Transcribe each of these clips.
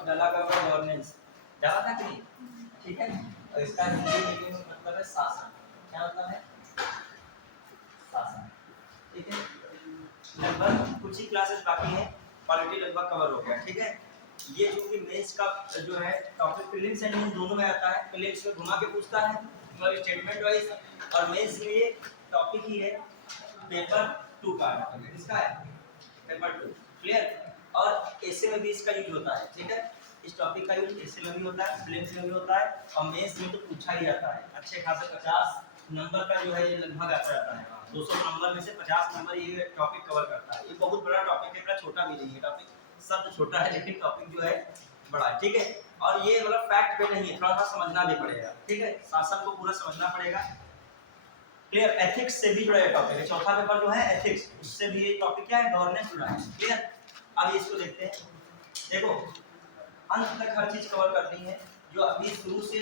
Topic डाला गया governance, डाला था कि नहीं? ठीक है, और इसका हिंदी मीनिंग मतलब है शासन। क्या मतलब है? शासन। ठीक है, लगभग कुछ ही क्लासेस बाकी हैं, पॉलिटी लगभग कवर हो गया। ठीक है, ये जो कि मेंस का जो है टॉपिक प्रीलिम्स एंड मेंस दोनों में आता है। प्रीलिम्स में घुमा के पूछता है मतलब स्टेटमेंट वाइज, और मेंस में ये टॉपिक ही है पेपर 2 का। इसका है पेपर 2, क्लियर। और ऐसे में भी इसका यूज होता है। ठीक है, इस टॉपिक का यूज ऐसे में भी होता है, प्रीलिम्स में भी होता है, और मेंस में तो पूछा ही जाता है। अच्छे खासे 50 नंबर का जो है ये लगभग आता रहता है। 200 नंबर में से 50 नंबर ये टॉपिक कवर करता है। ये बहुत बड़ा टॉपिक है, बड़ा छोटा भी नहीं है टॉपिक, सब छोटा है लेकिन टॉपिक जो है बड़ा है। ठीक है, और ये मतलब फैक्ट पे नहीं है, थोड़ा सा समझना भी पड़ेगा। ठीक है, शासन को पूरा समझना पड़ेगा, क्लियर। एथिक्स से भी जुड़ा ये टॉपिक है। चौथा पेपर जो है एथिक्स, उससे भी ये टॉपिक क्या है, गवर्नेंस जुड़ा है, क्लियर। अब इसको देखते हैं। देखो अंत तक हर चीज कवर करनी है जो अभी शुरू से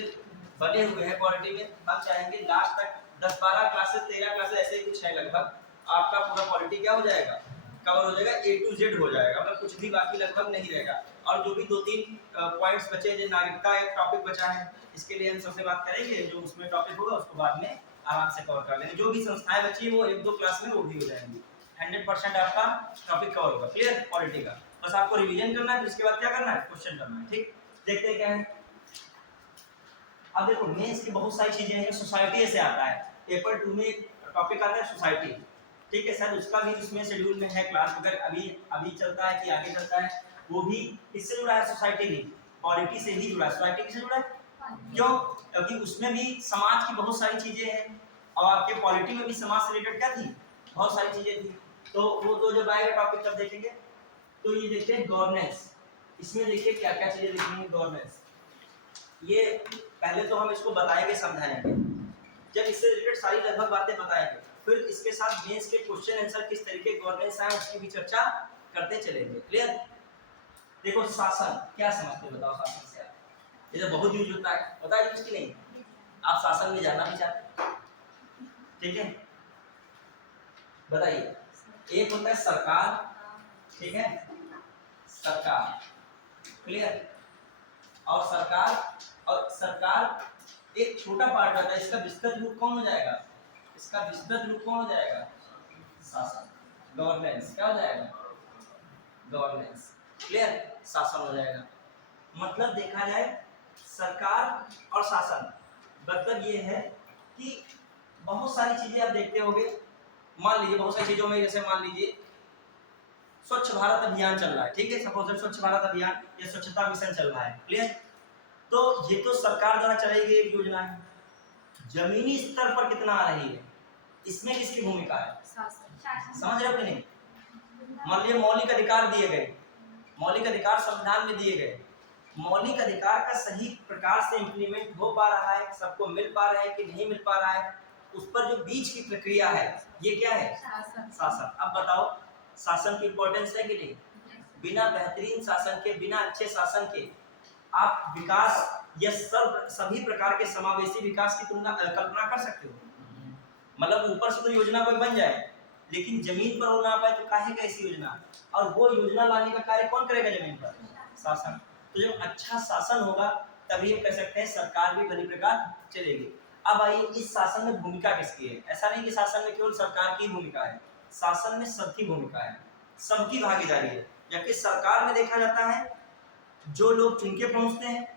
बने हुए हैं पॉलिटी में। हम चाहेंगे लास्ट तक 10-12 क्लासेस 13 क्लासेस ऐसे ही कुछ है, लगभग आपका पूरा पॉलिटी क्या हो जाएगा, कवर हो जाएगा, A to Z हो जाएगा, मतलब कुछ भी बाकी लगभग नहीं रहेगा। और जो भी 2-3 पॉइंट्स बचे, जो नागरिकता एक टॉपिक बचा है, इसके लिए हम सबसे बात करेंगे। जो उसमें टॉपिक होगा उसको बाद में आराम से कवर कर लेंगे। जो भी संस्थाएं बची है वो 1-2 क्लास में वो भी हो जाएंगी। 100% आपका टॉपिक कवर होगा, क्लियर, पॉलिटी का। बस आपको रिवीजन करना है, फिर इसके बाद क्या करना है, क्वेश्चन करना है। ठीक, देखते हैं क्या है। अब देखो मेंस की बहुत सारी चीजें हैं, सोसाइटी से आता है। पेपर 2 में टॉपिक आता है सोसाइटी। ठीक है सर, उसका भी उसमें शेड्यूल में है क्लास, अगर अभी चलता है कि आगे चलता है, वो भी इससे जुड़ा है। सोसाइटी भी पॉलिटी से ही जुड़ा है। सोसाइटी किससे जुड़ा है? क्यों? क्योंकि उसमें भी समाज की बहुत सारी चीजें हैं, और आपके पॉलिटी में भी समाज से रिलेटेड क्या थी, बहुत सारी चीजें थी। तो वो तो जब आएगा टॉपिक तब देखेंगे। तो ये देखते हैं गवर्नेंस, इसमें देखिए क्या क्या चीजें लिखनी है। गवर्नेंस ये पहले तो हम इसको बताएंगे, समझाएंगे, जब इससे रिलेटेड सारी लगभग बातें बताएंगे, फिर इसके साथ मेंस के क्वेश्चन आंसर किस तरीके गवर्नेंस आए उसकी भी चर्चा करते चलेंगे, क्लियर। देखो शासन क्या समझते हो, बताओ शासन से आप? ये तो बहुत यूज होता है, होता है यूज कि नहीं? आप शासन में जाना भी चाहते हैं, ठीक है, बताइए। एक होता है सरकार, ठीक है, सरकार, क्लियर। और सरकार एक छोटा पार्ट होता है, इसका विस्तृत रूप कौन हो जाएगा, इसका विस्तृत रूप कौन हो जाएगा, शासन, गवर्नेंस। क्या हो जाएगा, गवर्नेंस, क्लियर, शासन हो जाएगा। मतलब देखा जाए सरकार और शासन, मतलब ये है कि बहुत सारी चीजें आप देखते होंगे। मान लीजिए बहुत सारी चीजों में, जैसे मान लीजिए स्वच्छ भारत अभियान चल रहा है, ठीक है, सपोज स्वच्छ भारत अभियान या स्वच्छता मिशन चल रहा है, क्लियर। तो ये तो सरकार द्वारा चलाई गई एक योजना है, जमीनी स्तर पर कितना आ रही है, इसमें किसकी भूमिका है, समझ रहे हो कि नहीं? मान लीजिए मौलिक अधिकार दिए गए, मौलिक अधिकार संविधान में दिए गए, मौलिक अधिकार का सही प्रकार से इंप्लीमेंट हो पा रहा है, सबको मिल पा रहा है कि नहीं मिल पा रहा है, उस पर जो बीच की प्रक्रिया है ये क्या है, शासन। अब बताओ शासन की इंपॉर्टेंस है कि नहीं? बिना बेहतरीन शासन के, बिना अच्छे शासन के आप विकास या सभी प्रकार के समावेशी विकास की कल्पना कर सकते हो? मतलब ऊपर से तो योजना कोई बन जाए, लेकिन जमीन पर हो ना पाए तो काहे का ऐसी योजना, और वो योजना लाने का कार्य कौन करेगा जमीन पर, शासन। तो जब अच्छा शासन होगा तभी हम कह सकते हैं सरकार भी भली प्रकार चलेगी। अब आइए इस शासन में भूमिका किसकी है? ऐसा नहीं कि शासन में केवल सरकार की भूमिका है, शासन में सबकी भूमिका है, सबकी भागीदारी है। जबकि सरकार में देखा जाता है जो लोग चुन के पहुंचते हैं,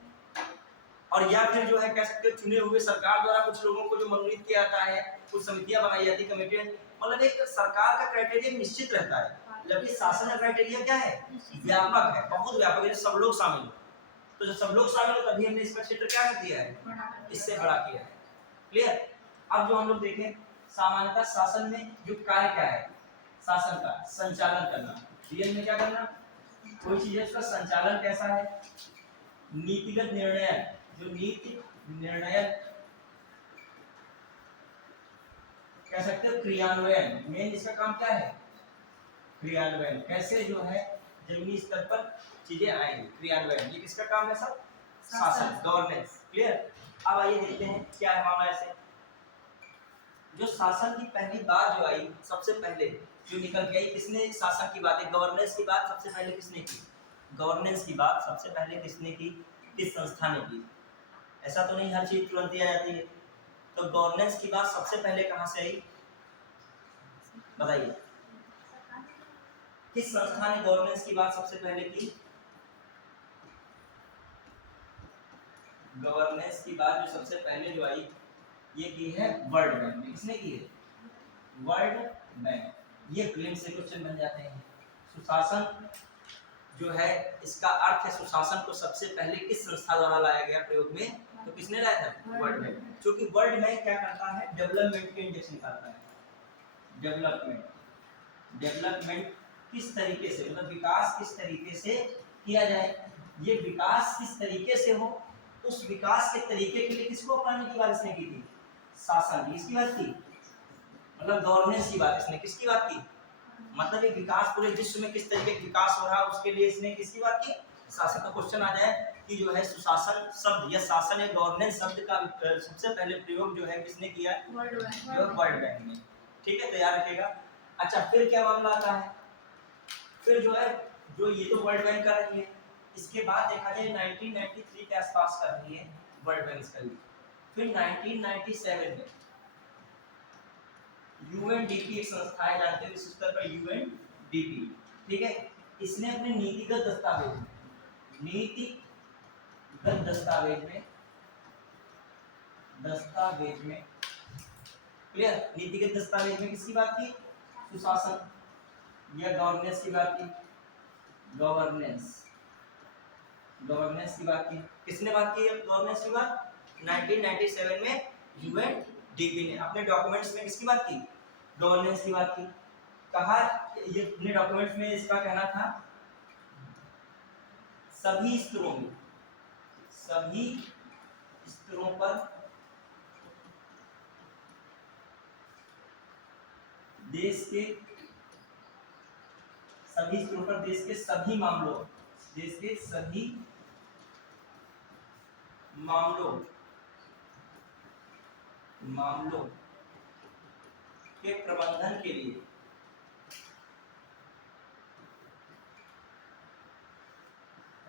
और या फिर जो है कह सकते हो चुने हुए सरकार द्वारा कुछ लोगों को जो मनोनीत किया जाता है, कुछ समितियां बनाई जाती, कमेटियां, मतलब एक सरकार का क्राइटेरिया निश्चित रहता है। जबकि शासन का क्राइटेरिया क्या है, व्यापक है, बहुत व्यापक है, सब लोग शामिल हो। तो जब सब लोग शामिल हो तभी हमने इसका क्षेत्र क्या कर दिया है, इससे बड़ा किया है, क्लियर। अब जो हम लोग देखें सामान्यतः शासन में जो कार्य क्या है, शासन का संचालन करना, रियल में क्या करना, कोई चीज है उसका संचालन कैसा है, नीतिगत निर्णय, जो नीति निर्णय कह सकते हो, क्रियान्वयन, मेन इसका काम क्या है, क्रियान्वयन, कैसे जो है जमीनी स्तर पर चीजें आएंगी, क्रियान्वयन, ये किसका काम है, सब शासन, गवर्नेंस, क्लियर। अब आइए देखते हैं क्या है मामला। ऐसे जो शासन की पहली बात जो आई, सबसे पहले जो निकल के आई, किसने शासन की बात, गवर्नेंस की बात सबसे पहले किसने की, गवर्नेंस की बात सबसे पहले किसने की, किस संस्था ने की? ऐसा तो नहीं हर चीज तुरंत ही आ जाती है। तो गवर्नेंस की बात सबसे पहले कहाँ से आई बताइए? किस संस्था ने गवर्नेंस की बात सबसे पहले की? गवर्नेंस की बात जो सबसे पहले जो आई ये की है वर्ल्ड बैंक ने। किसने की है? World bank. ये प्रीलिम्स से क्वेश्चन बन जाते हैं। सुशासन जो है इसका अर्थ है सुशासन को सबसे पहले किस संस्था द्वारा लाया गया प्रयोग में? तो किसने लाया था? World bank. क्योंकि वर्ल्ड बैंक क्या करता है? डेवलपमेंट के इंडेक्स निकालता है। डेवलपमेंट किस तरीके से, मतलब विकास किस तरीके से किया जाए, ये विकास किस तरीके से हो, उस विकास के तरीके के लिए किसको अपनाने की बात इसने की थी? शासन की। इसकी बात की, मतलब गवर्नेंस की बात इसने किसकी बात की? मतलब ये विकास पूरे विश्व में किस तरीके का विकास हो रहा है उसके लिए इसने किसकी बात की? शासन का क्वेश्चन आ जाए कि जो है सुशासन शब्द या शासन या गवर्नेंस शब्द का सबसे पहले प्रयोग जो है किसने किया? वर्ल्ड बैंक ने। ठीक है, तो याद रखिएगा। अच्छा, फिर क्या मामला आता है? फिर जो है जो ये तो वर्ल्ड बैंक कर रही है, इसके बाद देखा जाए 1993 के आसपास कर रही है वर्ल्ड बैंक इसका। फिर 1997 में यूएनडीपी एक संस्था है, जानते हैं इस स्तर पर यूएनडीपी, ठीक है, इसने अपने नीतिगत दस्तावेज में क्लियर, नीतिगत दस्तावेज में किसकी बात की? सुशासन या गवर्नेंस की बात की? गवर्नेंस की बात की। किसने बात की है गवर्नेंस की बात? 1997 में यूएनडीपी ने अपने डॉक्यूमेंट्स में किसकी बात की? गवर्नेंस की बात की। कहा ये अपने डॉक्यूमेंट्स में इसका कहना था सभी स्तरों पर देश के सभी मामलों के प्रबंधन के लिए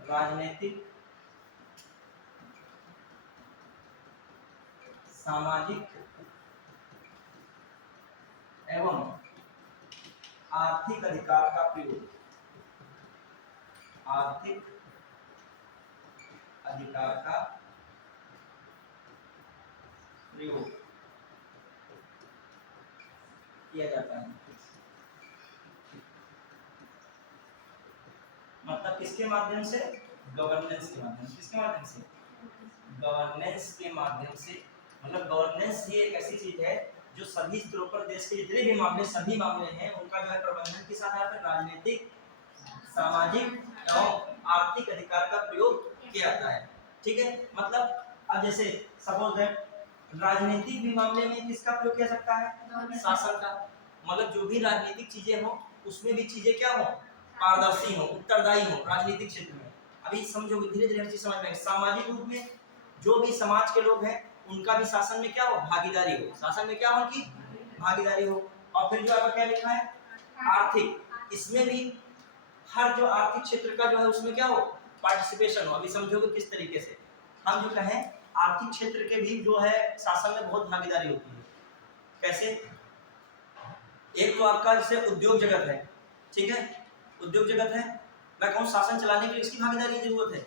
राजनीतिक, सामाजिक एवं आर्थिक अधिकार का प्रयोग किया जाता है। मतलब किसके माध्यम से? गवर्नेंस के माध्यम से। किसके माध्यम से? गवर्नेंस के माध्यम से। मतलब गवर्नेंस ही एक ऐसी चीज है जो सभी स्तरों पर देश के जितने भी सभी मामले हैं उनका जो है प्रबंधन किस आधार पर? राजनीतिक, सामाजिक एवं आर्थिक अधिकार का प्रयोग किया जाता है। ठीक है, मतलब अब जैसे सपोज दैट राजनीतिक भी मामले में किसका प्रयोग किया सकता है? शासन का। मतलब जो भी राजनीतिक चीजें हो उसमें भी चीजें क्या हो? पारदर्शी हो, उत्तरदायी हो राजनीतिक क्षेत्र में। अभी समझो, धीरे धीरे चीज समझ में। सामाजिक रूप में जो भी समाज के लोग हैं उनका भी शासन में क्या हो? भागीदारी हो। शासन में क्या हो? उनकी भागीदारी हो। और फिर जो क्या लिखा है? आर्थिक, इसमें भी हर जो आर्थिक क्षेत्र का जो है उसमें क्या हो? पार्टिसिपेशन हो। अभी समझोगे किस तरीके से हम जो कहें आर्थिक क्षेत्र के भी जो है शासन में बहुत भागीदारी होती है। कैसे? एक तो आपका जैसे उद्योग जगत है, ठीक है, उद्योग जगत है, मैं कहूँ शासन चलाने के लिए इसकी भागीदारी की जरूरत है।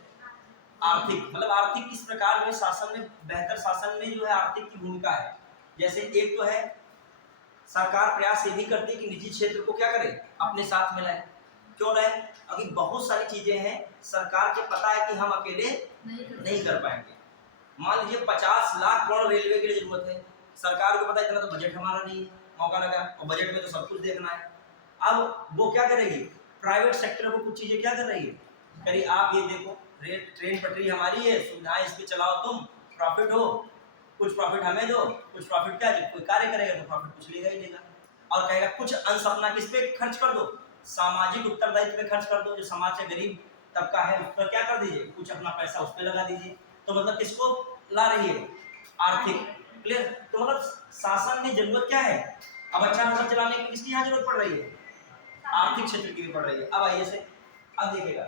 आर्थिक, मतलब आर्थिक किस प्रकार में शासन में, बेहतर शासन में जो है आर्थिक की भूमिका है। जैसे एक तो है सरकार प्रयास ये भी करती है कि निजी क्षेत्र को क्या करे? अपने साथ में लाए। क्यों लाए? अभी बहुत सारी चीजें हैं सरकार के पता है कि हम अकेले नहीं कर पाएंगे। मान लीजिए 50 लाख करोड़ रेलवे के लिए जरूरत है, सरकार को पता है इतना तो बजट हमारा नहीं है, मौका लगा, और बजट में तो सब कुछ देखना है। अब वो क्या करेगी? प्राइवेट सेक्टर को कुछ चीजें क्या कर रही है? करी आप ये देखो, ट्रेन पटरी हमारी है, सुविधाएं इस पे चलाओ, तुम प्रॉफिट हो, कुछ प्रॉफिट हमें दो, कुछ प्रॉफिट क्या, जब कोई कार्य करेगा तो प्रॉफिट कुछ लेगा ही लेगा। और कहेगा कुछ अंश अपना किस पे खर्च कर दो? सामाजिक उत्तरदायित्व पे खर्च कर दो। जो समाज से गरीब तबका है उस पर क्या कर दीजिए? कुछ अपना पैसा उस पर लगा दीजिए। तो मतलब किसको ला रही है? आर्थिक। क्लियर? तो मतलब शासन में जरूरत क्या है? अब अच्छा शासन चलाने की किसकी यहाँ जरूरत पड़ रही है? आर्थिक क्षेत्र की भी पड़ रही है। अब आइए से अब देखिएगा,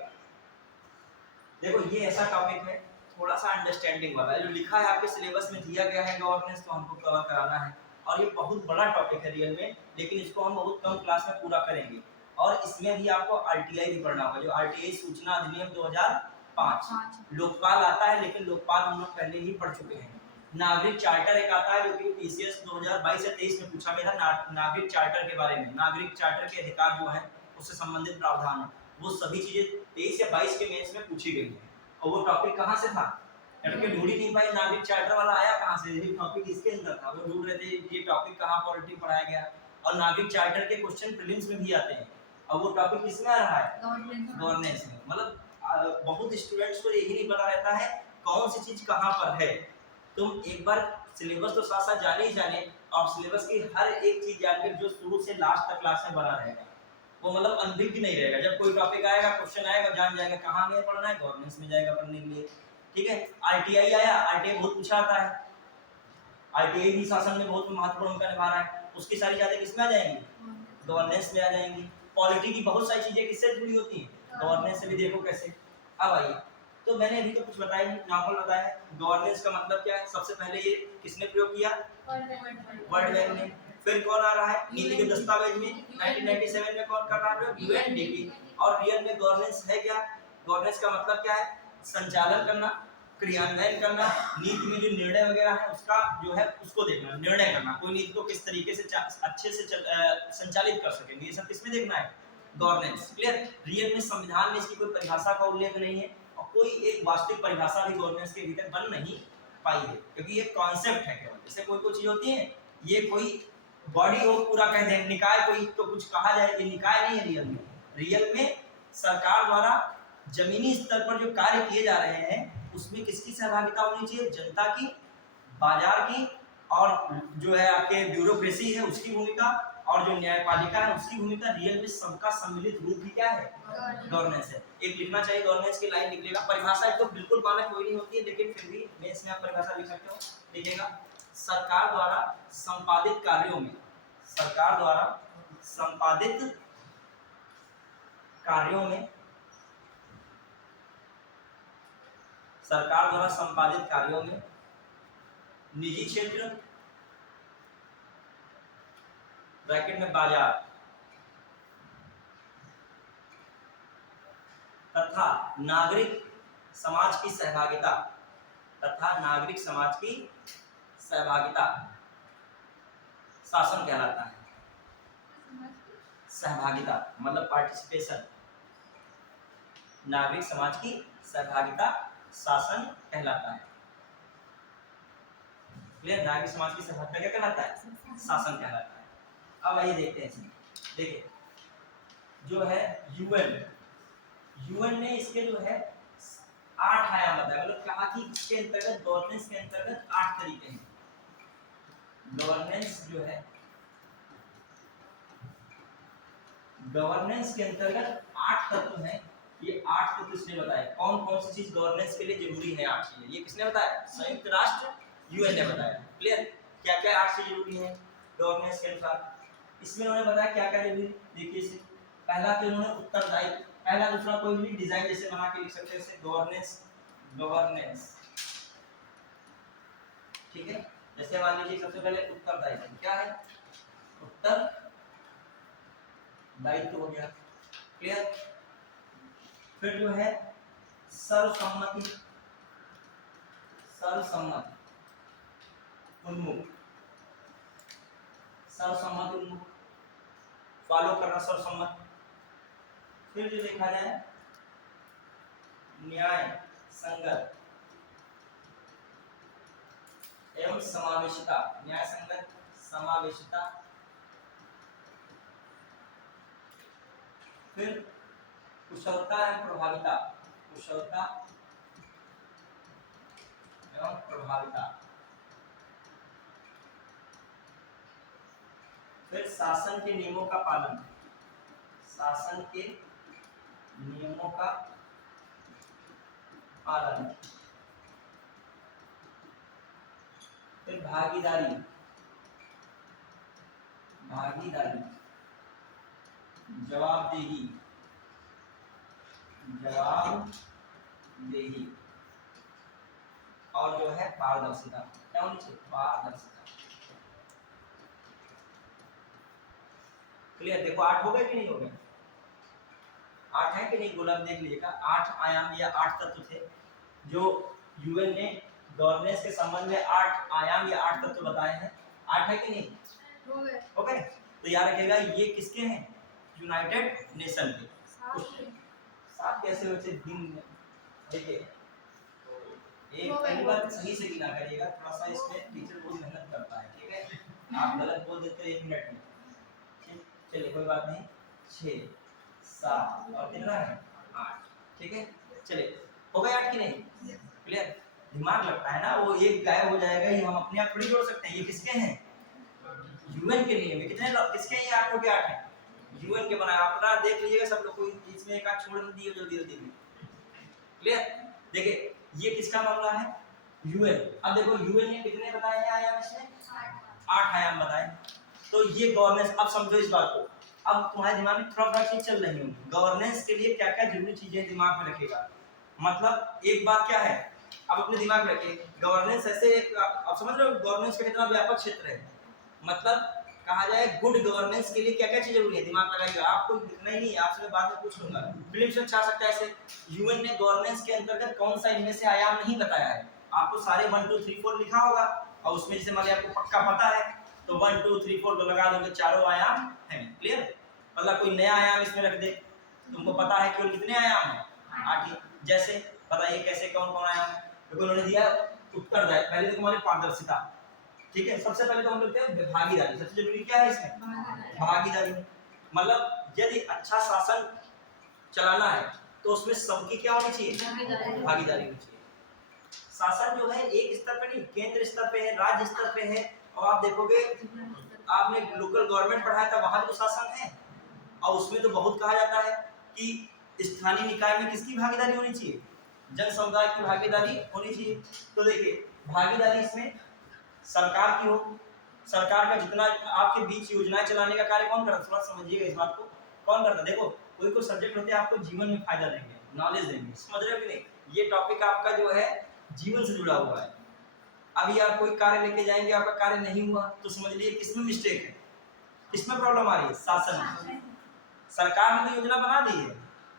ये ऐसा टॉपिक है थोड़ा सा अंडरस्टैंडिंग वाला है, जो लिखा है आपके सिलेबस में दिया गया है गवर्नेंस, तो हमको कवर कराना है। और ये बहुत बड़ा टॉपिक है रियल में, लेकिन इसको हम बहुत कम क्लास में पूरा करेंगे। और इसमें भी आपको आरटीआई भी पढ़ना होगा, जो आरटीआई सूचना अधिनियम 2005, लोकपाल आता है, लेकिन लोकपाल हम लोग पहले ही पढ़ चुके हैं। नागरिक चार्टर एक आता है, जो कि पीसीएस 2022 से 23 में पूछा गया था, नागरिक चार्टर के बारे में। नागरिक चार्टर के अधिकार जो है उससे संबंधित प्रावधान है, वो सभी चीजें 23 या 22 के मेंस में पूछी गई है। और वो टॉपिक कहाँ से था, लड़के ढूंढ ही नहीं पाए नागरिक चार्टर वाला आया कहाँ से, ये टॉपिक इसके अंदर था, वो ढूंढ रहे थे ये टॉपिक कहाँ पॉलिटी पढ़ाया गया। और नागरिक चार्टर के क्वेश्चन प्रीलिम्स में भी आते हैं, और वो टॉपिक किसमें आ रहा है, गवर्नेंस में। मतलब बहुत स्टूडेंट्स को यही नहीं पता रहता है कौन सी चीज कहाँ पर है। तुम एक बार सिलेबस तो साथ साथ जाने ही जाने, और सिलेबस की हर एक चीज जानकर जो शुरू से लास्ट तक क्लास में बना रहेगा, वो मतलब अनभिज्ञ नहीं रहेगा। जब कोई टॉपिक आएगा, क्वेश्चन आएगा, जान जाएगा कहाँ में पढ़ना है, गवर्नेंस में जाएगा पढ़ने के लिए। ठीक है, आरटीआई आया, आरटीआई बहुत पूछा आता है, आरटीआई भी शासन में बहुत महत्वपूर्ण भूमिका निभा रहा है, उसकी सारी चीजें किसमें आ जाएंगी, गवर्नेंस में आ जाएंगी। पॉलिटी की बहुत सारी चीजें किससे जुड़ी होती हैं, गवर्नेंस से भी। देखो कैसे, अब आइए, तो मैंने अभी तो कुछ बताया नहीं, नॉर्मल बताया। गवर्नेंस का मतलब क्या है, सबसे पहले ये किसने प्रयोग किया, वर्ल्ड बैंक ने। फिर कौन आ रहा है, नीति के दस्तावेज में 1997 में कौन कर रहा है, यूएनडीपी। और रियल में गवर्नेंस है क्या, गवर्नेंस का मतलब क्या है, संचालन करना, क्रियान्वयन करना, नीति में जो निर्णय वगैरह है उसका जो है उसको देखना, निर्णय करना, कोई नीति को किस तरीके से अच्छे से संचालित कर सकेंगे, ये सब किसमें देखना है, गवर्नेंस। क्लियर। रियल में संविधान में इसकी कोई परिभाषा का उल्लेख नहीं है, और कोई एक वास्तविक परिभाषा भी गवर्नेंस के भीतर बन नहीं पाई है, क्योंकि ये कॉन्सेप्ट है केवल। जैसे कोई कोई चीज होती है, ये कोई बॉडी हो पूरा कह दें, निकाय कोई तो कुछ कहा जाए, ये निकाय नहीं है रियल में। रियल में सरकार द्वारा जमीनी स्तर पर जो कार्य किए जा रहे हैं, उसमें किसकी सहभागिता होनी चाहिए, जनता की, बाजार की, और जो है आपके ब्यूरोक्रेसी है उसकी भूमिका, और जो न्यायपालिका है उसकी भूमिका। रियल में सबका सम्मिलित रूप ही क्या है, गवर्नेंस है। एक लिखना चाहिए गवर्नेंस की लाइन लिखिएगा, परिभाषा तो बिल्कुल मानक कोई नहीं होती है, लेकिन फिर भी मेंस में आप परिभाषा लिख सकते हो। लिखिएगा, सरकार द्वारा संपादित कार्यों में, सरकार द्वारा संपादित कार्यों में, सरकार द्वारा संपादित कार्यों में निजी क्षेत्र ब्रैकेट में बाजार तथा नागरिक समाज की सहभागिता, तथा नागरिक समाज की सहभागिता शासन कहलाता है। सहभागिता मतलब पार्टिसिपेशन, नागरिक समाज की सहभागिता शासन कहलाता है। क्लियर, नागरिक समाज की सहभागिता क्या कहलाता है, शासन कहलाता है। अब आइए देखते हैं इसमें। देखिए, जो है यूएन, यूएन ने इसके जो है 8 आयाम बताया, मतलब कहा कि इसके अंतर्गत गवर्नेंस के अंतर्गत 8 तरीके हैं। गवर्नेंस जो है, गवर्नेंस के अंतर्गत 8 तत्व हैं। ये 8 तत्व इसने बताए, कौन कौन सी चीज गवर्नेंस के लिए जरूरी है। 8 चीजें ये किसने बताया, संयुक्त राष्ट्र यूएन ने बताया। क्लियर, क्या क्या 8 चीज जरूरी है गवर्नेंस के अनुसार। इसमें उन्होंने बताया क्या क्या जरूरी। देखिए इसे, पहला तो उन्होंने उत्तरदायित्व, पहला दूसरा कोई भी डिजाइन जैसे बना के लिख सकते हैं, जैसे गवर्नेंस, गवर्नेंस, ठीक है। जैसे मान लीजिए सबसे पहले उत्तरदायित्व क्या है, उत्तर दायित्व हो गया। क्लियर। फिर जो है सर्वसम्मति, सर्वसम्मत उन्मुख, सर्वसम्मत उन्मुख, फॉलो करना सर्वसम्मत। फिर जो देखा जाए न्याय संगत एवं समावेशिता, न्याय संगत समावेशिता। फिर कुशलता एवं प्रभाविता, कुशलता एवं प्रभाविता। फिर शासन के नियमों का पालन, शासन के नियमों का पालन। फिर भागीदारी, भागीदारी, जवाबदेही, जवाबदेही। जवाबदेही और जो है पारदर्शिता। क्या होनी चाहिए? पारदर्शिता। क्लियर? देखो 8 हो गए कि नहीं हो गए? 8 है कि नहीं? गोलक देख लीजिएगा, 8 आयाम या 8 तत्व थे जो यूएन ने गवर्नेंस के संबंध में 8 आयाम या 8 तत्व बताए हैं। 8 है कि नहीं? हो गए। तो याद रखिएगा ये किसके हैं? यूनाइटेड नेशन के। 7 कैसे होते दिन में? देखिए एक पहली बार सही से गिना करिएगा, थोड़ा सा इसमें टीचर बहुत मेहनत करता है, ठीक है? आप गलत बोल देते हैं 1 मिनट में, ठीक? चलिए कोई बात नहीं। 6 7 और कितना है? 8, ठीक है? चलिए हो गए 8 की नहीं? क्लियर? दिमाग लगता है ना, वो एक गायब हो जाएगा, ये हम अपने आप थोड़ी जोड़ सकते हैं। ये किसके हैं? यूएन के नियम है। कितने किसके हैं? ये 8 हो के 8 है, यूएन के बनाया। अपना देख लीजिएगा सब लोग, कोई इसमें एक आध छोड़ दिए जल्दी जल्दी में। क्लियर? देखिए ये किसका मामला है? यूएन। अब देखो यूएन ने कितने बताए हैं आयाम? इसमें 8 आयाम बताए। तो ये गवर्नेंस, अब समझो इस बात को। अब तुम्हारे दिमाग में थोड़ा चीज चल रही होगी, गवर्नेंस के लिए क्या क्या जरूरी चीजें दिमाग में रखेगा। मतलब एक बात क्या है, अब अपने दिमाग में रखिए, गवर्नेंस ऐसे आप समझ रहे हो गवर्नेंस का कितना व्यापक क्षेत्र है। मतलब कहा जाए गुड गवर्नेंस के लिए क्या क्या चीज जरूरी है, दिमाग लगाइएगा। आपको लिखना ही नहीं है, आपसे मैं बाद में पूछ लूंगा, फिल्म से अच्छा सकता है ऐसे। यूएन ने गवर्नेंस के अंतर्गत कौन सा इनमें से आयाम नहीं बताया है। आपको सारे 1 2 3 4 लिखा होगा, और उसमें जैसे मान लिया आपको पक्का पता है तो 1 2 3 4 को लगा दोगे, चारों आयाम हैं। क्लियर? मतलब कोई नया आयाम इसमें रख दे, तुमको पता है केवल कितने आयाम है? 8 ही। जैसे बताइए कैसे, कौन कौन आयाम है? देखो उन्होंने दिया उत्तरदायी, पहले तो तुम्हारी पारदर्शिता, ठीक है? सबसे पहले तो हम लोग हैं भागीदारी। सबसे जरूरी क्या है इसमें? भागीदारी। मतलब यदि अच्छा शासन चलाना है तो उसमें सबकी क्या होनी चाहिए? भागीदारी होनी चाहिए। शासन जो है एक स्तर पे नहीं, केंद्र स्तर पे है, राज्य स्तर पे है। और आप देखोगे, आपने लोकल गवर्नमेंट पढ़ाया था, वहां भी तो शासन है, और उसमें तो बहुत कहा जाता है कि स्थानीय निकाय में किसकी भागीदारी होनी चाहिए? जन समुदाय की भागीदारी होनी चाहिए। तो देखिए भागीदारी इसमें सरकार की हो, सरकार का जितना आपके बीच योजनाएं चलाने का कार्य कौन करता है? थोड़ा समझिएगा इस बात को, कौन करता है? देखो कोई कोई सब्जेक्ट होते हैं आपको जीवन में फायदा देंगे, नॉलेज देंगे, समझ रहे हो कि नहीं? ये टॉपिक आपका जो है जीवन से जुड़ा हुआ है। अभी आप कोई कार्य लेके जाएंगे, आपका कार्य नहीं हुआ तो समझ लीजिए किसमें मिस्टेक है, किसमें प्रॉब्लम आ रही है? शासन में। सरकार ने तो योजना बना दी है,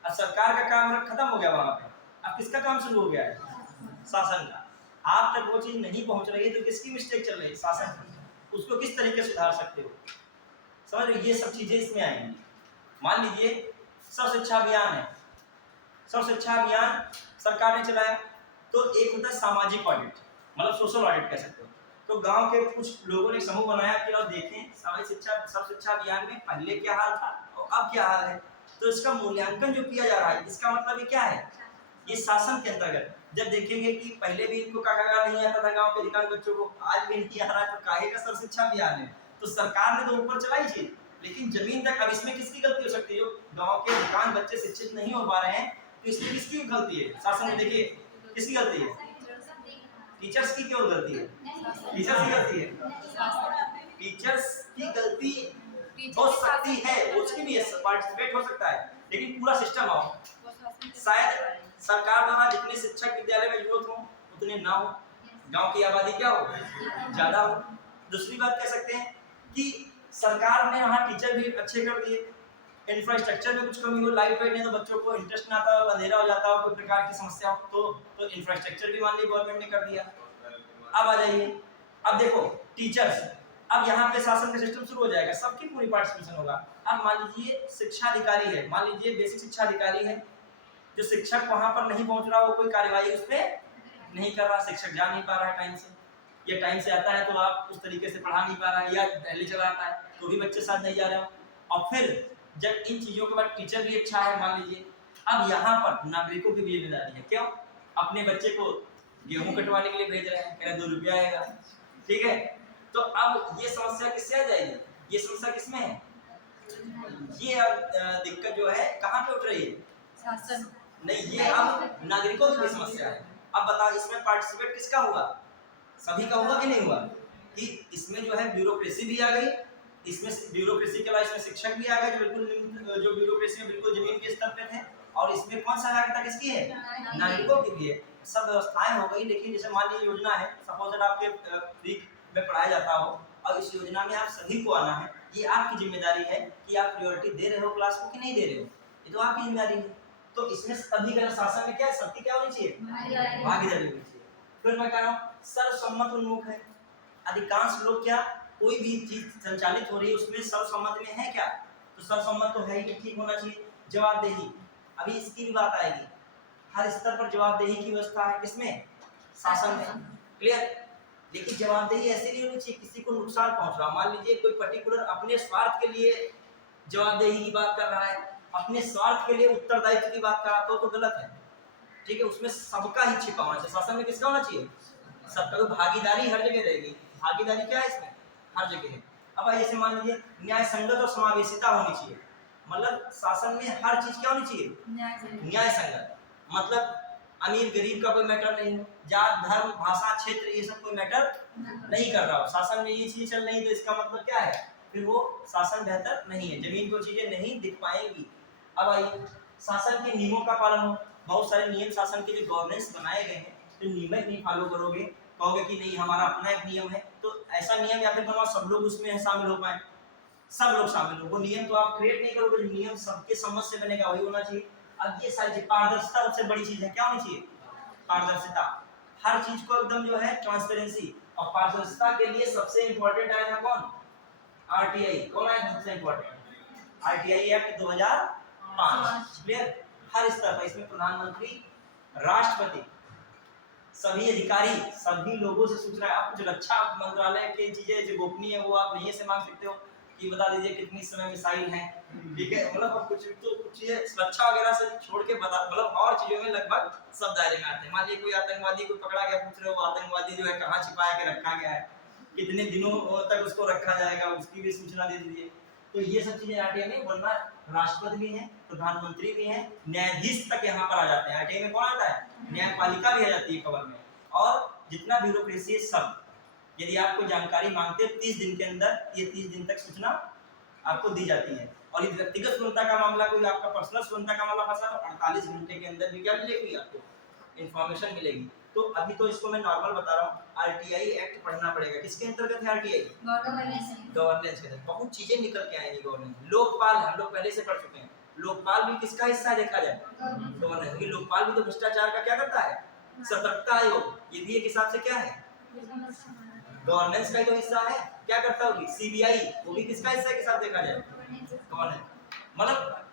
अब सरकार का काम खत्म हो गया वहां पे, अब किसका काम शुरू हो गया है? शासन का। आप तक वो चीज नहीं पहुंच रही है तो किसकी मिस्टेक चल रही है? शासन की। उसको किस तरीके से सुधार सकते हो? समझ रहे? ये सब चीजें इसमें आएंगी। मान लीजिए सर्व शिक्षा अभियान है, सर्व शिक्षा अभियान सरकार ने चलाया, तो एक होता है सामाजिक ऑडिट, मतलब सोशल ऑडिट कह सकते हो। तो गांव के कुछ लोगों ने समूह बनाया कि और देखें सर्व शिक्षा अभियान में पहले क्या हाल था और अब क्या हाल है। तो इसका मूल्यांकन जो किया जा रहा है, इसका मतलब ये क्या है? ये शासन के अंतर्गत जब देखेंगे कि पहले भी इनको काका नहीं आता था गांव के अधिकांश बच्चों को, आज भी नहीं आ रहा है, तो काहे का सर्व शिक्षा अभियान है? तो सरकार ने तो ऊपर चलाई चीज, लेकिन जमीन तक अब इसमें किसकी गलती हो सकती है? गांव के अधिकांश बच्चे शिक्षित नहीं हो पा रहे हैं, तो इसमें किसकी गलती है? शासन में। देखिए किसकी गलती है? टीचर्स की क्यों गलती है? टीचर्स की गलती है? टीचर्स की गलती हो सकती है, उसकी भी पार्टिसिपेट हो सकता है, लेकिन पूरा सिस्टम हो। शायद सरकार द्वारा जितने शिक्षक विद्यालय में जरूरत हो उतने ना हो, गांव की आबादी क्या हो? ज्यादा हो। दूसरी बात कह सकते हैं कि सरकार ने वहाँ टीचर भी अच्छे कर दिए, इंफ्रास्ट्रक्चर में कुछ कमी हो, लाइट वेट नहीं तो बच्चों को इंटरेस्ट ना आता हो, अंधेरा हो जाता हो, कोई प्रकार की समस्या हो तो इंफ्रास्ट्रक्चर भी मान ली गवर्नमेंट ने कर दिया। अब आ जाइए, अब देखो टीचर्स, अब यहाँ पे शासन का सिस्टम शुरू हो जाएगा, सबकी पूरी पार्टिसिपेशन होगा। अब मान लीजिए शिक्षा अधिकारी है, मान लीजिए बेसिक शिक्षा अधिकारी है, जो शिक्षक वहां पर नहीं पहुंच रहा, वो कोई कार्यवाही उस पर नहीं कर रहा, शिक्षक जा नहीं पा रहा है टाइम से, या टाइम से आता है तो आप उस तरीके से पढ़ा नहीं पा रहा है, या पहले चला आता है तो भी बच्चे साथ नहीं जा रहे हो। और फिर जब इन चीजों के बाद टीचर भी अच्छा है मान लीजिए, अब यहाँ पर नागरिकों की भी जिम्मेदारी है। क्यों? अपने बच्चे को गेहूं कटवाने के लिए भेज रहे हैं, कह रहे 2 रुपया आएगा, ठीक है? तो अब ये समस्या किससे आ जाएगी? ये समस्या किसमें है? ये अब दिक्कत जो है कहाँ पे उठ रही है? शासन नहीं, ये अब नागरिकों की समस्या है। अब बताओ इसमें पार्टिसिपेट किसका हुआ? सभी का हुआ कि नहीं हुआ? कि इसमें जो है ब्यूरोक्रेसी भी आ गई, इसमें ब्यूरोक्रेसी के अलावा इसमें शिक्षक भी आ गए जो बिल्कुल जो ब्यूरोक्रेसी में बिल्कुल जमीन के स्तर पे थे, और इसमें कौन सहभागिता किसकी है? नागरिकों की भी है। सब व्यवस्थाएं हो गई, लेकिन जैसे मान लीजिए योजना है, सपोज दैट आपके फ्री में पढ़ाया जाता हो और इस योजना में आप सभी को आना है, ये आपकी जिम्मेदारी है कि आप प्रायोरिटी दे रहे हो क्लास को कि नहीं दे रहे हो, ये तो आपकी जिम्मेदारी है। तो इसमें सभी का शासन में क्या है, सबकी क्या होनी चाहिए? भागीदारी होनी चाहिए। फिर मैं कह रहा हूँ सर्वसम्मत उन्मुख है। अधिकांश लोग क्या, कोई भी चीज संचालित हो रही है उसमें सर्वसम्मत में है क्या? तो सर्वसम्मत तो है ही, ठीक होना चाहिए। जवाबदेही, अभी इसकी भी बात आएगी। हर स्तर पर जवाबदेही की व्यवस्था है, किसमें? शासन में। क्लियर? लेकिन जवाबदेही ऐसी नहीं होनी चाहिए किसी को नुकसान पहुंच रहा। मान लीजिए कोई पर्टिकुलर अपने स्वार्थ के लिए जवाबदेही की बात कर रहा है, अपने स्वार्थ के लिए उत्तरदायित्व की बात कर रहा तो गलत है। ठीक है, उसमें सबका ही छिपा होना चाहिए। शासन में किसका होना चाहिए? सबका। तो भागीदारी हर जगह रहेगी। भागीदारी क्या है इसमें? हर जगह है। अब ऐसे मान लीजिए न्याय संगत और समावेशिता होनी चाहिए। मतलब शासन में हर चीज क्या होनी चाहिए? न्याय संगत। मतलब अमीर गरीब का कोई मैटर नहीं हो, जात धर्म भाषा क्षेत्र ये सब कोई मैटर नहीं कर रहा हो। शासन में ये चीज चल रही तो इसका मतलब क्या है? फिर वो शासन बेहतर नहीं है, जमीन को चीजें नहीं दिख पाएंगी। अब आइए शासन के नियमों का पालन हो। बहुत सारे नियम शासन के जो गवर्नेंस बनाए गए हैं, तो नियम नहीं फॉलो करोगे, कहोगे कि नहीं हमारा अपना एक नियम है, तो ऐसा नियम या फिर बनाओ सब लोग उसमें शामिल हो पाए, सब लोग शामिल हो। वो नियम तो आप क्रिएट नहीं करोगे, जो नियम सबके समझ से बनेगा वही होना चाहिए। अब ये सारी चीज, पारदर्शिता सबसे बड़ी चीज है, क्या होनी चाहिए? पारदर्शिता। हर चीज को एकदम जो है ट्रांसपेरेंसी। और पारदर्शिता के लिए सबसे इंपॉर्टेंट आया था कौन? आरटीआई। कौन आया था सबसे इंपॉर्टेंट? RTI act 2005। क्लियर? हर स्तर पर इसमें प्रधानमंत्री, राष्ट्रपति, सभी अधिकारी, सभी लोगों से सूचना। आप कुछ रक्षा मंत्रालय की चीजें जो गोपनीय है वो आप नहीं से मांग सकते हो कि बता दीजिए कितनी समय मिसाइल है, ठीक है? मतलब आप कुछ तो कुछ चीजें सुरक्षा वगैरह से छोड़ के बता, मतलब और चीजों में लगभग सब दायरे में आते हैं। मान लीजिए कोई आतंकवादी को पकड़ा गया, पूछ रहे हो आतंकवादी जो है कहाँ छिपा के रखा गया है, कितने दिनों तक उसको रखा जाएगा, उसकी भी सूचना दे दीजिए। तो ये सब चीजें आरटीआई में, वरना राष्ट्रपति भी है, प्रधानमंत्री भी है, न्यायाधीश तक यहाँ पर आ जाते हैं। आरटीआई में कौन आता है? न्यायपालिका भी आ जाती है कवर में। और जितना ब्यूरोक्रेसी है सब, यदि आपको जानकारी मांगते हैं 30 दिन के अंदर, ये 30 दिन तक सूचना आपको दी जाती है। और ये व्यक्तिगत स्वतंत्रता का मामला, कोई आपका पर्सनल स्वतंत्रता का मामला फंसा तो 48 घंटे के अंदर भी क्या मिलेगी? आपको इन्फॉर्मेशन मिलेगी। तो अभी तो इसको मैं नॉर्मल बता रहा हूँ। आरटीआई एक्ट पढ़ना पड़ेगा। किसके अंतर्गत है आरटीआई? गवर्नेंस के अंदर। बहुत चीजें निकल के आएंगी गवर्नेंस। लोकपाल हम लोग पहले से पढ़ चुके हैं। लोकपाल भी किसका हिस्सा देखा जाए? गवर्नेंस। क्योंकि लोकपाल भी तो भ्रष्टाचार का क्या करता है? सतर्कता आयोग, ये भी एक हिसाब से क्या है? गवर्नेंस का जो हिस्सा है। क्या करता होगी? सीबीआई, वो भी किसका हिस्सा के साथ देखा जाए? गवर्नेंस। मतलब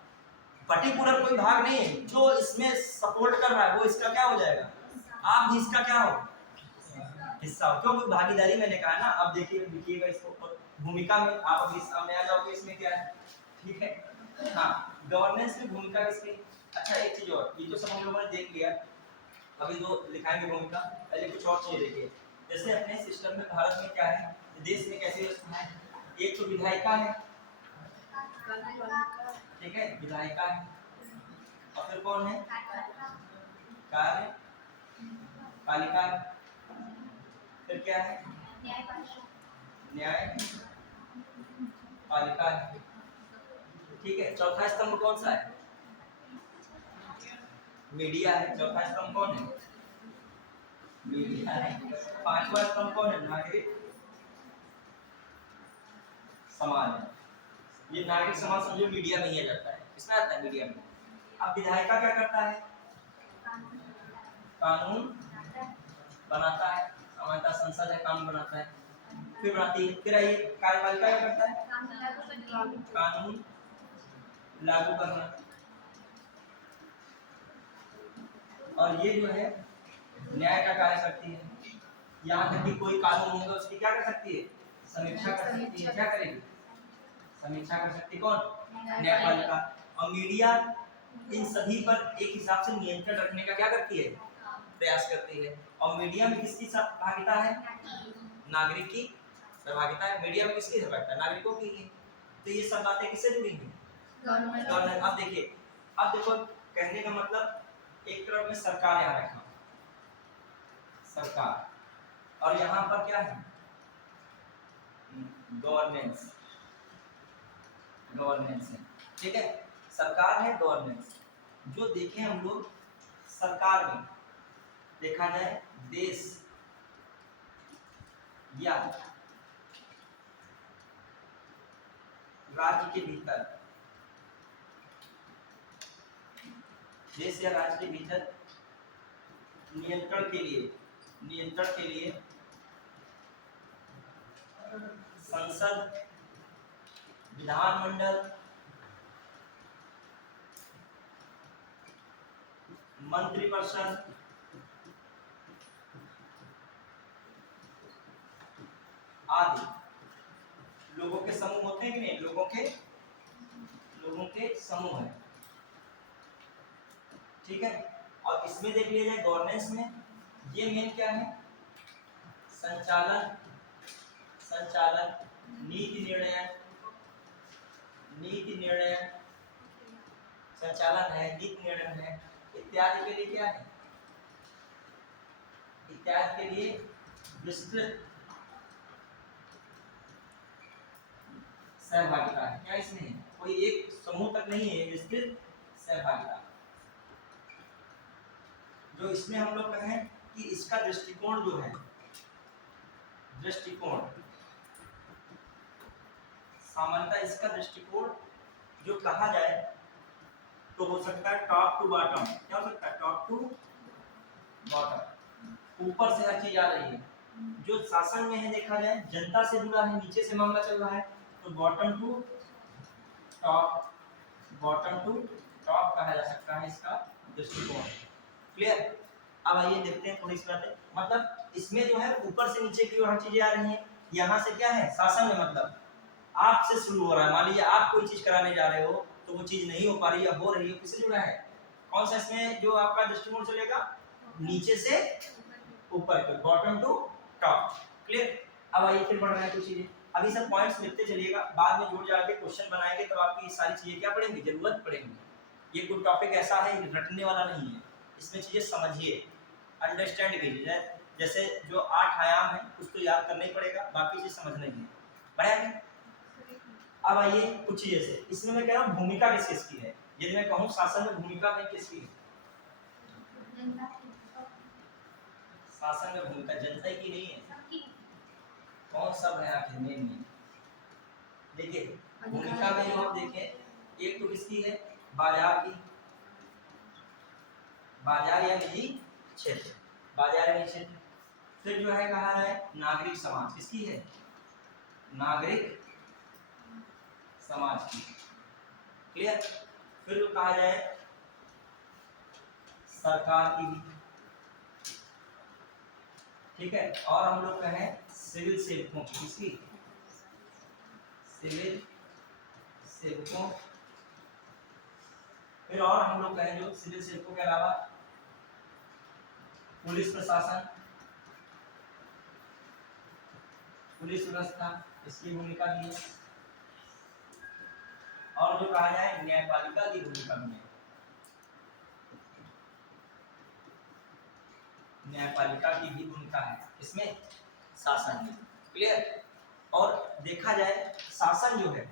पर्टिकुलर कोई भाग नहीं है जो इसमें सपोर्ट कर रहा है, वो इसका क्या हो जाएगा? आप भी इसका क्या हो? हिस्सा हो। क्योंकि भागीदारी मैंने कहा ना। अब देखिए, देखिएगा इसको भूमिका में, आप अभी सामने आ जाओगे इसमें क्या है, ठीक है? हाँ, गवर्नेंस में भूमिका किसकी? अच्छा एक चीज और, ये तो सब हम लोगों ने देख लिया, अभी जो दिखाएंगे भूमिका, पहले कुछ और चीजें देखिए। जैसे अपने सिस्टम में भारत में क्या है, देश में कैसी व्यवस्था है? एक तो विधायिका है, ठीक है, विधायिका है। और फिर कौन है? कार्य पालिका है। फिर क्या है? न्याय पालिका है, ठीक है। चौथा स्तंभ कौन सा है? मीडिया है। चौथा स्तंभ कौन है? मीडिया है। पांचवा स्तंभ कौन है? नागरिक समाज। ये नागरिक समाज समझो मीडिया में ही आ जाता है। किसमें आता है? मीडिया में। अब विधायिका क्या करता है? कानून बनाता है, सामान्यतः संसद है, कानून बनाता है। फिर बनाती है। फिर आइए कार्यपालिका क्या करता है? कानून लागू करना। और ये जो है न्याय का कार्य करती है। यहाँ तक कि कोई कानून होगा उसकी क्या कर सकती है? समीक्षा कर सकती है। क्या करेगी? समीक्षा कर सकती। कौन? न्यायपालिका। और मीडिया इन सभी पर एक हिसाब से नियंत्रण रखने का क्या करती है? प्रयास करती है। और मीडिया में किसकी सहभागिता है? नागरिक की सहभागिता है। मीडिया में किसकी सहभागिता? नागरिकों की है। तो ये सब बातें किससे जुड़ी हैं? गवर्नमेंट। अब देखिए, अब देखो, कहने का मतलब एक तरफ में सरकार यहाँ रखा, सरकार, और यहाँ पर क्या है? गवर्नेंस। गवर्नेंस है, ठीक है। सरकार है, गवर्नेंस। जो देखें हम लोग सरकार में देखा जाए देश या राज्य के भीतर, देश या राज्य के भीतर नियंत्रण के लिए संसद, विधानमंडल, मंत्रिपरिषद आदि लोगों के समूह होते हैं कि नहीं, लोगों के समूह है, ठीक है। और इसमें देख लिया जाए गवर्नेंस में, ये मेन क्या है, संचालन, नीति निर्णय संचालन है, नीति निर्णय है इत्यादि के लिए क्या है, इत्यादि के लिए विस्तृत सहभागिता है। क्या इसमें है? कोई एक समूह तक नहीं है, विस्तृत सहभागिता। जो इसमें हम लोग कहें कि इसका दृष्टिकोण जो है, सामान्यतः इसका दृष्टिकोण जो कहा जाए तो हो सकता है टॉप टू बॉटम। क्या हो सकता है? टॉप टू बॉटम, ऊपर से हर चीज आ रही है। जो शासन में है देखा जाए जनता से जुड़ा है, नीचे से मामला चल रहा है, तो बॉटम टू टॉप कहा जा सकता है इसका दृष्टिकोण। क्लियर? अब आइए देखते हैं थोड़ी सी बातें। मतलब इसमें जो है ऊपर से नीचे की ओर हर चीजें आ रही हैं। यहाँ से क्या है, शासन में मतलब आपसे शुरू हो रहा है। मान लीजिए आप कोई चीज कराने जा रहे हो तो वो चीज नहीं हो पा रही है, हो रही है, किससे जुड़ा है? कौन सा इसमें जो आपका दृष्टिकोण चलेगा? नीचे से ऊपर की, बॉटम टू टॉप। क्लियर? अब आइए फिर बढ़ रहे हैं कुछ चीजें। अभी सब पॉइंट्स लिखते चलिएगा, बाद में जोड़ जाड़ के क्वेश्चन बनाएंगे तो आपकी सारी चीजें क्या पड़ेंगी, जरूरत पड़ेंगी। ये कोई टॉपिक ऐसा है रटने वाला नहीं है, इसमें चीजें समझिए, अंडरस्टैंड कीजिए। जैसे जो 8 आयाम है उसको याद करना ही पड़ेगा, बाकी चीज समझना ही है। बढ़िया। अब आइए कुछ चीजें से, इसमें मैं कह रहा हूँ भूमिका किसकी है। यदि मैं कहूँ शासन में भूमिका में किसकी है? शासन में भूमिका जनता की नहीं है, कौन सब है आखिर में? देखिए भूमिका में जो आप देखें, एक तो किसकी है? बाजार की, बाजार या निजी क्षेत्र, बाजार या निजी क्षेत्र। फिर जो है कहा है नागरिक समाज, किसकी है? नागरिक समाज की। क्लियर? फिर जो कहा जाए सरकार की भी, ठीक है। और हम लोग कहें सिविल सेवकों की, किसकी? सिविल सेवकों। फिर और हम लोग कहें जो सिविल सेवकों के अलावा पुलिस प्रशासन, पुलिस व्यवस्था, इसकी भूमिका भी है। और जो कहा जाए न्यायपालिका की भूमिका भी है, न्यायपालिका की भी भूमिका है इसमें, शासन की। क्लियर? और देखा जाए शासन जो है,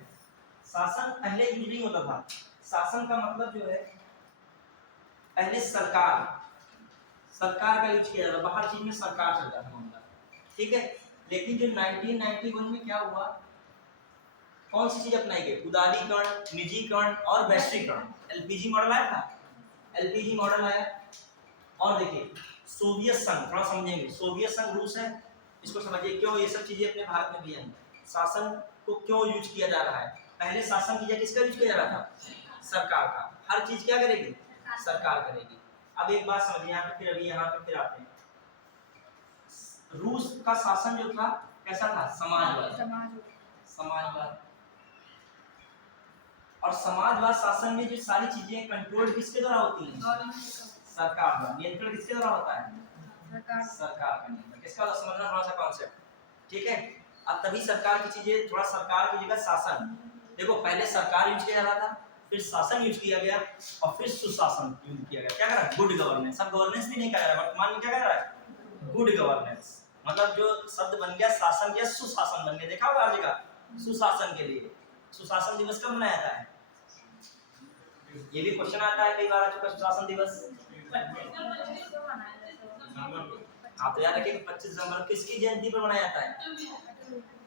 शासन पहले यूज नहीं होता था। शासन का मतलब जो है पहले सरकार का यूज किया जाता, बाहर चीज में सरकार चलता था मामला, ठीक है। लेकिन जो 1991 में क्या हुआ, कौन सी चीज अपनाई गई? उदारीकरण, निजीकरण और वैश्वीकरण। एलपीजी मॉडल आया था, एलपीजी मॉडल आया। और देखिए सोवियत संघ, थोड़ा समझेंगे, सोवियत संघ रूस है, इसको समझिए क्यों ये सब चीजें अपने भारत में भी हैं। शासन को क्यों यूज किया जा रहा है? पहले शासन की जगह किसका यूज किया जा रहा था? सरकार का। हर चीज क्या करेगी? सरकार करेगी। अब एक बात समझिए यहाँ पे, फिर अभी यहाँ पे फिर आते हैं। रूस का शासन जो था कैसा था? समाजवाद। और समाजवाद शासन में जो सारी चीजें कंट्रोल किसके द्वारा होती हैं? सरकार द्वारा। नियंत्रण किसके द्वारा होता है? सरकार का नियंत्रण। किसका समझना थोड़ा सा कॉन्सेप्ट, ठीक है। अब तभी सरकार की चीजें, थोड़ा सरकार की जगह शासन। देखो पहले सरकार यूज किया जा रहा था, फिर शासन यूज किया गया, और फिर सुशासन यूज किया गया। क्या कर रहा है? Good governance. अब गवर्नेंस भी नहीं कह रहा है, वर्तमान में क्या कह रहा है? Good governance. मतलब जो शब्द बन गया शासन के सुशासन बन गया। देखा होगा हर जगह सुशासन के लिए। सुशासन दिवस कब मनाया जाता है? ये भी क्वेश्चन आता है कई बार आ चुका सुशासन दिवस। आप याद रखिए 25 दिसंबर किसकी जयंती पर मनाया जाता है?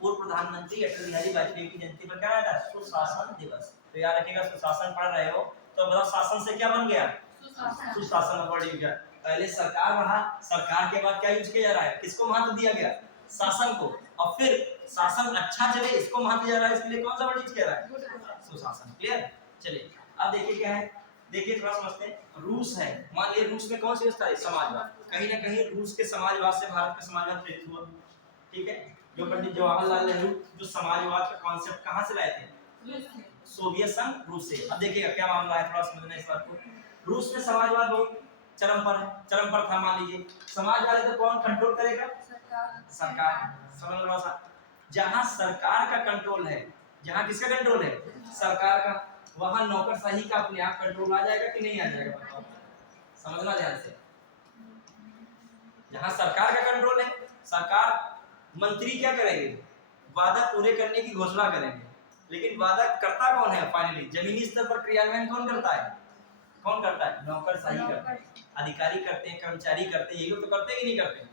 पूर्व प्रधानमंत्री अटल बिहारी वाजपेयी की जयंती पर क्या मनाया जाता है? सुशासन दिवस। तो याद रखिएगा सुशासन पढ़ रहे हो तो बताओ शासन से क्या बन गया? सुशासन वर्ड यूज किया। पहले सरकार रहा, सरकार के बाद क्या यूज किया जा रहा है? किसको महत्व दिया गया? शासन को। और फिर शासन अच्छा चले इसको महत्व दिया जा रहा है, इसके लिए कौन सा वर्ड यूज किया जा रहा है? सुशासन। क्लियर? चलिए अब देखिए क्या है, देखिए थोड़ा समझते हैं। रूस है, मान लीजिए रूस में कौन सी व्यवस्था है? समाजवाद। कहीं ना कहीं रूस के समाजवाद से भारत का समाजवाद प्रेरित हुआ। ठीक है, जो पंडित जवाहरलाल नेहरू जो समाजवाद का कॉन्सेप्ट कहां से लाए थे? सोवियत संघ रूस से। अब देखिएगा क्या मामला है, थोड़ा समझना इस बात को। रूस में समाजवाद बहुत चरम पर है, चरम पर था। मान लीजिए समाजवाद है तो कौन कंट्रोल करेगा? सरकार। समझ लो सा, जहां सरकार का कंट्रोल है, जहां किसका कंट्रोल है? सरकार का, वहां नौकरशाही का अपने आप कंट्रोल आ जाएगा कि नहीं आ जाएगा? बताओ, समझना ध्यान से। जहां सरकार का कंट्रोल है, सरकार मंत्री क्या करेंगे? वादा पूरे करने की घोषणा करेंगे, लेकिन वादा करता कौन है? फाइनली जमीनी स्तर पर क्रियान्वयन कौन करता है? कौन करता है? नौकरशाही करता है। अधिकारी करते हैं, कर्मचारी करते हैं, ये लोग तो करते ही नहीं करते।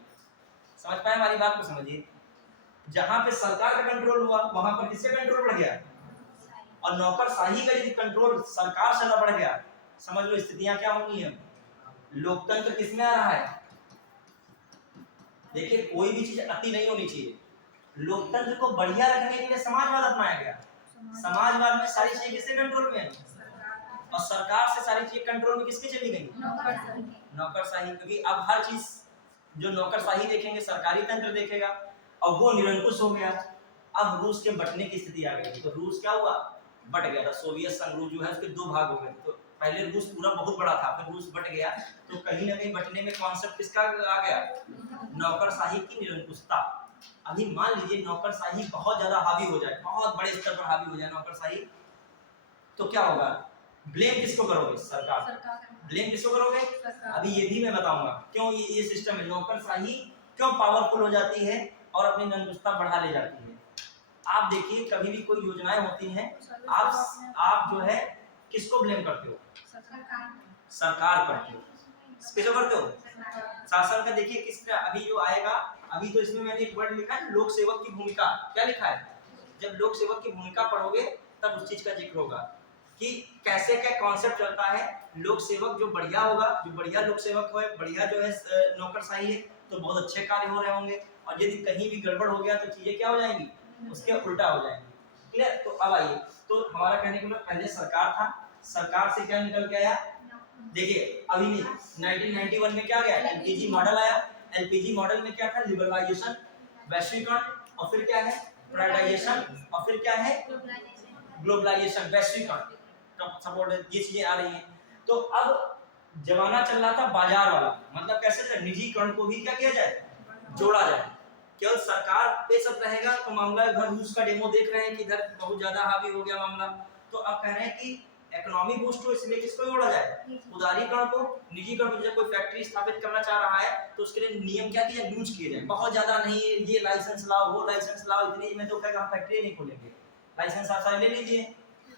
समझ पाए हमारी बात को? समझिए, जहां पे सरकार का कंट्रोल हुआ वहां पर किसका कंट्रोल बढ़ गया? और नौकरशाही का यदि कंट्रोल सरकार से न बढ़ गया, समझ लो स्थितियां क्या होंगी है। लोकतंत्र किसमें आ रहा है? देखिए कोई भी चीज अति नहीं होनी चाहिए। लोकतंत्र को बढ़िया रखने के लिए समाजवाद अपनाया गया। समाजवाद में सारी चीजें किसके कंट्रोल में है? और सरकार से सारी चीजें कंट्रोल में किसके चली गई? नौकरशाही। क्योंकि अब हर चीज जो नौकरशाही देखेंगे, सरकारी तंत्र देखेगा, और वो निरंकुश हो गया। अब रूस के बटने की स्थिति आ गई। तो रूस क्या हुआ? बट गया था। सोवियत संघ रूस जो है उसके दो भाग हो गए। तो पहले रूस पूरा बहुत बड़ा था, फिर रूस बट गया। तो कहीं ना कहीं बटने में कॉन्सेप्ट किसका आ गया? नौकरशाही की निरंकुशता। अभी मान लीजिए नौकरशाही बहुत ज्यादा हावी हो जाए, बहुत बड़े स्तर पर हावी हो जाए नौकरशाही, तो क्या होगा? ब्लेम किसको करोगे? सरकार। ब्लेम किसको करोगे? अभी ये भी मैं बताऊंगा क्यों ये सिस्टम है। नौकरशाही क्यों पावरफुल हो जाती है और अपनी निरंकुशता बढ़ा ले जाती है। आप देखिए कभी भी कोई योजनाएं होती हैं, आप जो है किसको ब्लेम करते हो? सरकार करते हो। किसको करते हो? शासन का। देखिए किस तरह अभी जो आएगा, अभी तो इसमें मैंने एक वर्ड लिखा है, लोक सेवक की भूमिका। क्या लिखा है? जब लोक सेवक की भूमिका पढ़ोगे तब उस चीज का जिक्र होगा कि कैसे क्या कॉन्सेप्ट चलता है। लोक सेवक जो बढ़िया होगा, जो बढ़िया लोक सेवक हो, बढ़िया जो है नौकरशाही है, तो बहुत अच्छे कार्य हो रहे होंगे। और यदि कहीं भी गड़बड़ हो गया तो चीजें क्या हो जाएंगी? उसके उल्टा हो जाएंगी। क्लियर? तो अब आइए, तो हमारा कहने का मतलब पहले सरकार था, सरकार से क्या निकल के आया? देखिए अभी नहीं, 1991 में क्या गया? एलपीजी मॉडल आया। एलपीजी मॉडल में क्या था? लिबरलाइजेशन, वैश्वीकरण, और फिर क्या है? प्राइवेटाइजेशन, और फिर क्या है? ग्लोबलाइजेशन, वैश्वीकरण का सपोर्ट। ये चीजें आ रही हैं। तो अब जमाना चल रहा था बाजार वाला, मतलब कैसे निजीकरण को भी क्या किया जाए? जोड़ा जाए। केवल सरकार पे सब रहेगा तो मामला इधर रूस का डेमो देख रहे हैं कि इधर बहुत ज्यादा हावी हो गया मामला। तो अब कह रहे हैं कि इकोनॉमी बूस्ट हो, इसलिए किसको जोड़ा जाए? उदारीकरण को, निजीकरण को। जब कोई फैक्ट्री स्थापित करना चाह रहा है तो उसके लिए नियम क्या किया? लूज किए जाए, बहुत ज्यादा नहीं, ये लाइसेंस लाओ, वो लाइसेंस लाओ, इतनी में तो कहेगा हम फैक्ट्री नहीं खोलेंगे। लाइसेंस आप सारे ले लीजिए,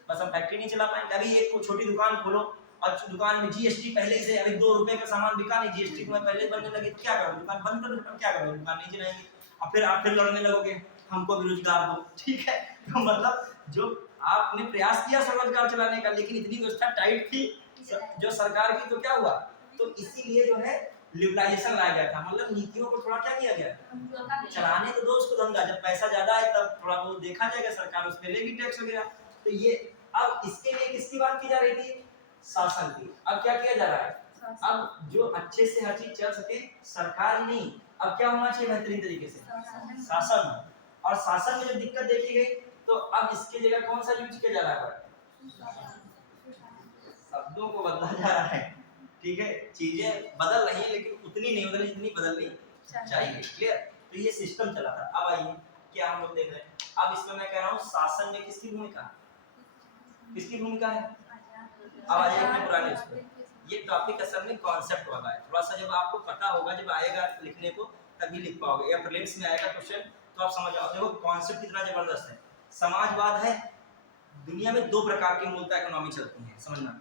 बस हम फैक्ट्री नहीं चला पाएंगे। अभी एक छोटी दुकान खोलो और दुकान में जीएसटी पहले से, अभी 2 रुपए का सामान बिका नहीं, जीएसटी को पहले बनने लगे, तो क्या करोगे? दुकान बंद कर दो, क्या करोगे? दुकान नहीं चलाएंगे। और फिर आप लड़ने लगोगे हमको भी रोजगार दो। ठीक है, तो मतलब जो आपने प्रयास किया स्वरोजगार चलाने का, लेकिन इतनी व्यवस्था टाइट थी जो सरकार की, तो क्या हुआ? तो इसीलिए जो है लिबरलाइजेशन लाया गया था। मतलब नीतियों को थोड़ा क्या किया गया? चलाने तो दो उसको धंधा, जब पैसा ज्यादा है तब थोड़ा बहुत देखा जाएगा, सरकार उस पर लेगी टैक्स वगैरह। तो ये अब इसके लिए किसकी बात की जा रही थी? शासन की। अब क्या किया जा रहा है? अब जो अच्छे से हर चीज चल सके, सरकार ही नहीं, अब क्या होना चाहिए बेहतरीन तरीके से? शासन। और शासन में जो दिक्कत देखी गई, तो अब इसके जगह कौन सा यूज किया जा रहा है? शब्दों को बदला जा रहा है। ठीक है, चीजें बदल रही है लेकिन उतनी नहीं बदली जितनी बदलनी चाहिए। क्लियर? तो ये सिस्टम चला था। अब आइए क्या हम लोग देख रहे हैं, अब इसमें मैं कह रहा हूँ शासन में किसकी भूमिका? किसकी भूमिका है? अब आ जाइए पुराने उसमें। ये टॉपिक असल में कॉन्सेप्ट वाला है, थोड़ा सा जब आपको पता होगा, जब आएगा लिखने को तभी लिख पाओगे, या प्रीलिम्स में आएगा क्वेश्चन तो आप समझ आओ। देखो कॉन्सेप्ट कितना जबरदस्त है। समाजवाद है, दुनिया में 2 प्रकार की मूलतः इकोनॉमी चलती है, समझना।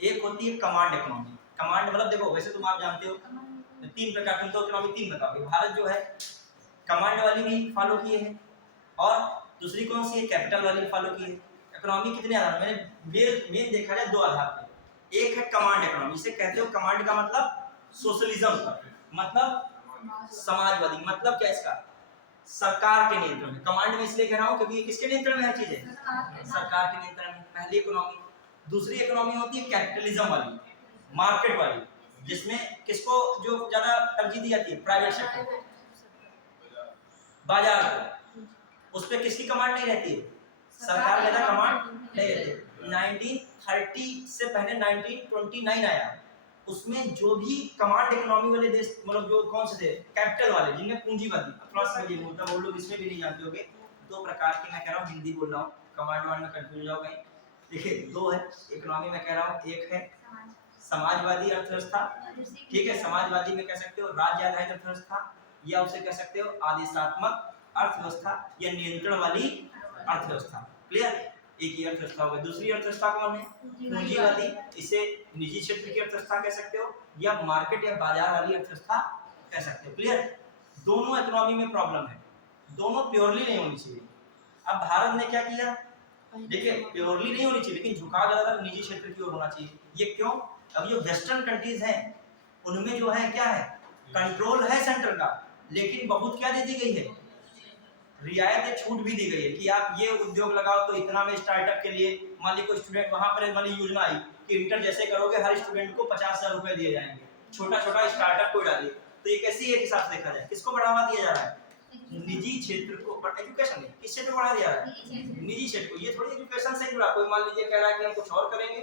एक होती है कमांड इकोनॉमी। कमांड मतलब देखो, वैसे तुम आप जानते हो तीन प्रकार की तो इकोनॉमी तीन प्रकार की। भारत जो है कमांड वाली भी फॉलो किए हैं, और दूसरी कौन सी है, कैपिटल वाली फॉलो की है। इकोनॉमी कितने आधार, मैंने मेन देखा जाए दो आधार पे। एक है कमांड इकोनॉमी, इसे कहते हो कमांड का मतलब सोशलिज्म, मतलब समाजवादी। मतलब क्या इसका, सरकार के नियंत्रण में। कमांड में इसलिए कह रहा हूं क्योंकि ये किसके नियंत्रण में हर चीज है, सरकार के नियंत्रण में, पहली इकोनॉमी। दूसरी इकोनॉमी होती है कैपिटलिज्म वाली, मार्केट वाली, जिसमें किसको जो ज्यादा तरजीह दी जाती है, प्राइवेट सेक्टर, बाजार को। उस पर किसकी कमांड नहीं रहती है, सरकार ज्यादा कमांड नहीं रहती। 1930 से पहले 1929 आया, उसमें जो भी कमांड इकोनॉमी वाले देश, मतलब जो कौन से थे, कैपिटल वाले, जिनमें पूंजीवादी, थोड़ा सा ये बोलता वो लोग इसमें भी नहीं जानते होंगे। दो प्रकार की, मैं कह रहा हूँ हिंदी बोल रहा हूँ, कमांड वांड में कंफ्यूज जाओ कहीं। देखिए दो है इकोनॉमी में कह रहा हूँ, एक है समाजवादी अर्थव्यवस्था, ठीक है, समाजवादी में कह सकते हो राज्य आधारित अर्थव्यवस्था, या उसे कह सकते हो आदेशात्मक अर्थव्यवस्था या नियंत्रण वाली अर्थव्यवस्था। क्लियर, एक ही अर्थव्यवस्था होगी। दूसरी अर्थव्यवस्था कौन है, पूंजीवादी, इसे निजी क्षेत्र की अर्थव्यवस्था कह सकते हो, या मार्केट या बाजार वाली अर्थव्यवस्था कह सकते हो। क्लियर, दोनों इकोनॉमी में प्रॉब्लम है, दोनों प्योरली नहीं होनी चाहिए। अब भारत ने क्या किया, देखिए प्योरली नहीं होनी चाहिए, लेकिन झुकाव ज्यादातर निजी क्षेत्र की ओर होना चाहिए। ये क्यों, अब जो वेस्टर्न कंट्रीज हैं उनमें जो है क्या है, कंट्रोल है सेंटर का, लेकिन बहुत क्या दे दी गई है, रियायतें, छूट भी दी गई है कि आप ये उद्योग लगाओ तो इतना में स्टार्टअप के लिए, मान ली कोई स्टूडेंट वहां पर मान ली योजना आई कि इंटर जैसे करोगे हर स्टूडेंट को 50,000 रुपए दिए जाएंगे, छोटा छोटा स्टार्टअप को डालिए। तो ये कैसी एक हिसाब से देखा जाए, किसको बढ़ावा दिया जा रहा है, निजी क्षेत्र को, एजुकेशन में किस क्षेत्र को बढ़ावा दिया जा रहा है, निजी क्षेत्र को। ये थोड़ी एजुकेशन से जुड़ा, कोई मान लीजिए कह रहा है कि हम कुछ और करेंगे,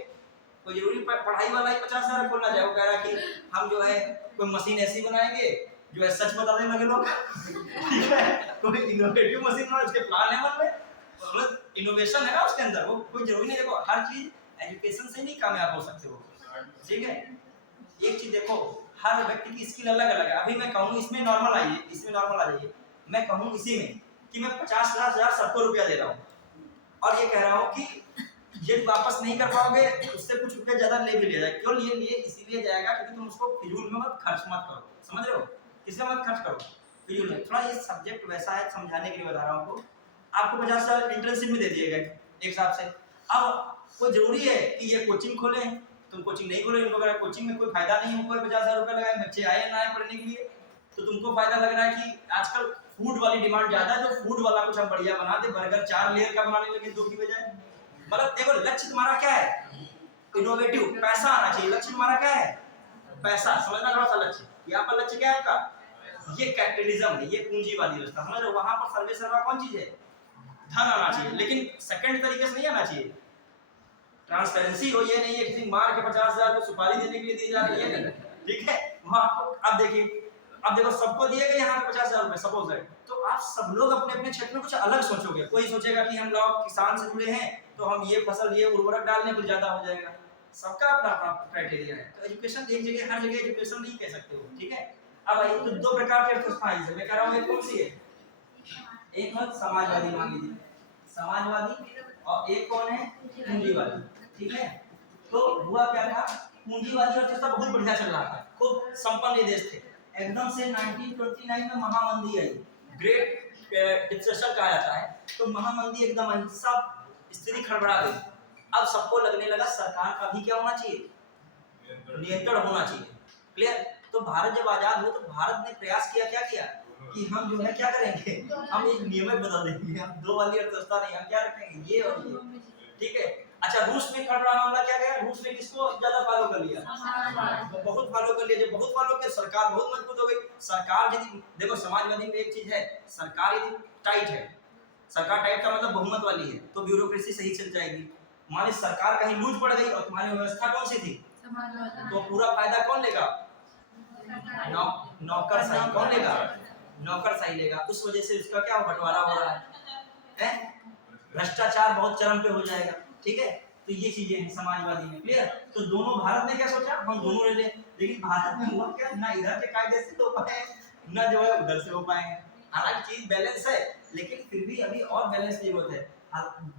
कोई जरूरी पढ़ाई वाला ही 50,000 खोलना चाहे, वो कह रहा है कि हम जो है कोई मशीन ऐसी बनाएंगे जो है सच बताने लगे लोग, ठीक है, कोई इनोवेटिव मशीन बना, उसके प्लान है मन में, मतलब इनोवेशन है ना उसके अंदर, वो कोई जरूरी नहीं। देखो हर चीज एजुकेशन से नहीं कामयाब हो सकते हो, ठीक है। एक चीज देखो, हर व्यक्ति की स्किल अलग अलग है। अभी मैं कहूँ इसमें नॉर्मल आइए, इसमें नॉर्मल आ जाइए, मैं कहूँ इसी में कि मैं 50,000 सबको रुपया दे रहा हूँ, और ये कह रहा हूँ कि ये वापस नहीं कर पाओगे, उससे कुछ रुपया ज्यादा ले भी लिया जाए। क्यों लिए इसीलिए जाएगा क्योंकि तुम उसको फिजूल में मत खर्च मत करो, समझ रहे हो, इसमें मत खर्च करो फिजूल में। थोड़ा ये सब्जेक्ट वैसा है, समझाने के लिए बता रहा हूँ आपको। 50,000 इंटर्नशिप में दे दिए गए एक हिसाब से। अब कोई जरूरी है कि ये कोचिंग खोले, तुम कोचिंग नहीं खोले, इनको अगर कोचिंग में कोई फायदा नहीं है, उनको 50,000 रुपये लगाए, बच्चे आए ना आए पढ़ने के लिए, तो तुमको फायदा लग रहा है कि आजकल फूड वाली डिमांड ज्यादा है, तो फूड वाला कुछ हम बढ़िया बना दे, बर्गर 4 लेयर का बनाने लगे 2 की बजाय। मतलब देखो लक्ष्य तुम्हारा क्या है, इनोवेटिव, पैसा आना चाहिए। लक्ष्य तुम्हारा क्या है, पैसा, समझना थोड़ा सा लक्ष्य। यहाँ पर लक्ष्य क्या है आपका, ये कैपिटलिज्म है, ये पूंजीवादी व्यवस्था, समझ रहे हो। वहां पर सर्वे सर्वा कौन चीज है, धन आना चाहिए, लेकिन सेकंड तरीके से नहीं आना चाहिए। ट्रांसपेरेंसी हो, ये नहीं है किसी मार के 50,000 को सुपारी देने के लिए दी जा रही है, ठीक है। वहां आपको अब देखिए, अब देखो सबको दिए गए यहाँ पे 50,000 रुपए सपोज है, तो आप सब लोग अपने अपने क्षेत्र में कुछ अलग सोचोगे। कोई सोचेगा कि हम लोग किसान से जुड़े हैं तो हम ये फसल, ये उर्वरक डालने कुछ ज्यादा हो जाएगा। सबका अपना अपना क्राइटेरिया है। तो एजुकेशन एक जगह, हर जगह एजुकेशन नहीं कह सकते हो, ठीक है। अब आइए तो दो प्रकार के अर्थव्यवस्था है, मैं कह रहा हूँ एक कौन सी है, एक है समाजवादी, मान लीजिए समाजवादी, और एक कौन है, पूंजीवादी, ठीक है। तो हुआ क्या था, पूंजीवादी अर्थव्यवस्था बहुत बढ़िया चल रहा था, खूब संपन्न देश थे। एकदम से 1929 में महामंदी आई, ग्रेट डिप्रेशन कहा जाता है। तो महामंदी एकदम आई, सब स्थिति खड़बड़ा गई। अब सबको लगने लगा सरकार का भी क्या होना चाहिए, नियंत्रण होना चाहिए। क्लियर। तो भारत जब आजाद हुआ तो भारत ने प्रयास किया, क्या किया कि हम जो है क्या करेंगे, हम एक नियम बदल देंगे, हम दो वाली अर्थव्यवस्था नहीं, हम क्या रखेंगे, ये और ये, ठीक है। अच्छा, रूस में खड़ा मामला क्या गया, रूस ने किसको ज्यादा फॉलो कर लिया, बहुत फॉलो कर लिया। जब बहुत फॉलो किया, सरकार बहुत मजबूत हो गई। सरकार यदि देखो, समाजवादी में एक चीज है, सरकार यदि टाइट है, सरकार टाइट का मतलब बहुमत वाली है, तो ब्यूरोक्रेसी सही चल जाएगी। मान ली सरकार कहीं लूज पड़ गई और तुम्हारी व्यवस्था कौन सी थी, तो पूरा फायदा कौन लेगा, नौकरशाही कौन लेगा, नौकरशाही लेगा। उस वजह से उसका क्या बंटवारा हो रहा है, भ्रष्टाचार बहुत चरम पे हो जाएगा, ठीक है। तो ये चीजें हैं समाजवादी में। क्लियर। तो दोनों, भारत ने क्या सोचा, हम दोनों ले लें, लेकिन भारत में हुआ क्या, ना इधर के कायदे से हो पाए, ना जो है उधर से हो पाएंगे। हालांकि चीज बैलेंस है, लेकिन फिर भी अभी और बैलेंस की जरूरत है।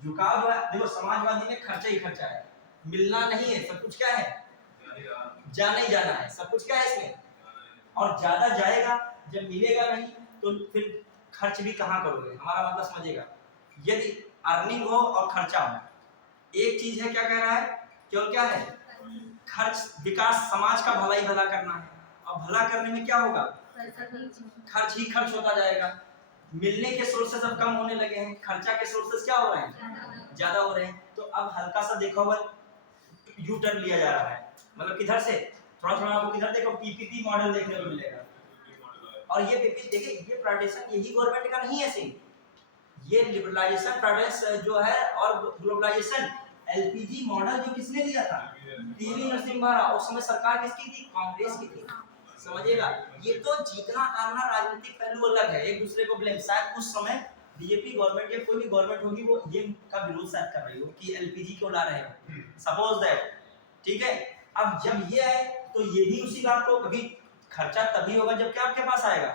झुकाव जो है, देखो समाजवादी में खर्चा ही खर्चा है, मिलना नहीं है, सब कुछ क्या है, जाना ही जाना है, सब कुछ क्या है इसमें। और ज्यादा जाएगा, जब मिलेगा नहीं तो फिर खर्च भी कहाँ करोगे, हमारा मतलब समझेगा। यदि अर्निंग हो और खर्चा हो, एक चीज है, क्या कह रहा है, क्यों क्या है, खर्च, विकास, समाज का भला ही भला करना है, और भला करने में क्या होगा, खर्च ही खर्च होता जाएगा। मिलने के सोर्सेस अब कम होने लगे हैं, खर्चा के सोर्सेस क्या हो रहे हैं, ज्यादा हो रहे हैं। तो अब हल्का सा देखो, यू टर्न लिया जा रहा है, मतलब किधर से, थोड़ा थोड़ा आपको किधर देखो, पीपीपी मॉडल देखने को मिलेगा। और ये पीपीपी देखिए, ये प्राइवेटाइजेशन यही गवर्नमेंट का नहीं है सिर्फ, ये लिबरलाइजेशन प्राइवेटाइजेशन जो है और ग्लोबलाइजेशन, एलपीजी मॉडल जो किसने दिया था, पीवी नरसिम्हा राव, उस समय सरकार किसकी थी, कांग्रेस की थी, समझिएगा। ये तो जीतना हारना राजनीतिक पहलू अलग है, एक दूसरे को ब्लेम, शायद उस समय बीजेपी गवर्नमेंट या कोई भी गवर्नमेंट होगी वो ये का विरोध शायद कर रही हो कि एलपीजी क्यों ला रहे हो, सपोज दैट, ठीक है। अब जब ये आए तो ये भी उसी बात को, कभी खर्चा तभी होगा जब क्या आपके पास आएगा,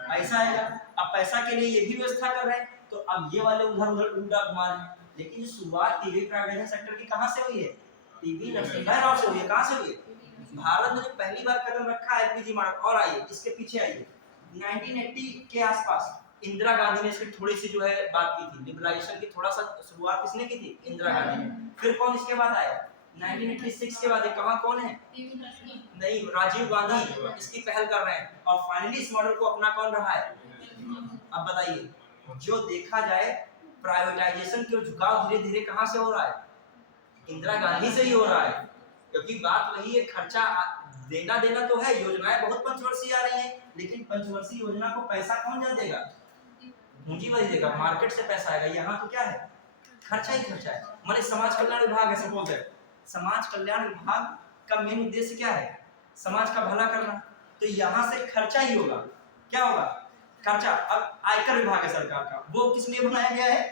पैसा आएगा। अब पैसा के लिए ये भी व्यवस्था कर रहे हैं, तो अब ये वाले उधर उधर उल्टा घुमा रहे हैं। लेकिन जो शुरुआत की गई प्राइवेटाइजेशन सेक्टर की कहां से हुई है, पीवी नरसिम्हा राव से हुई है। कहां से हुई है, भारत में जो पहली बार कदम रखा एलपीजी मॉडल। और आइए इसके पीछे आइए, 1980 के आसपास इंदिरा गांधी ने इसकी थोड़ी सी जो है बात की थी, लिबरलाइजेशन की थोड़ा सा शुरुआत किसने की थी, इंदिरा गांधी ने। फिर कौन इसके बाद आया, 1986 के बाद कहां कौन है, नहीं, राजीव गांधी इसकी पहल कर रहे हैं, और फाइनली इस मॉडल को अपना कौन रहा है। अब बताइए, जो देखा जाए प्राइवेटाइजेशन के झुकाव धीरे धीरे कहां से हो रहा है, इंदिरा गांधी से ही हो रहा है। क्योंकि बात वही है, खर्चा देना देना तो है, योजनाएं बहुत पंचवर्षीय आ रही हैं, लेकिन पंचवर्षीय योजना को पैसा कौन जा देगा, पूंजीवादी देगा, मार्केट से पैसा आएगा। यहाँ तो क्या है, खर्चा ही खर्चा है। माने समाज कल्याण विभाग है, सपोज है, समाज कल्याण विभाग का मेन उद्देश्य क्या है, समाज का भला करना, तो यहाँ से खर्चा ही होगा, क्या होगा, खर्चा। अब आयकर विभाग है सरकार का, वो किस लिए बनाया गया है,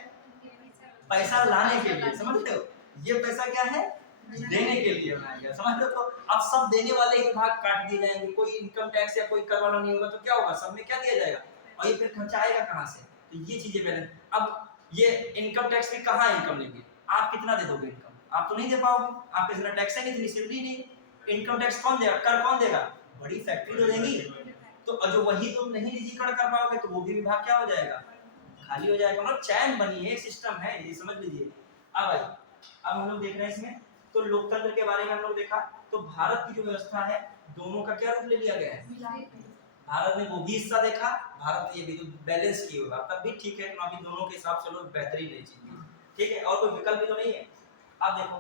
पैसा लाने के लिए, समझ रहे हो, ये पैसा क्या है, देने के लिए बनाया गया, समझ लो। तो अब सब देने वाले विभाग काट दिए जाएंगे, कोई इनकम टैक्स या कोई कर वाला नहीं होगा, तो क्या होगा, सब में क्या दिया जाएगा, और ये फिर खर्चा आएगा कहाँ से, तो ये चीजें पहले। अब ये इनकम टैक्स की कहाँ इनकम लेंगे, आप कितना दे दोगे इनकम, आप तो नहीं दे पाओगे, आप इतना टैक्स है नहीं, सैलरी नहीं, इनकम टैक्स कौन देगा, कर कौन देगा, बड़ी फैक्ट्री तो देंगी। तो जो वही तुम नहीं निजीकरण कर पाओगे तो वो भी विभाग क्या हो जाएगा, खाली हो जाएगा। मतलब चैन बनी है, सिस्टम है, ये समझ लीजिए। अब हम लोग देख रहे हैं इसमें, तो लोकतंत्र के बारे में हम लोग देखा, तो भारत की जो व्यवस्था है दोनों का क्या रूप ले लिया गया है, भारत ने वो भी हिस्सा देखा, भारत ने ये भी बैलेंस किया होगा, तब भी ठीक है, अभी दोनों के हिसाब से लोग बेहतरीन नहीं चाहिए, ठीक है, और कोई विकल्प भी तो नहीं है। अब देखो,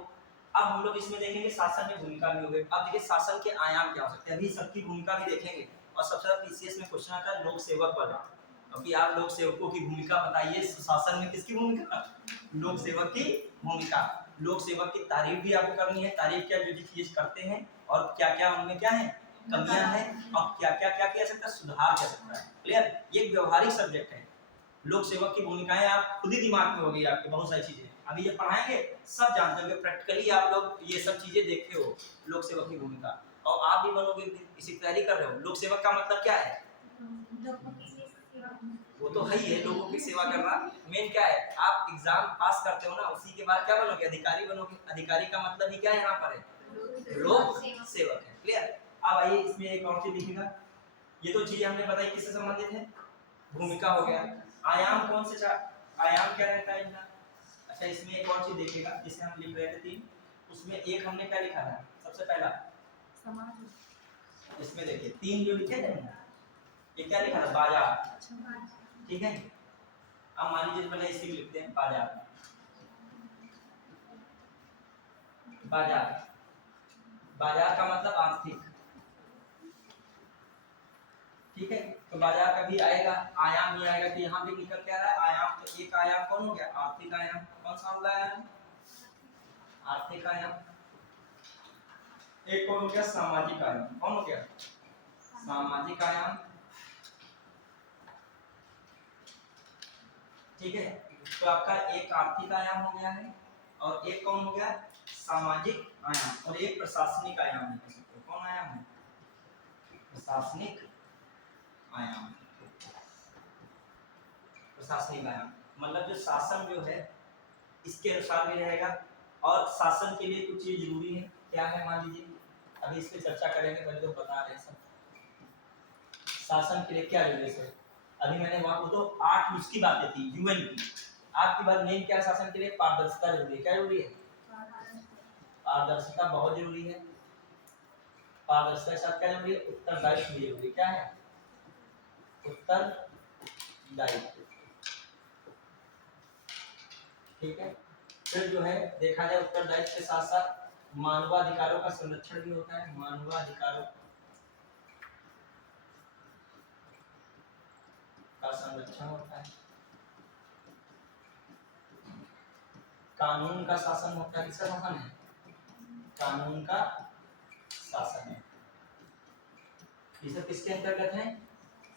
अब हम लोग इसमें देखेंगे शासन में भूमिका भी होगी। अब देखिए शासन के आयाम क्या हो सकते हैं, अभी सबकी भूमिका भी देखेंगे, और सबसे ज्यादा पीसीएस में क्वेश्चन आता है लोक सेवक वाला। अभी आप लोक सेवकों की भूमिका बताइए, शासन में किसकी भूमिका, लोक सेवक की भूमिका। लोक सेवक की तारीफ भी आपको करनी है, तारीफ क्या, जो चीज करते हैं और क्या क्या उनमें क्या है, कमियां हैं, और क्या क्या क्या किया सकता है, सुधार किया सकता है, क्लियर। ये व्यवहारिक सब्जेक्ट है, लोक सेवक की भूमिकाएं आप खुद ही दिमाग में होगी आपके, बहुत सारी चीजें अभी ये पढ़ाएंगे, सब जानते होंगे, प्रैक्टिकली आप लोग ये सब चीजें देखे हो, लोक सेवक की भूमिका, और आप भी बनोगे, इसी तैयारी कर रहे हो। लोक सेवक का मतलब क्या है, वो तो है ही है, लोगों की सेवा करना। मेन क्या है, आप एग्जाम पास करते हो ना, उसी के बाद क्या बनोगे, अधिकारी बनोगे। अधिकारी का मतलब ही क्या है, यहाँ पर है लोक सेवक है, क्लियर। अब आइए इसमें एक और चीज लिखिएगा, ये तो चीज हमने बताई किससे संबंधित है, भूमिका हो गया। आयाम कौन से आयाम क्या रहता है इनका, अच्छा इसमें एक और चीज देखिएगा, जिसे हम लिख रहे थे 3, उसमें एक हमने क्या लिखा है, सबसे पहला समाज। इसमें देखिए 3 जो लिखे थे, ये क्या लिखा था, बाजार, ठीक है। अब मान लीजिए पहले इसी में लिखते हैं बाजार, बाजार, बाजार का मतलब आर्थिक, ठीक है। तो बाजार का भी आएगा, आयाम ही आएगा, कि यहाँ पे निकल क्या रहा है, आयाम। तो एक आयाम कौन हो गया, आर्थिक आयाम, कौन सा होगा आयाम, आर्थिक आयाम। एक कौन हो गया, सामाजिक आयाम, कौन हो गया, सामाजिक आयाम, ठीक है। तो आपका एक आर्थिक आयाम हो गया है, और एक कौन हो गया, सामाजिक आयाम, और एक प्रशासनिक आयाम लिख सकते हो। कौन आयाम है, प्रशासनिक आयाम, प्रशासनिक आयाम मतलब जो शासन जो है इसके अनुसार भी रहेगा, और शासन के लिए कुछ चीज जरूरी है, क्या है मान लीजिए, अभी इस पे चर्चा करेंगे, पहले तो बता रहे हैं सब शासन के लिए क्या जरूरी है। अभी मैंने वहां को तो 8 उसकी बातें थी यूएन की, आपकी बात मेन क्या है शासन के लिए, पारदर्शिता जरूरी है। क्या जरूरी है? पारदर्शिता बहुत जरूरी है। पारदर्शिता के साथ क्या जरूरी है? उत्तरदायित्व भी जरूरी है। क्या है? उत्तरदायित्व। ठीक है। फिर जो है देखा जाए उत्तरदायित्व के साथ साथ मानवाधिकारों का संरक्षण भी होता है। मानवाधिकारों का संरक्षण होता है। कानून का शासन होता है। किसका शासन है? कानून का शासन है। ये सब किसके अंतर्गत है?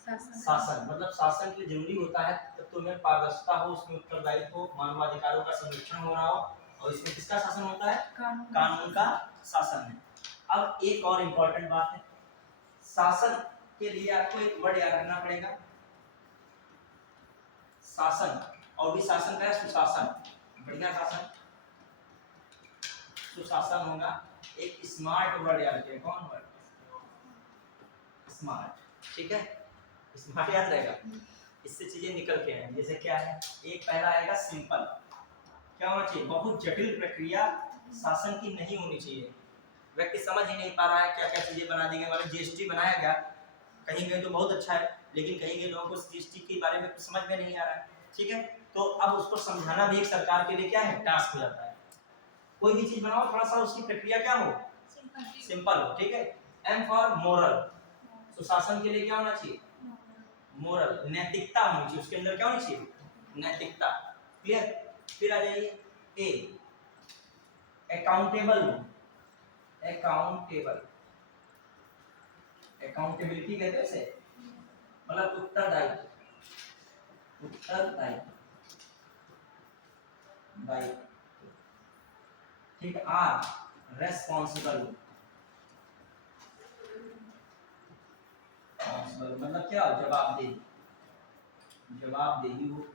शासन। मतलब शासन के लिए जरूरी होता है तब तो में पारदर्शिता हो, उसमें उत्तरदायित्व हो, मानवाधिकारों का संरक्षण हो रहा हो, और इसमें किसका शासन होता है? कानून का शासन है। अब एक और इम्पोर्टेंट बात है, शासन के लिए आपको एक वर्ड याद रखना पड़ेगा, शासन। और भी शासन का है सुशासन, बढ़िया शासन, सुशासन होगा। एक स्मार्ट वर्ड याद रखिए। कौन वर्ड? स्मार्ट। ठीक है, स्मार्ट याद रहेगा, इससे चीजें निकल के आएंगी। जैसे क्या है, एक पहला आएगा सिंपल। क्या होना चाहिए? बहुत जटिल प्रक्रिया शासन की नहीं होनी चाहिए। व्यक्ति समझ ही नहीं पा रहा है क्या क्या चीजें बना दी गई। मतलब जीएसटी बनाया गया, कहीं कहीं तो बहुत अच्छा है, लेकिन कहीं कहीं लोगों को जीएसटी के बारे में समझ में नहीं आ रहा है। ठीक है, तो अब उसको समझाना भी एक सरकार के लिए क्या है, टास्क हो जाता है। कोई भी चीज बनाओ थोड़ा सा उसकी प्रक्रिया क्या हो, सिंपल हो। ठीक है। एम फॉर मोरल, सुशासन के लिए क्या होना चाहिए? मोरल, नैतिकता होनी चाहिए। उसके अंदर क्या होनी चाहिए? नैतिकता। क्लियर। फिर आ जाइए ए, अकाउंटेबल। अकाउंटेबल, अकाउंटेबिलिटी कहते हैं इसे, मतलब उत्तरदायित्व। उत्तरदायित्व, ठीक है। R, responsible. मतलब क्या हो? जवाबदेही, जवाबदेही हो,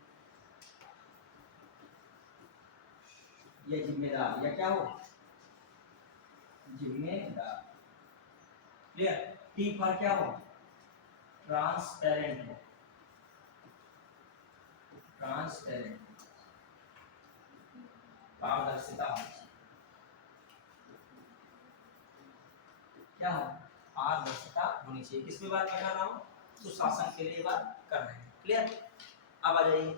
या जिम्मेदार, या क्या हो? जिम्मेदार। क्लियर। टी पर क्या हो? ट्रांसपेरेंट हो, ट्रांसपेरेंट, पारदर्शिता हो। क्या हो? पारदर्शिता होनी चाहिए। किसकी बात कर रहा हूँ? सुशासन के लिए बात कर रहे हैं। क्लियर। अब आ जाइए,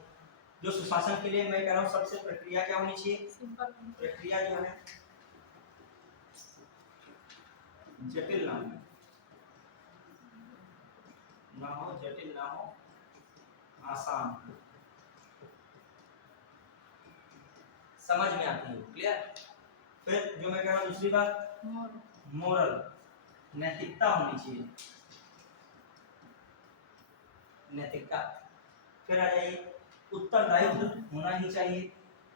जो सुशासन के लिए मैं कह रहा हूँ सबसे प्रक्रिया क्या होनी चाहिए? प्रक्रिया जो है जटिल ना हो, जटिल ना हो, आसान, समझ में आती है। क्लियर। फिर जो मैं कह रहा हूँ दूसरी बात, मोरल, नैतिकता होनी चाहिए, नैतिकता। फिर आ जाइए उत्तरदायित्व होना ही चाहिए,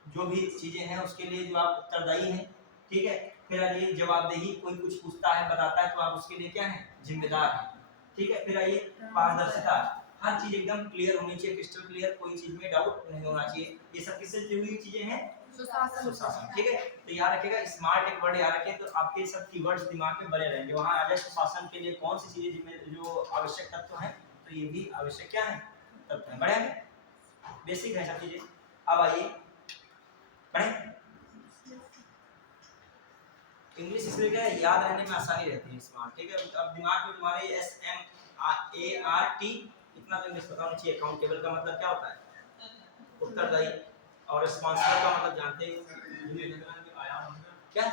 जो भी चीजें हैं उसके लिए जो आप उत्तरदायी हैं। ठीक है। फिर आ जाइए जवाबदेही, कोई कुछ पूछता है बताता है तो आप उसके लिए क्या है? जिम्मेदार हैं। ठीक है। फिर आइए पारदर्शिता, हर चीज एकदम क्लियर होनी चाहिए, क्रिस्टल क्लियर, कोई चीज में डाउट नहीं होना चाहिए। ये सब किससे जुड़ी हुई चीजें हैं? सुशासन। ठीक है। तो याद रखिएगा, स्मार्ट एक वर्ड याद रखिए तो आपके सब कीवर्ड्स दिमाग में बने रहेंगे। वहां आ जाए सुशासन के लिए कौन सी चीजें जिसमें जो आवश्यक तत्व हैं, तो ये भी आवश्यक क्या है? तत्व है। बढ़े, बेसिक है सब चीजें। अब आइए बढ़े। इंग्लिश इसलिए क्या है, याद रहने में आसानी रहती है, स्मार्ट। ठीक है। अब दिमाग में तुम्हारे SMART इतना तो इंग्लिश पता होना चाहिए। अकाउंटेबल का मतलब क्या होता है? उत्तरदायी। और रिस्पांसिबल का मतलब जानते हैं क्या?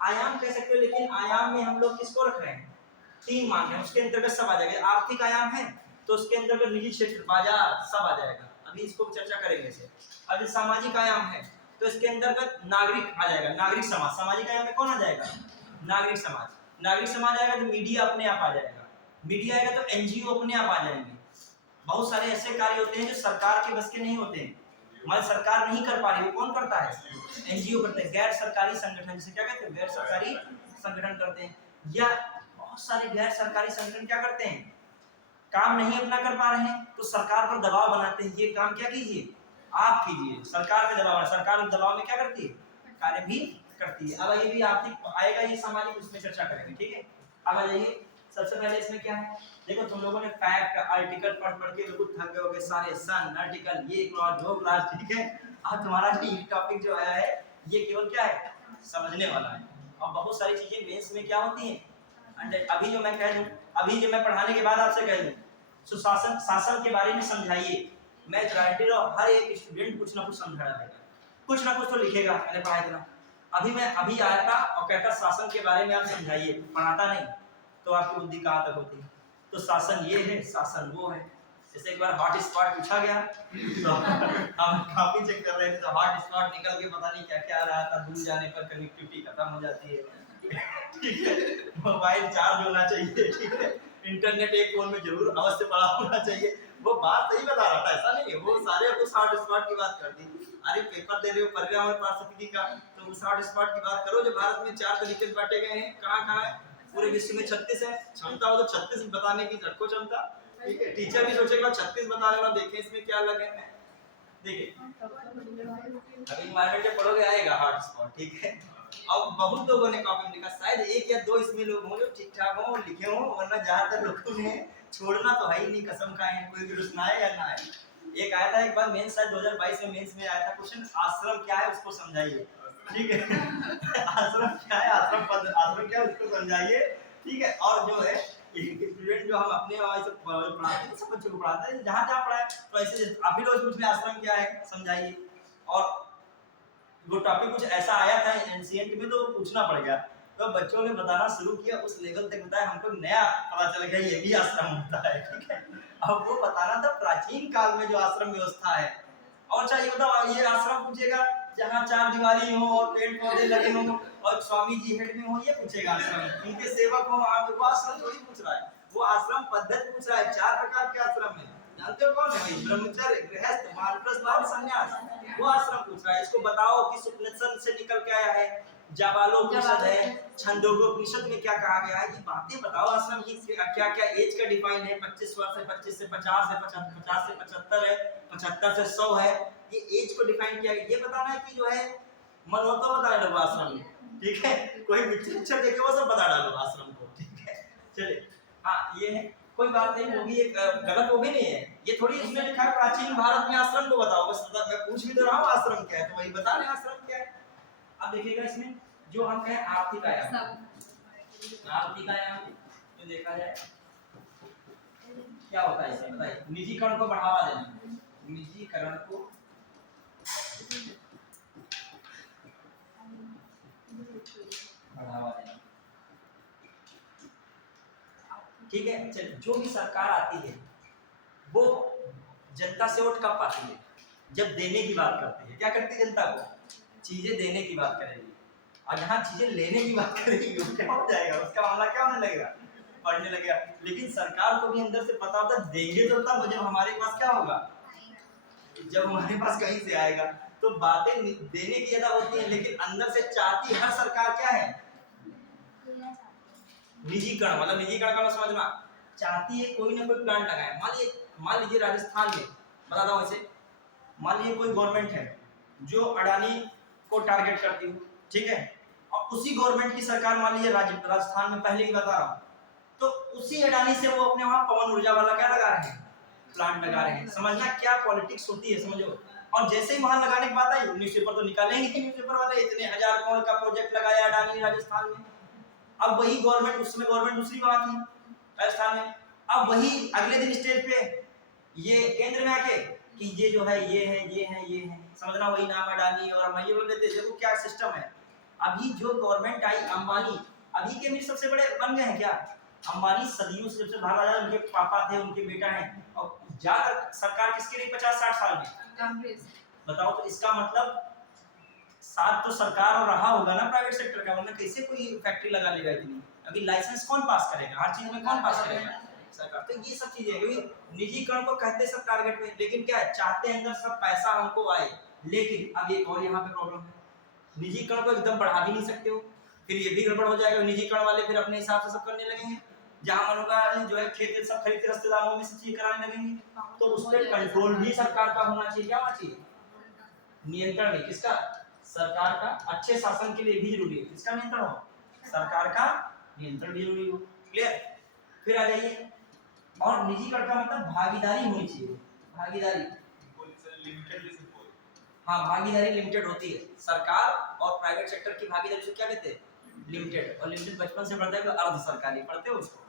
आयाम कह सकते हो, लेकिन आयाम में हम लोग किसको रख रहे हैं? 3 मान रहे हैं, उसके अंतर्गत सब आ जाएगा। आर्थिक आयाम है तो उसके अंतर्गत निजी क्षेत्र, बाजार सब आ जाएगा। अभी इसको चर्चा करेंगे इसे। अब सामाजिक आयाम है तो इसके अंतर्गत नागरिक आ जाएगा, नागरिक समाज। सामाजिक आयाम में कौन आ जाएगा? नागरिक समाज। नागरिक समाज आएगा तो मीडिया अपने आप आ जाएगा, मीडिया आएगा तो एनजीओ अपने आप आ जाएंगे। बहुत सारे ऐसे कार्य होते हैं जो सरकार के बस के नहीं होते हैं, हमारी सरकार नहीं कर पा रही, वो कौन करता है? एनजीओ करते हैं, गैर सरकारी संगठन, जिसे क्या कहते हैं? गैर सरकारी संगठन करते हैं। या बहुत सारे गैर सरकारी संगठन क्या करते हैं? काम नहीं अपना कर पा रहे हैं तो सरकार पर दबाव बनाते हैं, ये काम क्या कीजिए आप कीजिए। सरकार पे दबाव, सरकार दबाव में क्या करती है? कार्य भी करती है। अब ये भी आर्थिक आएगा, ये सामाजिक उसमें चर्चा करेंगे, ठीक है। अब आ जाइए, सबसे पहले इसमें क्या है, देखो तुम लोगों ने फैक्ट आर्टिकल पढ़ पढ़ के बिल्कुल थक गए होगे सारे, सन आर्टिकल ये क्लॉज वो क्लॉज, ठीक है। अब तुम्हारा जो ये टॉपिक जो आया है ये केवल क्या है, समझने वाला है। और बहुत सारी चीजें मेंस में क्या होती हैं, अभी जो मैं कह दूं, अभी जो मैं पढ़ाने के बाद आपसे कह दूं, सुशासन शासन के बारे में समझाइए, मैं गारंटी रहा हूं हर एक स्टूडेंट कुछ ना कुछ समझा देगा, कुछ ना कुछ तो लिखेगा, मैंने पढ़ा इतना। अभी आया था और कहता शासन के बारे में आप समझाइए, पढ़ाता नहीं तो आपकी बुद्धि कहाँ तक होती है। तो शासन ये है, शासन वो है। जैसे एक बार हॉट स्पॉट पूछा गया तो हम काफी चेक कर रहे थे, तो हॉट स्पॉट निकल के पता नहीं क्या क्या आ रहा था, दूर जाने पर कनेक्टिविटी खत्म हो जाती है, ठीक है, मोबाइल चार्ज होना चाहिए, ठीक है, इंटरनेट एक फोन में जरूर अवश्य पड़ा होना चाहिए। वो बात सही बता रहा था, ऐसा नहीं है, वो सारे उस हॉट स्पॉट की बात कर दी। अरे पेपर दे रहे हो पर्यावरण पारिस्थितिकी का, तो उस हॉट स्पॉट की बात करो जो भारत में 4 तरीके से बांटे गए हैं, कहाँ कहाँ है, पूरे विश्व में 36 है। क्षमता हो तो 36 बताने की रखो क्षमता, ठीक है। टीचर भी सोचेगा 36 बताने वाला, देखें इसमें क्या लगे, देखिए अभी इन्वायरमेंट जब पढ़ोगे आएगा हॉट स्पॉट, ठीक है। अब बहुत लोगों ने कॉपी में लिखा, शायद 1 या 2 इसमें लोग हों जो ठीक ठाक हों और लिखे हों, वरना ज्यादातर लोगों ने छोड़ना तो है ही नहीं, कसम खाए हैं, कोई भी रुस्ना है या ना है। एक आया था एक बार मेंस, शायद 2022 में मेंस में आया था क्वेश्चन, आश्रम क्या है उसको समझाइए, ठीक है। आश्रम क्या है, आश्रम क्या है उसको समझाइए, ठीक है। और जो है स्टूडेंट जो हम अपने पढ़ाते हैं, सब बच्चों को पढ़ाते हैं, जहाँ जहाँ पढ़ाए, तो ऐसे आप ही लोग पूछ में आश्रम क्या है समझाइए। और वो टॉपिक कुछ ऐसा आया था एंशिएंट में, तो पूछना पड़ गया, तो बच्चों ने बताना शुरू किया, उस लेवल तक बताया, हमको नया पता चल गया ये भी आश्रम होता है, ठीक है। अब वो बताना था प्राचीन काल में जो आश्रम व्यवस्था है। और अच्छा ये बताओ, ये आश्रम पूछेगा जहाँ 4 दीवारी हो और पेड़ पौधे लगे हो और स्वामी जी हेड में हो, ये पूछेगा आश्रम, उनके सेवक हो, आप वो आश्रम थोड़ी पूछ रहा है, वो आश्रम पद्धति पूछ रहा है। 4 प्रकार के आश्रम है, जानते हो कौन है, ब्रह्मचर्य, गृहस्थ, वानप्रस्थ और सन्यास, वो आश्रम पूछ रहा है। इसको बताओ कि उपनिषद से निकल के आया है, जाबालोपनिषद है, छंदोग्योपनिषद में क्या कहा गया है, ये बातें बताओ। आश्रम की क्या क्या एज का डिफाइन है, 25 वर्ष है, 25 से 50 है, 50 से 75 है, 75 से 100 है, ये एज को डिफाइन किया है। ये बताना है कि जो है मन हो तो बता डालो आश्रम में, ठीक है, कोई पिक्चर देखे वो सब बता डालो आश्रम को, ठीक है। चलिए हाँ ये है, कोई बात नहीं, वो भी एक गलत वो भी नहीं है, ये थोड़ी इसमें लिखा है प्राचीन भारत में आश्रम को बताओ, बस मैं पूछ भी तो रहा हूँ आश्रम क्या है, तो वही बता रहे हैं आश्रम क्या है। अब देखिएगा इसमें जो हम कहें आर्थिक आयाम, आर्थिक आयाम जो देखा जाए क्या होता है इसमें बताइए, निजीकरण को बढ़ावा देना, निजीकरण को बढ़ावा देना, ठीक है। चलिए जो भी सरकार आती है वो जनता से वोट कब पाती है, जब देने की बात करती है, क्या करती है जनता को, चीजें देने की बात करेगी। और जहाँ चीजें लेने की बात करेगी वो क्या हो जाएगा, उसका मामला क्या होने लगेगा, बढ़ने लगेगा। लेकिन सरकार को भी अंदर से पता होता है देंगे तो तब जब हमारे पास क्या होगा, जब हमारे पास कहीं से आएगा। तो बातें देने की ज्यादा होती है, लेकिन अंदर से चाहती हर सरकार क्या है, निजीकरण, मतलब निजीकरण का समझना चाहती है, कोई ना कोई प्लांट लगाए। मान लीजिए राजस्थान में बताता हूँ ऐसे, मान लीजिए कोई गवर्नमेंट है जो अडानी को टारगेट करती है, ठीक है, और उसी गवर्नमेंट की सरकार मान लीजिए राजस्थान में, पहले ही बता रहा हूँ, तो उसी अडानी से वो अपने वहां पवन ऊर्जा वाला क्या लगा रहे हैं, प्लांट लगा रहे हैं। समझना क्या पॉलिटिक्स होती है, समझो। और जैसे ही वहां लगाने की बात आई, न्यूज़पेपर तो निकालेंगे, न्यूज़पेपर वाले इतने 1000 करोड़ का प्रोजेक्ट लगाया अडानी राजस्थान में। अब वही गवर्नमेंट, उस समय गवर्नमेंट दूसरी वहां थी राजस्थान में, अब वही अगले दिन स्टेज पे ये केंद्र में आके कि ये जो है ये है ये है ये है, समझना वही नाम अडानी और हम ये बोल लेते। देखो क्या सिस्टम है, अभी जो गवर्नमेंट आई, अंबानी अभी के भी सबसे बड़े बन गए हैं क्या, अंबानी सदियों से सबसे भागा जा, उनके पापा थे, उनके बेटा है, और ज्यादा सरकार किसकी रही 50-60 साल में, कांग्रेस। बताओ तो इसका मतलब साथ तो सरकार और रहा होगा ना प्राइवेट सेक्टर का, वरना कैसे कोई फैक्ट्री लगा लेगा इतनी। अभी लाइसेंस कौन पास करेगा, हर चीज में कौन पास करेगा, सरकार। तो ये सब चीजें निजीकरण को कहते हैं सब टारगेट में, लेकिन क्या है, चाहते हैं अंदर सब पैसा हमको आए। लेकिन अब एक और यहाँ पे प्रॉब्लम है, निजीकरण को एकदम बढ़ा भी नहीं सकते हो, फिर ये भी गड़बड़ हो जाएगा, निजीकरण वाले फिर अपने हिसाब से सब करने लगेंगे, जहाँ मन होगा जो है खेत सब खरीद के रिश्तेदारों में से चीज कराने लगेंगे। तो उस पर कंट्रोल भी सरकार का होना चाहिए, क्या होना चाहिए, नियंत्रण नहीं, किसका, सरकार का अच्छे शासन के लिए भी जरूरी है किसका नियंत्रण हो, सरकार का नियंत्रण भी जरूरी हो। क्लियर। फिर आ जाइए, और निजीकरण का मतलब भागीदारी होनी चाहिए, भागीदारी। हाँ, भागीदारी लिमिटेड होती है, सरकार और प्राइवेट सेक्टर की भागीदारी से क्या कहते हैं, लिमिटेड। और लिमिटेड बचपन से पढ़ते हो, अर्ध सरकारी पढ़ते हो उसको,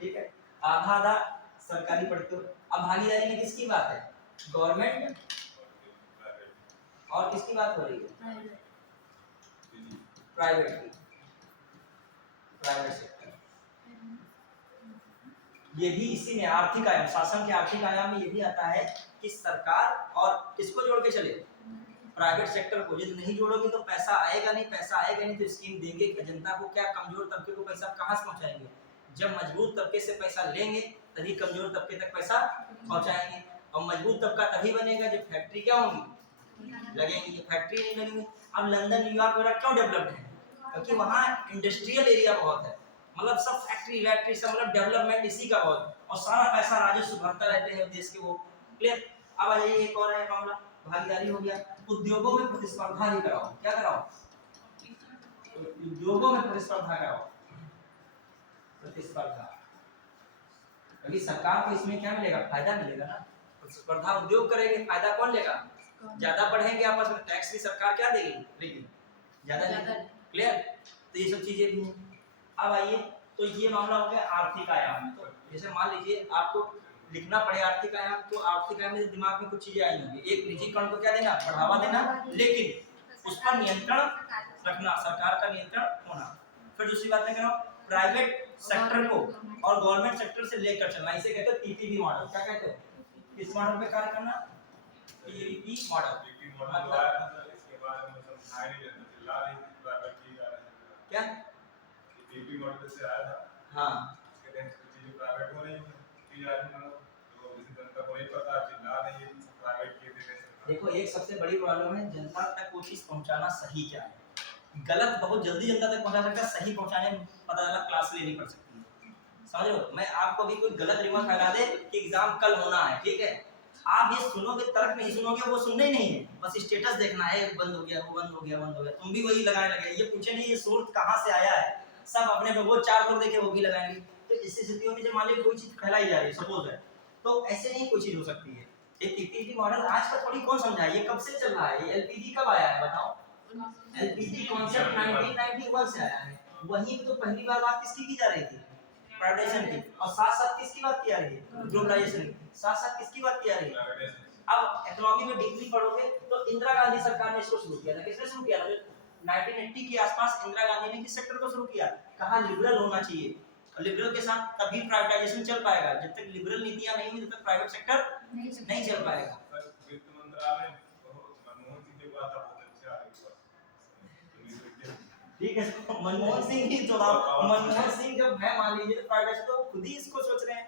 ठीक है, आधा आधा सरकारी पढ़ते हो। अब भागीदारी में किसकी बात है, गवर्नमेंट और किसकी बात हो रही है, प्राइवेट की, प्राइवेट सेक्टर। ये भी इसी में आर्थिक आयाम, शासन के आर्थिक आयाम में ये भी आता है कि सरकार और किसको जोड़ के चले, प्राइवेट सेक्टर को। यदि नहीं जोड़ोगे तो पैसा आएगा नहीं, पैसा आएगा नहीं तो स्कीम देंगे कि जनता को क्या, कमजोर तबके को पैसा कहाँ से पहुंचाएंगे। जब मजबूत तबके से पैसा लेंगे तभी कमजोर तबके तक पैसा पहुंचाएंगे। और मजबूत तबका तभी बनेगा जब फैक्ट्री क्या होंगी, लगेंगी। ये फैक्ट्री नहीं लगेंगी। अब लंदन, न्यूयॉर्क वगैरह क्यों डेवलप्ड है, क्योंकि वहाँ इंडस्ट्रियल एरिया बहुत है, मतलब सब फैक्ट्री वैक्ट्री सब, मतलब डेवलपमेंट इसी का बहुत, और सारा पैसा राजस्व भरता रहते हैं देश के वो। क्लियर। अब आ जाइए, एक और है मामला, भागीदारी हो गया। उद्योगों में प्रतिस्पर्धा ही कराओ, क्या कराओ, उद्योगों में प्रतिस्पर्धा कराओ, प्रतिस्पर्धा। क्योंकि सरकार को इसमें क्या मिलेगा, फायदा मिलेगा ना। प्रतिस्पर्धा उद्योग करेंगे, फायदा कौन लेगा, ज्यादा बढ़ेंगे आपस में, टैक्स भी सरकार क्या देगी, लेकिन ज्यादा लेगी। क्लियर। तो ये सब चीजें भी हैं। अब आइए, तो ये मामला हो गया आर्थिक आयाम। तो जैसे मान लीजिए आपको लिखना पड़े आर्थिक आयाम, तो आर्थिक आयाम में दिमाग में कुछ चीजें आई होंगी। एक, निजीकरण को क्या देना, बढ़ावा देना, लेकिन उस पर नियंत्रण रखना, सरकार का नियंत्रण होना। फिर दूसरी बात मैं कह रहा हूँ, प्राइवेट सेक्टर को और गवर्नमेंट सेक्टर से लेकर चलना, इसे कहते हैं पीपीपी मॉडल। क्या कहते हैं, किस मॉडल पे कार्य करना, पीपीपी मॉडल। क्या पीपीपी मॉडल से आया था, हाँ, इसके तहत चीजें प्राइवेट हो रही हैं, तो किसी जनता को नहीं पता, चिल्ला रही है प्राइवेट के दे। देखो, एक सबसे बड़ी प्रॉब्लम है जनता तक वो चीज पहुंचाना सही क्या है। गलत बहुत जल्दी जनता तक पहुंचा सकता है, सही पहुंचाने में पता चला क्लास लेनी पड़ सकती है। समझ लो, मैं आपको भी कोई गलत रिमार्क फैला दे कि एग्जाम कल होना है, ठीक है, आप ये सुनोगे, तर्क नहीं सुनोगे, वो सुनना ही नहीं है, बस स्टेटस देखना है, बंद हो गया, वो बंद हो गया, बंद हो गया, तुम भी वही लगाने लगे। ये पूछे नहीं ये सोर्स कहाँ से आया है, सब अपने पे, वो 4 लोग देखे वो भी लगाएंगे। तो इस स्थितियों में जब मान लीजिए कोई चीज फैलाई जा रही है, सपोज है, तो ऐसे नहीं कोई चीज हो सकती है। ये पीपीपी मॉडल आज का थोड़ी कौन समझा है, ये कब से चल रहा है, ये एलपीजी कब आया है बताओ। एलपीजी कॉन्सेप्ट 1991 से आया है। वहीं तो पहली बार बात किसकी की जा रही थी, प्राइवेटाइजेशन की, और साथ साथ किसकी बात की जा रही है, ग्लोबलाइजेशन की, साथ साथ किसकी बात की जा रही है। अब इकोनॉमी में डिग्री पढ़ोगे तो इंदिरा गांधी सरकार ने इसको शुरू किया था। किसने शुरू किया था, 1980 के आसपास इंदिरा गांधी ने किस सेक्टर को शुरू किया, कहा लिबरल होना चाहिए, लिबरल के साथ तभी प्राइवेटाइजेशन चल पाएगा। जब तक लिबरल नीतियां नहीं होंगी तब तक प्राइवेट सेक्टर नहीं चल पाएगा। वित्त मंत्रालय मनमोहन सिंह के बाद बहुत अच्छा है, ठीक है, मनमोहन सिंह ही चुनाव, मनमोहन सिंह जब है मान लीजिए तो प्राइवेट तो खुद ही इसको सोच रहे हैं।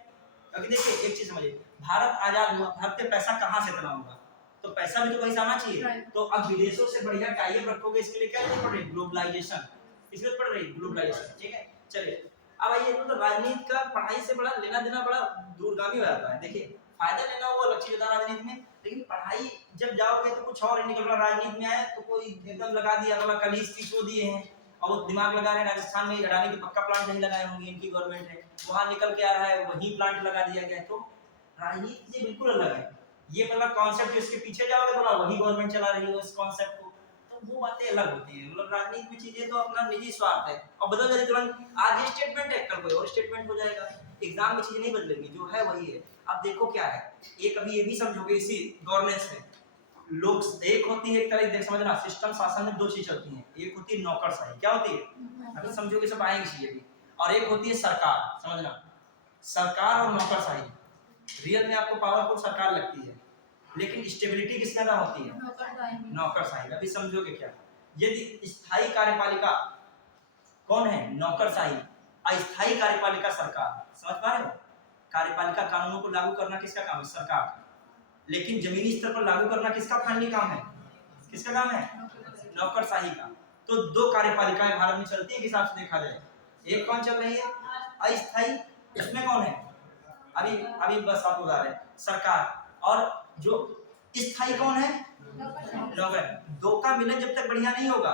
अभी देखिए एक चीज समझिए, भारत आजाद हुआ, भारत पे पैसा कहाँ से इतना होगा, तो पैसा भी तो कहीं से आना चाहिए। तो अब विदेशों से बढ़िया टाई अप रखोगे, इसके लिए क्या जरूरत पड़ रही है, ग्लोबलाइजेशन, इसकी जरूरत पड़ रही है, ग्लोबलाइजेशन। ठीक है, चलिए अब आइए, तो राजनीति का पढ़ाई से बड़ा लेना देना बड़ा दूरगामी हो जाता है। देखिए, फायदा लेना वो अलग चीज होता है राजनीति में, लेकिन पढ़ाई जब जाओगे तो कुछ और ही निकल रहा। राजनीति में आए तो कोई एकदम लगा दिया, अगला कल ही स्पीच वो दिए हैं और वो दिमाग लगा रहे हैं, राजस्थान में अडानी के पक्का प्लांट नहीं लगाए होंगे, इनकी गवर्नमेंट है, वहां निकल के आ रहा है वही प्लांट लगा दिया गया। तो राजनीति से बिल्कुल अलग है। ये मतलब कॉन्सेप्ट इसके पीछे जाओगे तो वही गवर्नमेंट चला रही है इस कॉन्सेप्ट को, तो वो बातें अलग होती है। मतलब राजनीति में चीजें तो अपना निजी स्वार्थ है, और बदल जाए तुरंत, आज ये स्टेटमेंट है कल कोई और स्टेटमेंट हो जाएगा। एग्जाम में चीजें नहीं बदलेंगी, जो है वही है। अब देखो क्या है, एक अभी ये भी समझोगे इसी गवर्नेंस में, लोग एक होती है, एक तरह देख समझना, सिस्टम शासन में 2 चीज चलती हैं, एक होती है नौकरशाही, क्या होती है, अभी समझोगे सब आएंगे चीजें भी, और एक होती है सरकार, समझना, सरकार और नौकरशाही। रियल में आपको पावरफुल सरकार लगती है, लेकिन स्टेबिलिटी किस ज्यादा होती है, नौकरशाही। अभी समझोगे क्या, यदि स्थायी कार्यपालिका कौन है, नौकरशाही, अस्थायी कार्यपालिका सरकार। समझ पा रहे हो, कार्यपालिका कानूनों को लागू करना किसका काम है, सरकार, लेकिन जमीनी स्तर पर लागू करना किसका फाइनली काम है, किसका काम है, नौकरशाही का। तो 2 कार्यपालिकाएं भारत में चलती है, किस हिसाब से देखा जाए, एक कौन चल रही है, अस्थायी, उसमें कौन है, अभी अभी बस आप बता रहे सरकार, और जो स्थायी कौन है? नौकर। दो का मिलन जब तक बढ़िया नहीं होगा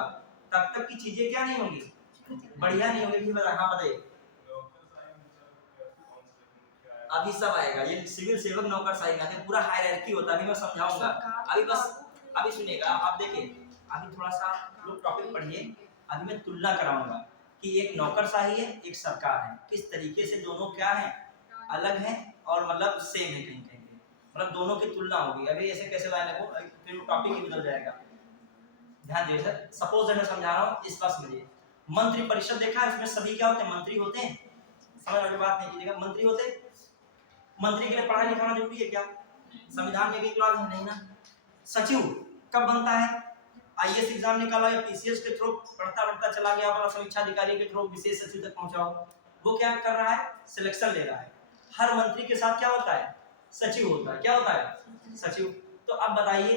तब तक की चीजें क्या नहीं होंगी, बढ़िया नहीं होगी। हाँ बताइए, अभी सब आएगा, ये सिविल सेवक नौकरशाही में पूरा हायरार्की होता है, अभी मैं समझाऊंगा। अभी बस अभी सुनिएगा, आप देखिए अभी थोड़ा सा लोग टॉपिक पढ़िए, अभी मैं तुलना कराऊंगा कि एक नौकरशाही है एक सरकार है, किस तरीके से दोनों क्या है, अलग है और मतलब सेम है कहीं कहीं, मतलब दोनों की तुलना होगी। अभी ऐसे कैसे लाने को, फिर टॉपिक ही बदल जाएगा। ध्यान दीजिए सर, सपोज मैं समझा रहा हूँ, इस बात समझिए। मंत्री परिषद देखा है, उसमें सभी क्या होते हैं, मंत्री होते हैं। समझ वाली बात नहीं कीजिएगा, मंत्री होते हैं। मंत्री के लिए पढ़ाई लिखाना जरूरी है क्या? संविधान में भी क्लॉज है नहीं ना। सचिव कब बनता है? आईएएस एग्जाम निकाला या पीसीएस के थ्रू पढ़ता पढ़ता चला गया और समीक्षा अधिकारी के थ्रू विशेष सचिव तक पहुंचाओ, वो क्या कर रहा है, सिलेक्शन ले रहा है। हर मंत्री के साथ क्या होता है, सचिव होता है। क्या होता है, सचिव। तो अब बताइए,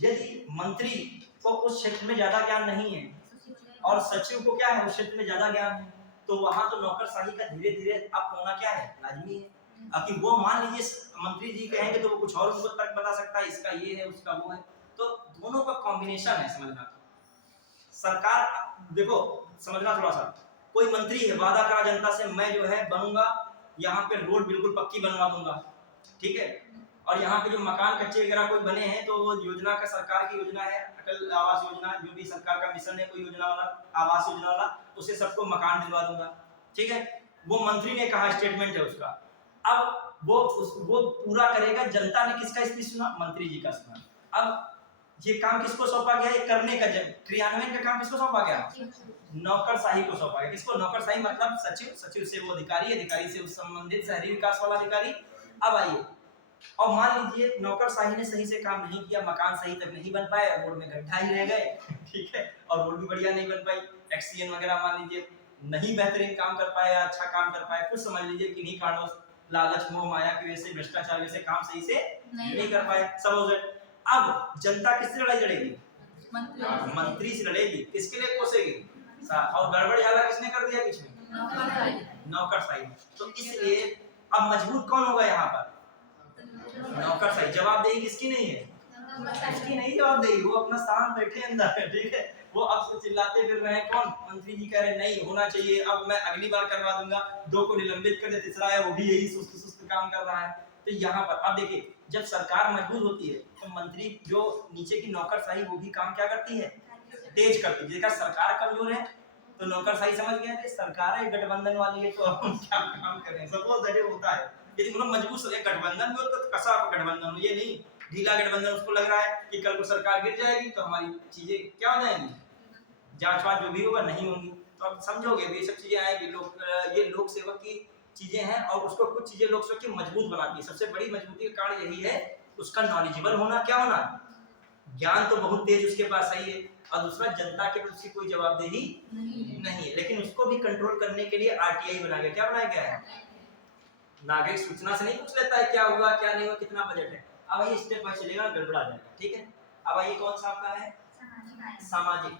यदि मंत्री को उस क्षेत्र में ज्यादा ज्ञान नहीं है और सचिव को क्या है, उस क्षेत्र में ज्यादा ज्ञान है, तो वहां तो नौकरशाही का धीरे धीरे अब होना क्या है, लाजमी है। कि वो मान लीजिए मंत्री जी कहेंगे तो वो कुछ और उनको तक बता सकता है, इसका ये है उसका वो है, तो दोनों का कॉम्बिनेशन है, समझना। सरकार देखो, समझना थोड़ा सा, कोई मंत्री है, वादा करा जनता से मैं जो है बनूंगा, यहाँ पे रोड बिल्कुल पक्की बनवा दूंगा, ठीक है, और यहाँ पे जो मकान कच्चे वगैरह कोई बने हैं तो वो योजना का, सरकार की योजना है अटल आवास योजना, जो भी सरकार का मिशन है कोई योजना वाला, आवास योजना वाला, उसे सबको मकान दिलवा दूंगा, ठीक है। वो मंत्री ने कहा, स्टेटमेंट है उसका। अब वो पूरा करेगा, जनता ने किसका स्पीच सुना, मंत्री जी का सुना। अब ये काम किसको सौंपा गया, ये करने का, क्रियान्वयन का काम किसको सौंपा गया, नौकरशाही को सौंपा गया। किसको, नौकरशाही मतलब सचिव, सचिव से वो अधिकारी, अधिकारी से उस संबंधित शहरी विकास वाला अधिकारी। अब आइए, और मान लीजिए नौकरशाही ने सही से काम नहीं किया, मकान सही तक नहीं बन पाए, रोड में गड्ढा ही रह गए, ठीक है, और रोड भी बढ़िया नहीं बन पाई, एक्सीएन वगैरह मान लीजिए नहीं बेहतरीन काम कर पाए, अच्छा काम कर पाए, कुछ समझ लीजिए किन्हीं कारणों, लालच मोह माया की वजह से, भ्रष्टाचार की वजह से काम सही से नहीं कर पाए, सब। अब जनता किससे लड़ाई लड़ेगी, मंत्री से लड़ेगी। किसके लिए कोसेगी, और गड़बड़ ज्यादा किसने कर दिया बीच में, नौकरशाही। तो इसलिए अब मजबूत कौन होगा यहाँ पर, नौकरशाही। जवाबदेही किसकी नहीं है, इसकी नहीं जवाबदेही, वो अपना स्थान बैठे अंदर है, ठीक है। वो अब से चिल्लाते फिर रहे, कौन, मंत्री जी कह रहे नहीं होना चाहिए, अब मैं अगली बार करवा दूंगा, दो को निलंबित कर दे, तीसरा है वो भी यही सुस्त सुस्त काम कर रहा है। तो यहाँ पर अब देखिए, जब सरकार मजबूत होती है तो मंत्री जो नीचे की नौकरशाही वो भी काम क्या करती है, तेज करती है। देखा सरकार कमजोर है तो नौकरशाही समझ गए थे, सरकार है गठबंधन वाली है तो हम क्या काम करें, सपोज दैट होता है। यदि मतलब मजबूत हो गठबंधन में तो कसा गठबंधन, ये नहीं ढीला गठबंधन, उसको लग रहा है कि कल को सरकार गिर जाएगी तो हमारी चीजें क्या हो जाएंगी, जांच वांच जो भी होगा नहीं होंगी। तो अब समझोगे ये सब चीजें आएंगी, ये लोक सेवक की चीजें हैं, और उसको कुछ चीजें लोक सेवक की मजबूत बनाती है। सबसे बड़ी मजबूती का कारण यही है उसका नॉलेजेबल होना, क्या होना, ज्ञान तो बहुत तेज उसके पास सही है, और दूसरा जनता के प्रति उसकी कोई जवाबदेही नहीं है। लेकिन उसको भी कंट्रोल करने के लिए आरटीआई बनाया गया। क्या बनाया गया है, नागरिक सूचना से नहीं पूछ लेता है क्या हुआ क्या नहीं हुआ, कितना बजट है। अब आइए स्टेप बाय चलेगा, गड़बड़ा जाएगा, ठीक है। अब आइए कौन सा आपका है, सामाजिक।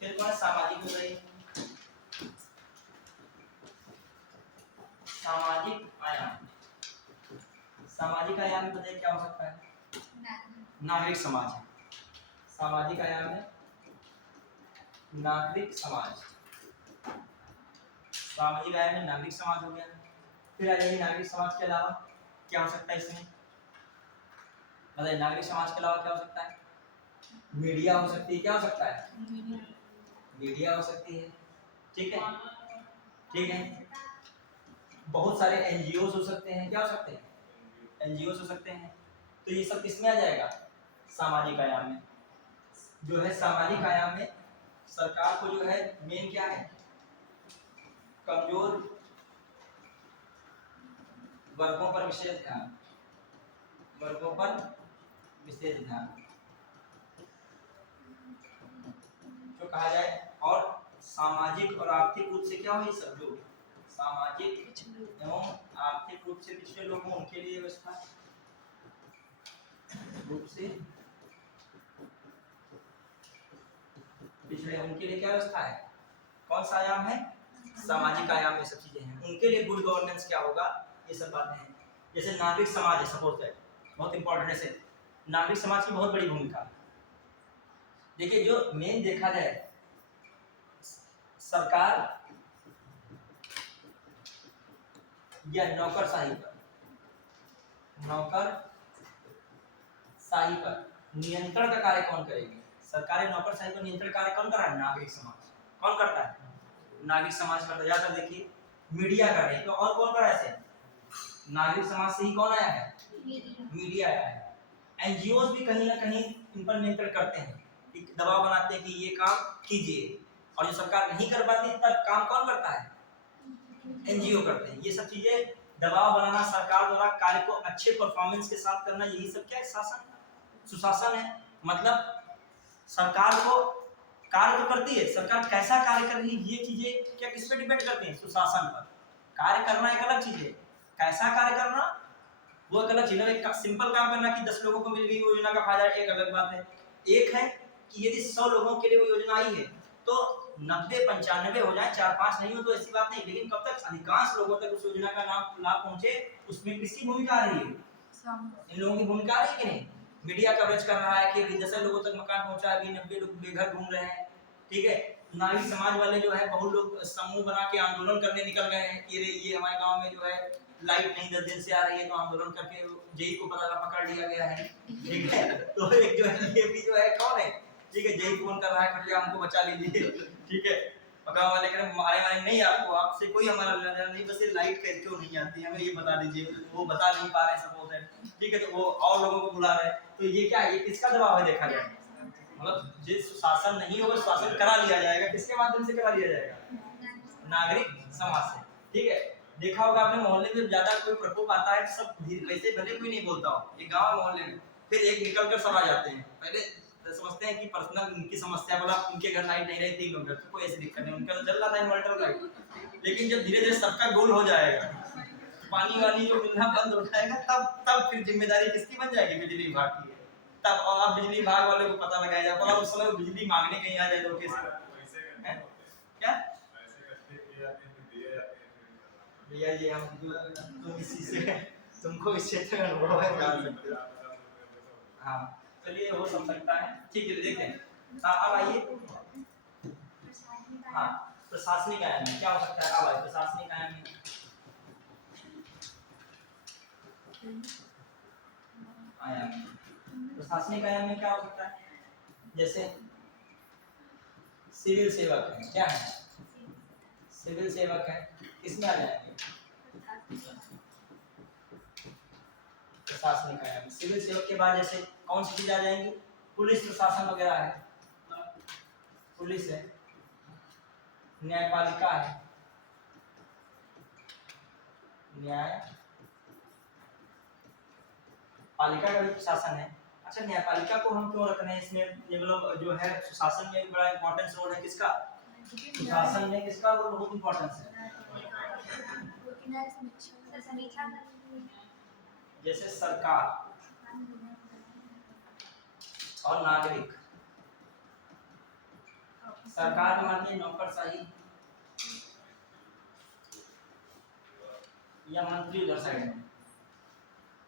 फिर कौन सामाजिक हो गई, सामाजिक आयाम। सामाजिक आयाम में बताइए क्या हो सकता है, नागरिक समाज है। सामाजिक आयाम में नागरिक समाज, सामाजिक आयाम में नागरिक समाज हो गया। फिर आ जाइए नागरिक समाज के अलावा क्या हो सकता है इसमें, मतलब नागरिक समाज के अलावा क्या हो सकता है, मीडिया हो सकती है। क्या हो सकता है, मीडिया हो सकती है, ठीक है, ठीक है। बहुत सारे एनजीओ हो सकते हैं। क्या हो सकते हैं, एनजीओ हो सकते हैं। तो ये सब किसमें आ जाएगा, सामाजिक आयाम में। जो है सामाजिक आयाम में सरकार को जो है मेन क्या है, कमजोर वर्गों पर विशेष ध्यान, वर्गों पर विशेष ध्यान जो कहा जाए। और सामाजिक और आर्थिक रूप से क्या हो, ये सब जो सामाजिक एवं आर्थिक रूप से पिछड़े लोग हों उनके लिए व्यवस्था, रूप से पिछड़े उनके लिए क्या व्यवस्था है, कौन सा आयाम है, सामाजिक आयाम में सब चीजें हैं। उनके लिए गुड गवर्नेंस क्या होगा, ये सब बातें हैं। जैसे नागरिक समाज है, सपोज दैट बहुत इंपॉर्टेंट है। नागरिक समाज की बहुत बड़ी भूमिका है। देखिए जो मेन देखा जाए सरकार या नौकरशाही पर नियंत्रण का कार्य कौन करेगी? सरकारी नौकरशाही पर नियंत्रण कार्य कौन कर रहा है? नागरिक समाज। कौन करता है? नागरिक समाज करता है। ज्यादातर देखिए मीडिया कर रही है, तो और कौन कर रहा है? ऐसे नागरिक समाज से ही कौन आया है? मीडिया आया है। एनजीओ भी कहीं ना कहीं इन पर नियंत्रण करते हैं, दबाव बनाते हैं कि ये काम कीजिए, और जो सरकार नहीं कर पाती तब काम कौन करता है? एनजीओ करते हैं। ये सब चीजें दबाव बनाना, सरकार द्वारा कार्य को अच्छे परफॉर्मेंस के साथ करना, यही सब क्या है? शासन, सुशासन है। मतलब सरकार को कार्य तो करती है, सरकार कैसा कार्य कर रही है ये चीजें क्या किस पे डिपेंड करती हैं? सुशासन पर। कार्य करना एक अलग चीज है, कैसा कार्य करना वो एक अलग चीज है। एक सिंपल काम करना कि 10 लोगों को मिल गई योजना का फायदा, एक अलग बात है। एक है कि यदि 100 लोगों के लिए वो योजना आई है तो 90-95 हो जाए, 4-5 नहीं हो तो ऐसी बात नहीं, लेकिन कब तक अधिकांश लोगों तक उस योजना का लाभ पहुंचे, उसमें किसकी भूमिका आ रही है? इन लोगों की भूमिका आ रही है कि नहीं? मीडिया कवरेज कर रहा है कि अभी 10 लोगों तक मकान पहुंचा है, अभी 90 लोग बेघर घूम रहे हैं, ठीक है। नागरिक समाज वाले जो है बहुत लोग समूह बना के आंदोलन करने निकल गए हैं कि ये हमारे गांव में जो है लाइट नहीं 10 दिन से आ रही है, तो आंदोलन करके जेई को पता लगा पकड़ लिया गया है, ठीक है। तो एक जो है ये भी जो है कौन है, ठीक है, जेई फोन कर रहा है कृपया हमको बचा लीजिए, ठीक है। गाँव वाले कह रहे मारे नहीं, आपको आपसे कोई हमारा लेना नहीं, बस ये लाइट कैसे क्यों नहीं आती हमें ये बता दीजिए। वो बता नहीं पा रहे सपोज है, ठीक है, तो वो और लोगों को बुला रहे हैं। तो ये क्या है? ये किसका दबाव है? देखा जाए मतलब जिस शासन नहीं होगा शासन करा लिया जाएगा, किसके माध्यम से करा लिया जाएगा? नागरिक समाज से, ठीक है। देखा होगा आपने मोहल्ले में ज्यादा कोई प्रकोप आता है सब वैसे भले कोई नहीं बोलता हो, एक गांव मोहल्ले में फिर एक निकल कर सब आ जाते हैं। पहले समझते हैं कि पर्सनल उनकी समस्या, बोला उनके घर लाइट नहीं रही 3 लोग, तो कोई ऐसी दिक्कत नहीं, उनका तो चल रहा था इन्वर्टर लाइट। लेकिन जब धीरे धीरे सबका गोल हो जाएगा, पानी वाली जो मिलना बंद हो जाएगा, तब फिर जिम्मेदारी किसकी बन जाएगी? बिजली विभाग की है। तब और बिजली विभाग वाले को पता लगाया जाए, पर उस समय बिजली मांगने कहीं आ जाए तो क्या भैया जी हम तुम इसी से तुमको इस क्षेत्र में अनुभव है, जान सकते हो। हाँ चलिए हो सकता है, ठीक है देखते हैं। अब आइए, हाँ प्रशासनिक आयाम में क्या हो सकता है? अब आइए प्रशासनिक आयाम में प्रशासनिक आयाम में क्या हो सकता है? जैसे सिविल सेवक है, क्या है? सिविल सेवक है, किसमें आ जाएंगे? प्रशासनिक आयाम। सिविल सेवक के बाद जैसे कौन सी चीज आ जाएंगी? पुलिस प्रशासन वगैरह है, पुलिस है, न्यायपालिका है, न्यायपालिका का भी प्रशासन है। अच्छा न्यायपालिका को हम क्यों रख रहे हैं इसमें? ये मतलब जो है सुशासन में बड़ा इंपॉर्टेंस रोल है किसका? सुशासन में किसका रोल बहुत इंपॉर्टेंस है? जैसे सरकार और नागरिक, सरकार हमारी नौकरशाही या मंत्री उधर साइड में,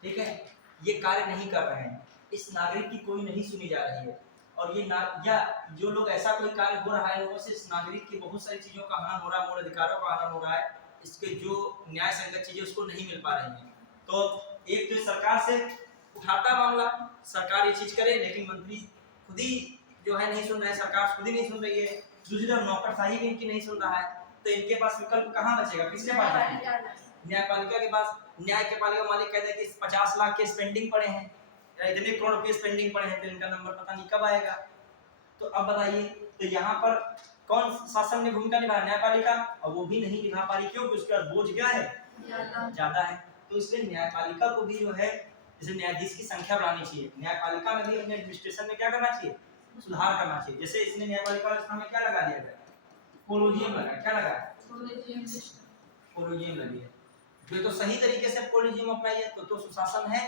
ठीक है, ये कार्य नहीं कर रहे हैं, इस नागरिक की कोई नहीं सुनी जा रही है, और ये या जो लोग ऐसा कोई कार्य हो रहा है लोगों से, इस नागरिक की बहुत सारी चीजों का हनन हो रहा है, मूल अधिकारों का हनन हो रहा है, इसके जो न्याय संगत चीजें उसको नहीं मिल पा रही हैं। तो एक तो सरकार से उठाता मामला, सरकार ये चीज करे, लेकिन मंत्री खुद ही जो है नहीं सुन रहे हैं, सरकार खुद ही नहीं सुन रही है, दूसरी तरफ नौकरशाही भी इनकी नहीं सुन रहा है, तो इनके पास विकल्प कहाँ बचेगा? किसके पास जाएंगे? न्यायपालिका के पास। न्यायपालिका मालिक कहते हैं कि 50 लाख के स्पेंडिंग पड़े हैं, इतने करोड़ रुपए स्पेंडिंग पड़े हैं, तो इनका नंबर पता नहीं कब आएगा। तो अब बताइए, तो यहाँ पर कौन शासन ने भूमिका निभाया? न्यायपालिका, और वो भी नहीं निभा पा रही, क्यों? उसके पास बोझ क्या है? ज्यादा है। तो इसलिए न्यायपालिका को भी जो है जैसे न्यायाधीश की संख्या बढ़ानी चाहिए, न्यायपालिका में भी अपने एडमिनिस्ट्रेशन में क्या करना चाहिए? सुधार करना चाहिए। जैसे इसने न्यायपालिका में क्या लगा दिया गया? कोलोजियम लगा, क्या लगा? कोलोजियम लगी है, जो तो सही तरीके से कोलोजियम अपनाइए तो सुशासन है,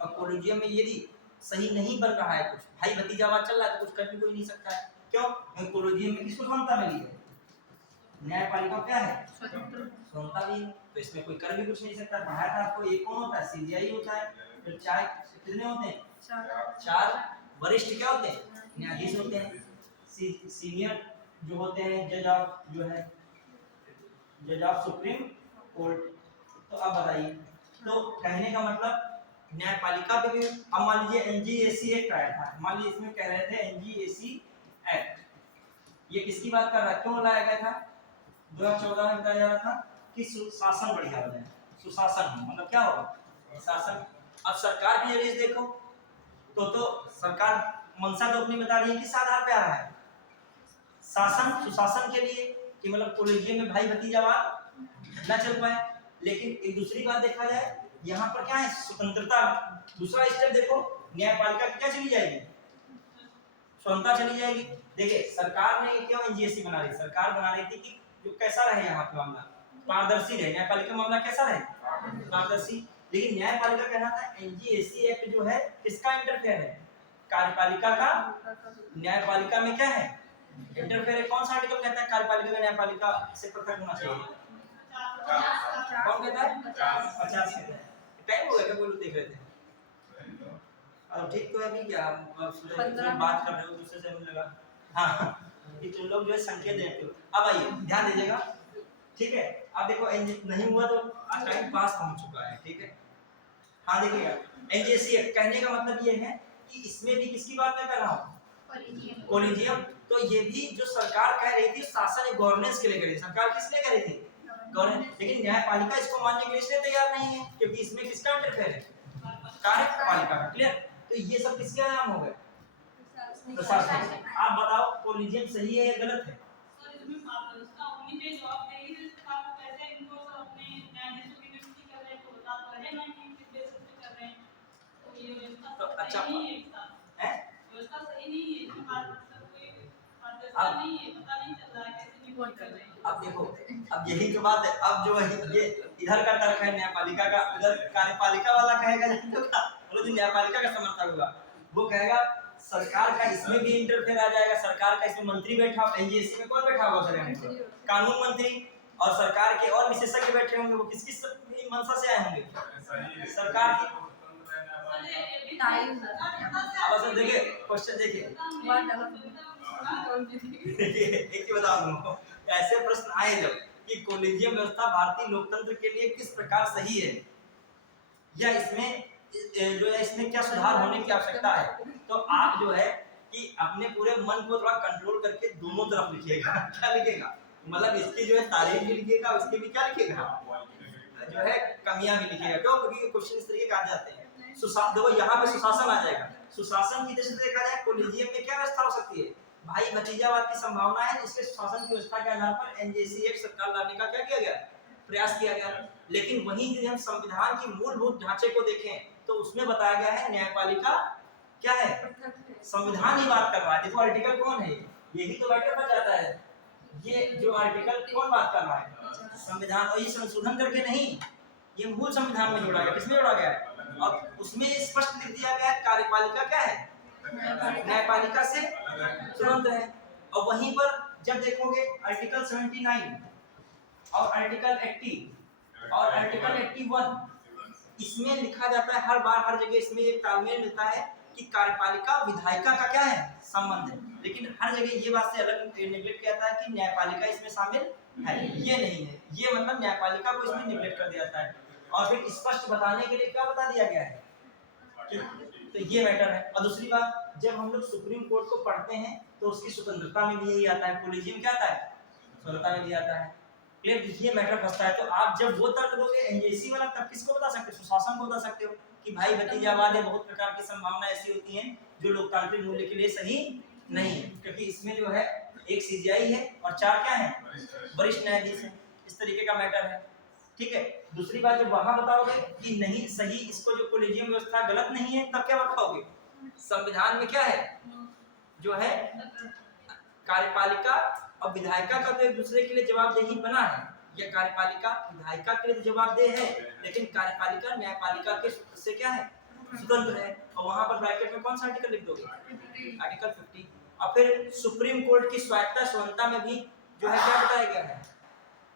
और कोलोजियम में यदि सही नहीं बन रहा है, कुछ भाई भतीजावाद चल रहा है, तो कुछ कर भी कोई नहीं सकता है। क्यों? कोलोजियम में किसको क्षमता मिली है? न्यायपालिका क्या है? स्वतंत्रता भी है, तो इसमें कोई कर भी कुछ नहीं सकता। पढ़ाया था आपको, एक कौन होता है? सीबीआई होता है, फिर चार कितने होते हैं? चार। 4 वरिष्ठ क्या होते हैं? न्यायाधीश होते हैं। सीनियर जो होते हैं जज ऑफ सुप्रीम कोर्ट। तो अब बताइए, तो कहने का मतलब न्यायपालिका पे भी, अब मान लीजिए एनजीएसी एक्ट आया था, मान लीजिए इसमें कह रहे थे एनजीएसी एक्ट, ये किसकी बात कर रहा है, क्यों लाया गया था? 2014 में बताया जा रहा था कि सुशासन बढ़िया हो जाए, सुशासन मतलब क्या होगा? शासन। अब सरकार की नजरिए से देखो तो सरकार मंशा तो अपनी बता रही है, किस आधार पे आ रहा है? शासन, सुशासन के लिए, कि मतलब कॉलेजियम में भाई भतीजावाद ना चल पाए। लेकिन एक दूसरी बात देखा जाए, यहाँ पर क्या है? स्वतंत्रता। दूसरा स्टेप देखो, न्यायपालिका की क्या चली जाएगी? स्वतंत्रता चली जाएगी। देखिए सरकार ने क्यों एनजीएसी बना रही? सरकार बना रही थी कि जो कैसा रहे यहाँ पे मामला, पारदर्शी रहे, न्यायपालिका मामला कैसा रहे? पारदर्शी। लेकिन न्यायपालिका कहना था एनजीएसी एक्ट जो है किसका इंटरफेयर है? कार्यपालिका का न्यायपालिका में क्या है? इंटरफेयर है। कौन सा आर्टिकल कहता है कार्यपालिका का न्यायपालिका से पृथक होना चाहिए? कौन कहता है? 50 कहता है। टाइम हो गया क्या? बोलो, देख रहे थे। अब ठीक तो है अभी क्या बात कर रहे हो दूसरे से लगा। हाँ, कि तुम लोग जो है संकेत देते हो। अब आइए ध्यान दीजिएगा, ठीक है? अब देखो नहीं हुआ तो टाइम पास पहुंच चुका है, ठीक है? हाँ देखिएगा, एनजीएसी कहने का मतलब ये है कि इसमें भी किसकी बात मैं कर रहा हूँ? कोलिजियम। तो ये भी जो सरकार कह रही थी शासन एक गवर्नेंस के लिए कह रही थी, सरकार किस लिए कह रही थी? गवर्नेंस। लेकिन न्यायपालिका इसको मानने के लिए इसलिए तैयार नहीं है क्योंकि इसमें किसका इंटरफेयर है? कार्यपालिका का। क्लियर? तो ये सब किसके नाम हो गए? प्रशासन। आप बताओ कोलिजियम सही है या गलत है? तो अच्छा है? अब देखो, अब यही तो बात है। अब जो है ये इधर का तर्क है न्यायपालिका का, उधर कार्यपालिका वाला कहेगा बोलो जो न्यायपालिका का समर्थक होगा वो कहेगा सरकार का इसमें भी इंटरफेयर आ जाएगा। सरकार का इसमें मंत्री बैठा हो, एनजीएसी में कौन बैठा होगा? सर कानून मंत्री। और सरकार के और विशेषज्ञ बैठे होंगे, वो किस किस मंशा से आए होंगे? सरकार की। अब सर देखिए क्वेश्चन देखिए, एक बता दूं, ऐसे प्रश्न आए जब कि कॉलेजियम व्यवस्था भारतीय लोकतंत्र के लिए किस प्रकार सही है या इसमें जो है इसमें क्या सुधार होने की आवश्यकता है, तो आप जो है कि अपने पूरे मन को थोड़ा कंट्रोल करके दोनों तरफ लिखिएगा। क्या लिखेगा? मतलब इसकी जो है तारीफ भी लिखिएगा, उसके भी क्या लिखिएगा, जो है कमियां भी लिखिएगा। क्यों? क्योंकि क्वेश्चन इस तरीके के आ जाते हैं। देखो यहाँ पे सुशासन आ जाएगा। सुशासन की दृष्टि से देखा जाए कॉलेजियम में क्या व्यवस्था हो सकती है? भाई भतीजावाद की संभावना है, जिसके शासन की व्यवस्था के आधार पर एनजीएसी एक्ट सरकार लाने का क्या किया गया? प्रयास किया गया। लेकिन वहीं यदि हम संविधान की मूलभूत ढांचे को देखें तो उसमें बताया गया है न्यायपालिका क्या है? संविधान ही बात कर रहा है। देखो आर्टिकल कौन है? यही तो मैटर बन जाता है। ये जो आर्टिकल कौन बात कर रहा है? संविधान। और ये संशोधन करके नहीं, ये मूल संविधान में जोड़ा गया। किसमें जोड़ा गया है? और उसमें स्पष्ट लिख दिया गया है कार्यपालिका क्या है? न्यायपालिका से स्वतंत्र है। और वहीं पर जब देखोगे आर्टिकल 79 और आर्टिकल 80 और आर्टिकल 81, इसमें लिखा जाता है हर बार हर जगह इसमें एक तालमेल मिलता है कि कार्यपालिका विधायिका का क्या है? संबंध है। लेकिन हर जगह ये बात से अलग निगलेक्ट किया जाता है कि न्यायपालिका इसमें शामिल है, ये नहीं है। ये मतलब न्यायपालिका को इसमें निगलेक्ट कर दिया जाता है। और फिर स्पष्ट बताने के लिए क्या बता दिया गया है? तो ये मैटर है। और दूसरी बात, जब हम लोग सुप्रीम कोर्ट को पढ़ते हैं तो उसकी स्वतंत्रता में भी यही आता है। कॉलेजियम क्या आता है? स्वतंत्रता में भी आता है। ये मैटर फंसता है। तो आप जब वो तर्क दोगे एनजीएसी वाला, तब किसको बता सकते हो? सुशासन को बता सकते हो कि भाई भतीजावाद है, बहुत प्रकार की संभावना ऐसी होती हैं जो लोकतांत्रिक मूल्य के लिए सही नहीं है। क्योंकि इसमें जो है एक सीजीआई है और 4 क्या है? वरिष्ठ न्यायाधीश है। इस तरीके का मैटर है, ठीक है? दूसरी बात, जब वहां बताओगे कि नहीं सही, इसको जो कॉलेजियम व्यवस्था गलत नहीं है, तब क्या बताओगे? संविधान में क्या है? जो है कार्यपालिका और विधायिका का तो एक दूसरे के लिए जवाबदेही बना है। यह कार्यपालिका विधायिका के लिए जवाबदेह है, लेकिन कार्यपालिका न्यायपालिका के से क्या है? स्वतंत्र है। और वहां पर ब्रैकेट में कौन सा आर्टिकल लिख दोगे? आर्टिकल 50। और फिर सुप्रीम कोर्ट की स्वायत्ता स्वतंत्रता में भी जो है क्या बताया गया है?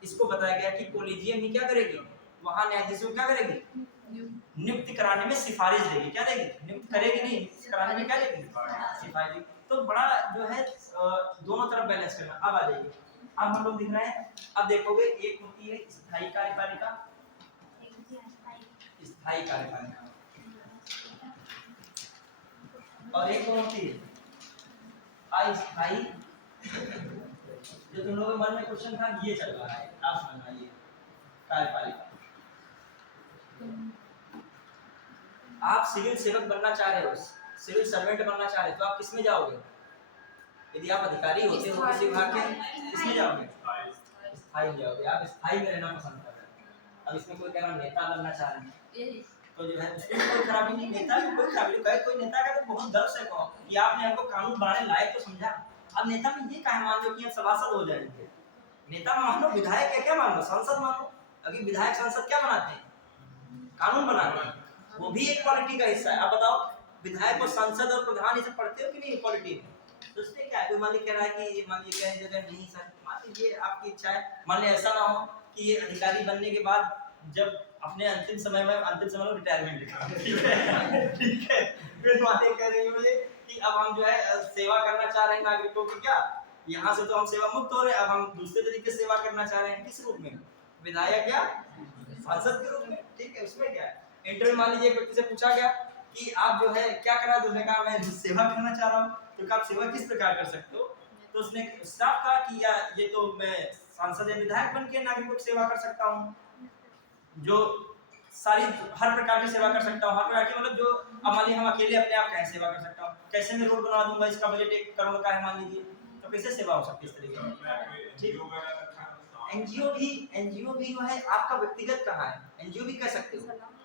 इसको बताया गया कि कॉलेजियम ही क्या करेगी? वहां न्यायाधीशों क्या करेगी? नियुक्त कराने में सिफारिश देगी। क्या देगी? नियुक्त करेगी नहीं, नियुक्त कराने में क्या देगी? सिफारिश देगी। तो बड़ा जो है दोनों तरफ बैलेंस करना। अब आ जाइए, अब हम लोग दिख रहे हैं, अब देखोगे एक होती है स्थायी कार्यपालिका, स्थायी कार्यपालिका, और एक कौन होती है? अस्थायी। जो तुम लोगों के मन में क्वेश्चन था ये चल रहा है, आप समझना ये कार्यपालिका। आप सिविल सेवक बनना चाह रहे हो, सिविल सर्वेंट बनना चाह रहे हो, तो आप किस में जाओगे? यदि आप अधिकारी होते हो किसी विभाग के, किसमें जाओगे? स्थायी जाओगे। आप स्थायी में रहना पसंद कर रहे हैं। अब इसमें कोई कह रहा नेता बनना चाह रहे हैं, तो जो है उसमें कोई खराबी नहीं, नेता में कोई खराबी नहीं। कोई नेता का तो बहुत गर्व से कहो कि आपने हमको कानून बनाने लायक तो समझा। अब नेता में ये कहे मान लो कि सभासद हो जाएंगे, नेता मान लो, विधायक है क्या मान लो, सांसद मान लो। अभी विधायक सांसद क्या बनाते हैं? कानून बनाते हैं, वो भी एक पॉलिटी का हिस्सा है। अब बताओ विधायक और सांसद और प्रधान ये सब पढ़ते हो कि नहीं पॉलिटी में? तो उसमें क्या है, कोई मान ली कह रहा है कि मान ली कहीं जगह नहीं सर, मान लीजिए आपकी इच्छा है, मान ली ऐसा ना हो कि ये अधिकारी बनने के बाद जब अपने अंतिम समय में रिटायरमेंट लेगा, ठीक है, फिर मान ली कह रही है मुझे कि अब हम जो है सेवा करना चाह रहे हैं नागरिकों की, क्या यहाँ से तो हम सेवा मुक्त हो रहे हैं, अब हम दूसरे तरीके से सेवा करना चाह रहे हैं। किस रूप में? विधायक या सांसद के रूप में, ठीक है। उसमें क्या है, इंटरव्यू मान लीजिए एक व्यक्ति से पूछा गया कि आप जो है क्या करना, तो उसने कहा मैं सेवा करना चाह रहा हूँ। तो आप सेवा किस प्रकार कर सकते हो? तो उसने साफ कहा कि या ये तो मैं सांसद या विधायक बन के नागरिकों की सेवा कर सकता हूँ, जो सारी हर प्रकार की सेवा कर सकता हूँ। हर प्रकार की मतलब जो, अब मान लीजिए हम अकेले अपने आप कैसे सेवा कर सकता हूँ, कैसे मैं रोड बना दूंगा, इसका बजट 1 करोड़ का है मान लीजिए, तो कैसे सेवा हो सकती है इस तरीके से? एनजीओ भी जो है आपका व्यक्तिगत कहाँ है, एनजीओ भी कह सकते हो,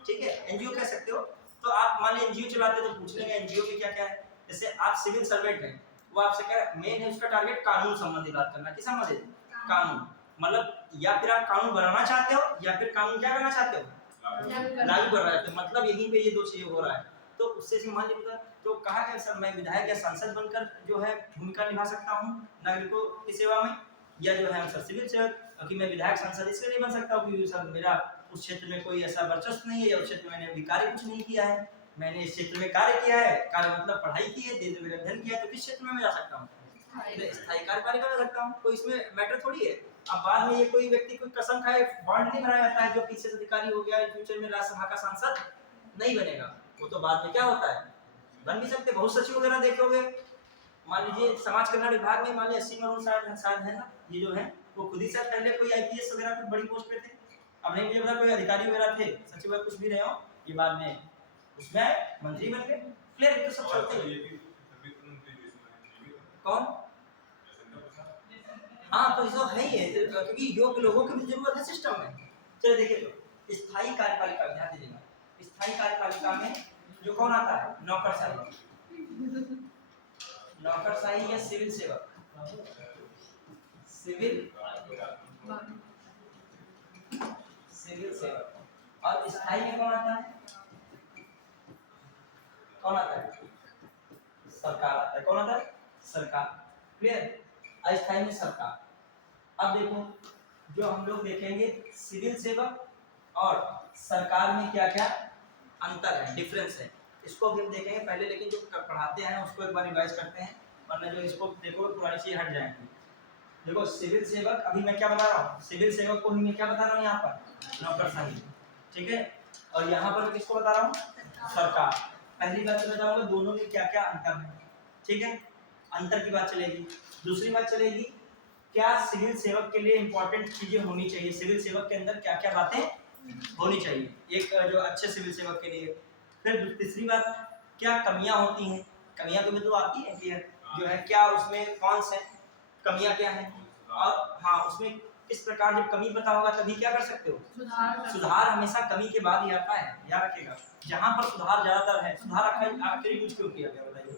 ठीक है, एनजीओ कह सकते हो। तो आप मान लीजिए एनजीओ चलाते हो तो पूछ लेंगे एनजीओ में क्या क्या है। जैसे आप सिविल सर्वेंट हैं, वो आपसे कह रहा है मेन है उसका टारगेट कानून संबंधी बात करना। किस संबंधित? कानून, मतलब या फिर आप कानून बनाना चाहते हो या फिर कानून क्या करना चाहते हो? लागू कर रहे थे, मतलब यहीं पे ये दो चीजें हो रहा है। तो उससे मान लीजिए तो कहा गया सर मैं विधायक या सांसद बनकर जो है भूमिका निभा सकता हूँ नागरिकों की सेवा में, या जो है सर सिविल सेवक कि मैं विधायक सांसद इसलिए नहीं बन सकता क्योंकि सर मेरा उस क्षेत्र में कोई ऐसा वर्चस्व नहीं है, या उस क्षेत्र में मैंने अभी कार्य कुछ नहीं किया है, मैंने इस क्षेत्र में कार्य किया है, कार्य मतलब पढ़ाई की है, दीर्घ अध्ययन किया है, तो किस क्षेत्र में मैं जा सकता हूँ? स्थायी कार्यपालिका में सकता हूँ। कोई इसमें मैटर थोड़ी है। अब बाद में ये कोई व्यक्ति कोई कसम खाए बॉन्ड नहीं भराया जाता है, जो पीछे से अधिकारी हो गया फ्यूचर में राज्यसभा का सांसद नहीं बनेगा, वो तो बाद में क्या होता है बन भी सकते। बहुत सचिव वगैरह देखोगे, मान लीजिए समाज कल्याण विभाग में मान लीजिए 80 करोड़ शायद है ना, ये जो है वो खुद ही शायद पहले कोई आईपीएस वगैरह कुछ बड़ी पोस्ट पे थे, अब नहीं मुझे पता कोई अधिकारी वगैरह थे, सचिव वगैरह कुछ भी रहे हो, ये बाद में उसमें मंत्री बन गए। क्लियर? तो सब चलते हैं। कौन? हाँ तो ये है ही है, क्योंकि योग्य लोगों की भी जरूरत है सिस्टम में। चलिए देखिए, तो स्थायी कार्यपालिका ध्यान दीजिएगा, स्थायी कार्यपालिका में जो कौन आता है? नौकरशाही, नौकरशाही या सिविल सेवक, सिविल सेवक। और स्थायी में कौन आता है? कौन आता है? सरकार आता है। कौन आता है? सरकार। क्लियर? अस्थायी में सरकार। अब देखो जो हम लोग देखेंगे सिविल सेवक और सरकार में क्या क्या अंतर है, डिफरेंस है, इसको भी हम देखेंगे पहले, लेकिन जो पढ़ाते हैं उसको एक बार रिवाइज करते हैं, वरना जो इसको देखो पुरानी चीज हट जाएंगी। देखो सिविल सेवक, अभी मैं क्या बता रहा हूँ, सिविल सेवक को मैं क्या बता रहा हूँ यहाँ पर? नौकरशाही, ठीक है। और यहाँ पर किसको बता रहा हूँ? सरकार। पहली बात तो बताऊंगा दोनों में क्या क्या अंतर है, ठीक है, अंतर की बात चलेगी। दूसरी बात चलेगी क्या सिविल सेवक के लिए इंपॉर्टेंट चीजें होनी चाहिए, सिविल सेवक के अंदर क्या क्या बातें होनी चाहिए एक जो अच्छे सिविल सेवक के लिए। फिर तीसरी बात क्या कमियां होती हैं, कमियां तो तो आती है कि जो है क्या उसमें कौन से कमियां क्या हैं, और हाँ उसमें किस प्रकार जब कमी पता होगा तभी क्या कर सकते हो? सुधार हमेशा कमी के बाद ही आता है, याद रखिएगा। जहाँ पर सुधार ज्यादातर है, सुधार आखिरी यूज क्यों किया गया बताइए?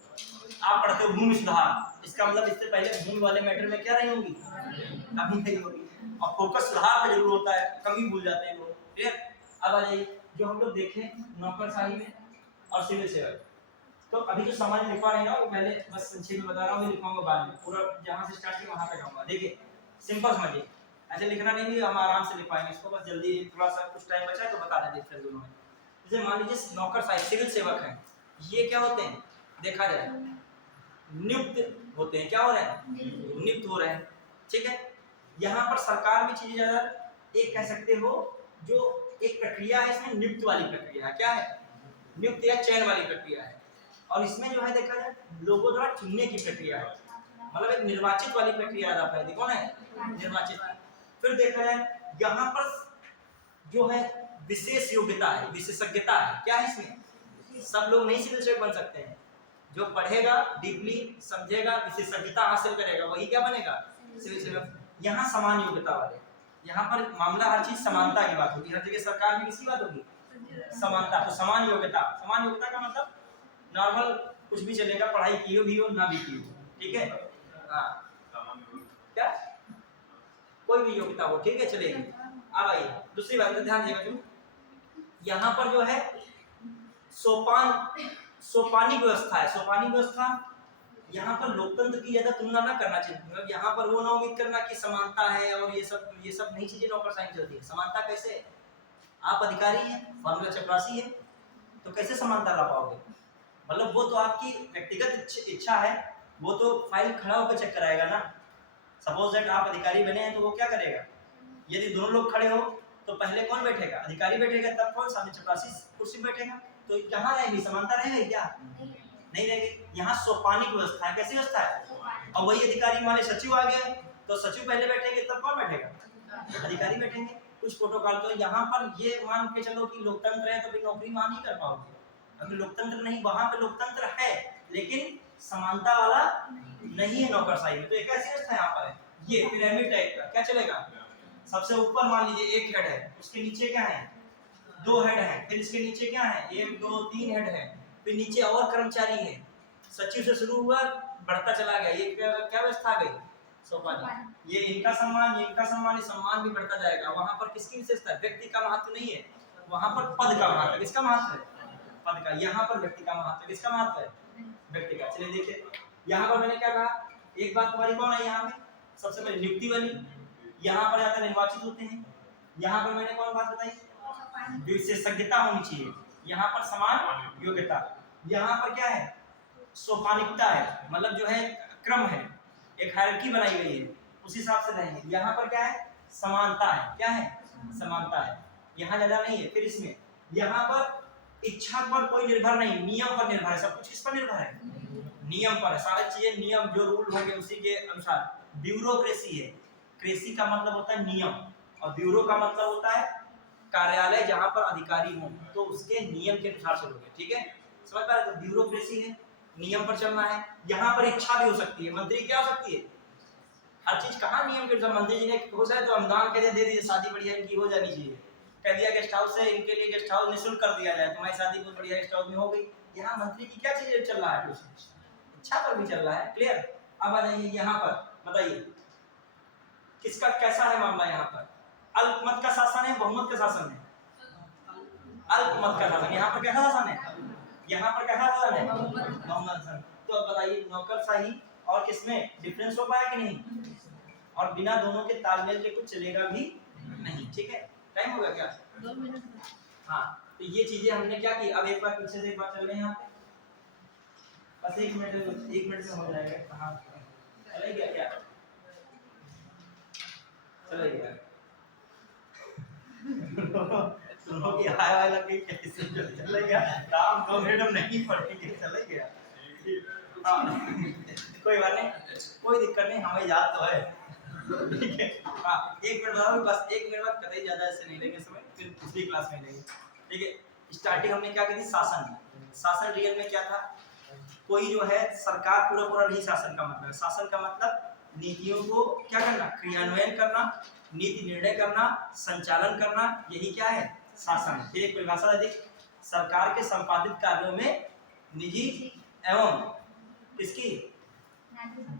आप पढ़ते हो भूमि सुधार, इसका मतलब इससे पहले भूमि वाले मैटर में क्या रही होगी? कमी नहीं होगी। और फोकस सुधार पे जरूर होता है, कमी भूल जाते हैं लोग। क्लियर? अब आ जाइए जो हम लोग देखें नौकरशाही में और सिविल सेवक, तो अभी जो सामान्य लिखवा नहीं रहा वो पहले बस संक्षेप में बता रहा हूँ, लिखवाऊंगा बाद में, पूरा जहाँ से स्टार्ट किया वहाँ तक आऊंगा। देखिए सिंपल समझिए, ऐसे लिखना नहीं भी, हम आराम से लिख पाएंगे इसको, बस जल्दी थोड़ा सा कुछ टाइम बचा है तो बता देते फिर दोनों में। जैसे मान लीजिए नौकरशाही सिविल सेवक हैं, ये क्या होते हैं देखा जाए नियुक्त होते हैं, क्या हो रहे हैं नियुक्त हो रहे हैं, ठीक है। यहाँ पर सरकार में चीजें ज्यादा एक कह सकते हो, जो एक प्रक्रिया है इसमें नियुक्त वाली प्रक्रिया है, क्या है नियुक्त या चयन वाली प्रक्रिया है, और इसमें जो है देखा जाए लोगों द्वारा चुनने की प्रक्रिया है, मतलब एक निर्वाचित वाली प्रक्रिया ज्यादा है, कौन है निर्वाचित। फिर देखा जाए यहाँ पर जो है विशेष योग्यता है, विशेषज्ञता है, क्या है इसमें सब लोग नहीं सिविल सेवक बन सकते हैं, जो पढ़ेगा डीपली समझेगा विशेषज्ञता हासिल करेगा वही क्या बनेगा सिविल सेवक। यहाँ समान योग्यता वाले, यहाँ पर मामला हर चीज समानता की बात होगी, हर जगह सरकार में किसकी बात होगी समानता, तो समान योग्यता, समान योग्यता का मतलब नॉर्मल कुछ भी चलेगा, पढ़ाई की हो भी हो ना भी की हो, ठीक है हाँ क्या कोई भी योग्यता हो, ठीक है चलेगी। अब आइए दूसरी बात ध्यान देगा तुम, यहाँ पर जो है सोपानी व्यवस्था है, सोपानी व्यवस्था यहाँ पर लोकतंत्र की ज्यादा तुलना ना करना चाहिए, मतलब यहाँ पर वो ना उम्मीद करना कि समानता है और ये सब नहीं चीजें नौकरशाही चलती है। समानता कैसे है, आप अधिकारी हैं, फॉर्मूला चपरासी है, तो कैसे समानता ला पाओगे, मतलब वो तो आपकी व्यक्तिगत इच्छा है, वो तो फाइल खड़ा होकर चेक कराएगा ना। सपोज दैट आप अधिकारी बने हैं तो वो क्या करेगा, यदि दोनों लोग खड़े हो तो पहले कौन बैठेगा अधिकारी बैठेगा, तब कौन सामने चपरासी कुर्सी बैठेगा, तो कहाँ रहेगी समानता रहेगी क्या नहीं रहेगी। यहाँ सोपानिक व्यवस्था है, कैसी व्यवस्था है, और वही अधिकारी माने सचिव आ गया तो सचिव पहले बैठेंगे तब कौन बैठेगा अधिकारी बैठेंगे, कुछ प्रोटोकॉल। तो यहाँ पर ये मान के चलो कि लोकतंत्र है तो फिर नौकरी वहां नहीं कर पाओगे, अगर लोकतंत्र नहीं, वहां पे लोकतंत्र है लेकिन समानता वाला नहीं है नौकरशाही में, तो एक ऐसी व्यवस्था यहाँ पर है, ये पिरामिड टाइप का क्या चलेगा, सबसे ऊपर मान लीजिए एक हेड है, उसके नीचे क्या है दो हेड है, फिर इसके नीचे क्या है 1 2 3 हेड है, फिर नीचे और कर्मचारी है, सचिव से शुरू हुआ बढ़ता चला गया, ये क्या व्यवस्था आ गई सोपानी, ये इनका सम्मान ये सम्मान भी बढ़ता जाएगा। वहां पर किसकी विशेषता है, व्यक्ति का महत्व नहीं है, वहां पर पद का महत्व, किसका महत्व है पद का, यहाँ पर व्यक्ति का महत्व, किसका महत्व है व्यक्ति का। चलिए देखिए यहाँ पर मैंने क्या कहा, एक बात तुम्हारी कौन है यहाँ पे सबसे पहले नियुक्ति वाली, यहाँ पर जाकर निर्वाचित होते हैं, यहाँ पर मैंने कौन बात बताई विशेषज्ञता होनी चाहिए, यहाँ पर समान योग्यता, यहाँ पर क्या है सोपानिकता है, मतलब जो है क्रम है, एक हायरार्की बनाई गई है उस हिसाब से रहेंगे। यहाँ पर क्या है समानता है, क्या है समानता है, यहाँ ज्यादा नहीं है। फिर इसमें यहाँ पर इच्छा पर कोई निर्भर नहीं, नियम पर निर्भर है, सब कुछ किस पर निर्भर है नियम पर है, सारी चीजें नियम जो रूल होंगे उसी के अनुसार। ब्यूरोक्रेसी है, क्रेसी का मतलब होता है नियम और ब्यूरो का मतलब होता है कार्यालय जहां पर अधिकारी हों, तो उसके नियम के अनुसार चलोगे, ठीक है समझ पा रहे, तो ब्यूरोक्रेसी है नियम पर चलना है। यहाँ पर इच्छा भी हो सकती है, मंत्री क्या हो सकती है हर चीज कहाँ नियम के अनुसार, मंत्री जी ने हो जाए तो अनुदान कह दे दीजिए शादी बढ़िया इनकी हो जानी चाहिए, कह दिया गेस्ट हाउस से इनके लिए गेस्ट हाउस निःशुल्क कर दिया जाए, तुम्हारी शादी बहुत बढ़िया गेस्ट हाउस में हो गई। यहाँ मंत्री की क्या चीज चल रहा है, इच्छा पर भी चल रहा है, क्लियर। अब आ जाइए यहाँ पर बताइए किसका कैसा है मामला, यहाँ पर अल्पमत का शासन है बहुमत का शासन है, अल्पमत का शासन, यहाँ पर कैसा शासन है, यहाँ पर कैसा शासन है बहुमत शासन। तो अब बताइए नौकरशाही और किसमें डिफरेंस हो पाया कि नहीं, और बिना दोनों के तालमेल के कुछ चलेगा भी नहीं, ठीक है। टाइम होगा क्या 2 मिनट। हाँ तो ये चीजें हमने क्या की, अब एक बार पीछे से एक बार चल रहे हैं यहाँ पे, बस 1 मिनट में हो जाएगा। हाँ चले गया क्या चले गया सुनो कि हाय वाय लग गई कैसे चले गया, काम 2 मिनट में नहीं पड़ेंगे चले गया। हाँ कोई बात नहीं, कोई दिक्कत नहीं, हमें याद तो है, ठीक है। हाँ 1 मिनट बताओ, बस 1 मिनट बाद कतई ज्यादा ऐसे नहीं लेंगे समय, फिर दूसरी क्लास में लेंगे, ठीक है। स्टार्टिंग हमने क्या की थी शासन, शासन रियल में क्या था, कोई जो है सरकार पूरा नहीं, शासन का मतलब, शासन का मतलब नीतियों को क्या करना क्रियान्वयन करना, नीति निर्णय करना, संचालन करना, यही क्या है शासन। फिर एक परिभाषा है सरकार के संपादित कार्यों में निजी एवं इसकी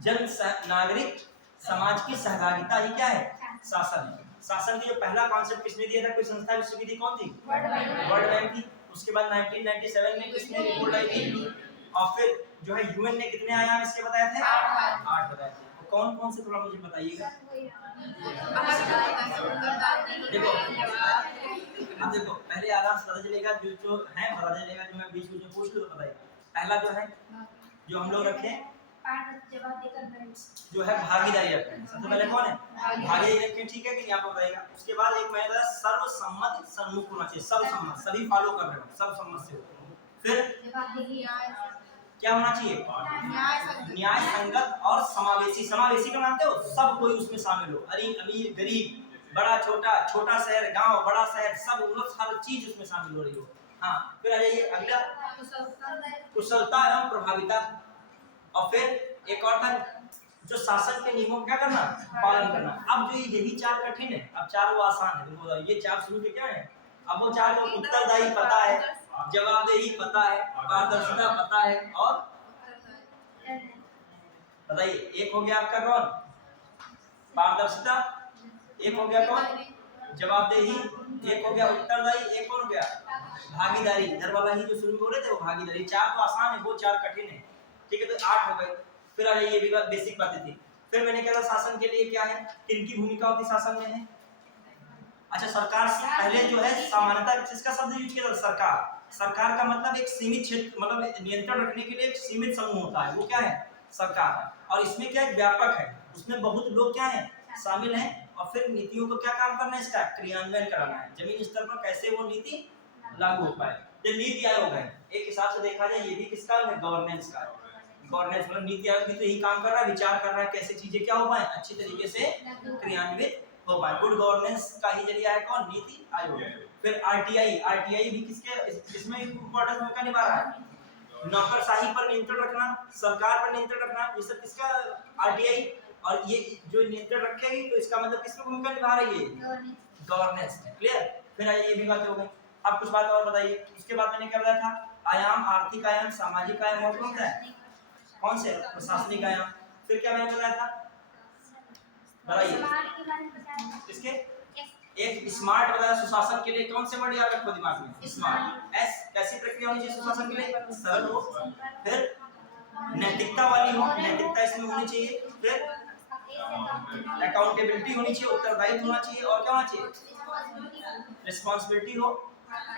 जन नागरिक समाज की सहभागिता ही क्या है शासन। शासन की जो पहला कॉन्सेप्ट किसने दिया था, कोई संस्था विश्व की थी, कौन थी वर्ल्ड बैंक की। उसके बाद 1997 में किसने रिपोर्ट आई थी, और फिर जो है यूएन ने कितने आयाम इसके बताए थे 8 बताए थे। कौन कौन से थोड़ा मुझे बताइएगा। देखो अब देखो पहले आराम से पता चलेगा, जो जो है पता चलेगा, जो मैं बीच में पूछ लूँ तो बताइए। पहला जो है जो हम लोग रखे जो है भागीदारी रखते हैं, सबसे पहले कौन है भागीदारी रखते हैं, ठीक है कि नहीं आपको बताएगा। उसके बाद एक मैंने बताया सर्वसम्मत सन्मुख होना चाहिए, सर्वसम्मत सभी फॉलो कर रहे हो, सर्वसम्मत से हो। फिर क्या होना चाहिए न्याय संगत और समावेशी। समावेशी का मानते हो सब कोई उसमें शामिल हो, अमीर गरीब बड़ा छोटा, छोटा शहर गांव बड़ा शहर, सब लोग हर चीज उसमें शामिल हो रही हो। हाँ फिर आ जाइए अगला कुशलता एवं प्रभाविता। और फिर एक और था जो शासन के नियमों का क्या करना पालन करना। अब जो यही चार कठिन है, अब चार वो आसान है, बिल्कुल ये चार शुरू के क्या है, अब वो चार को उत्तरदायी पता है, जवाबदेही पता है, पारदर्शिता पता है, और बताइए एक हो गया आपका कौन पारदर्शिता, एक हो गया कौन जवाबदेही, एक हो गया उत्तरदायी, एक कौन हो गया भागीदारी। इधर वाला ही जो शुरू में बोल रहे थे वो भागीदारी। चार तो आसान है, वो चार कठिन है, ठीक है, तो 8 हो गए। फिर आ जाइए ये भी बेसिक बातें थी। फिर मैंने कहा शासन के लिए क्या है, किनकी भूमिका होती शासन में है। अच्छा सरकार से पहले जो है सामान्यतः किसका शब्द यूज किया जाता है सरकार। सरकार का मतलब एक सीमित क्षेत्र, मतलब नियंत्रण रखने के लिए एक सीमित समूह होता है, वो क्या है सरकार। और इसमें क्या व्यापक है, उसमें बहुत लोग क्या है शामिल हैं। और फिर नीतियों को क्या काम करना है, इसका क्रियान्वयन कराना है, जमीन स्तर पर कैसे वो नीति लागू हो पाए। ये नीति आयोग है, एक हिसाब से देखा जाए ये भी किसका है गवर्नेंस का। गवर्नेंस मतलब नीति आयोग भी तो यही काम कर रहा है, विचार कर रहा है कैसे चीजें क्या हो पाए अच्छी तरीके से क्रियान्वित हो पाए। गुड गवर्नेंस का ही जरिया है कौन नीति आयोग। फिर आरटीआई, आरटीआई भी किसके इसमें इंपॉर्टेंट भूमिका निभा रहा है, नौकरशाही पर नियंत्रण रखना, सरकार पर नियंत्रण रखना, ये सब किसका आरटीआई। और ये जो नियंत्रण रखेगी तो इसका मतलब किसमें भूमिका निभा रही है गवर्नेंस। क्लियर। फिर ये भी बातें हो गई। अब कुछ बात और बताइए। उसके बाद मैंने क्या बताया था, आयाम आर्थिक आयाम सामाजिक आयाम और कौन सा है कौन से प्रशासनिक आयाम। फिर क्या मैंने बताया था बताइए इसके एक स्मार्ट बताया सुशासन के लिए, कौन से वर्ड याद रखो दिमाग में स्मार्ट। एस कैसी प्रक्रिया होनी चाहिए सुशासन के लिए सरल हो, फिर नैतिकता वाली हो, नैतिकता इसमें होनी चाहिए, फिर अकाउंटेबिलिटी होनी चाहिए, उत्तरदायित्व होना चाहिए, और क्या होना चाहिए रिस्पांसिबिलिटी हो,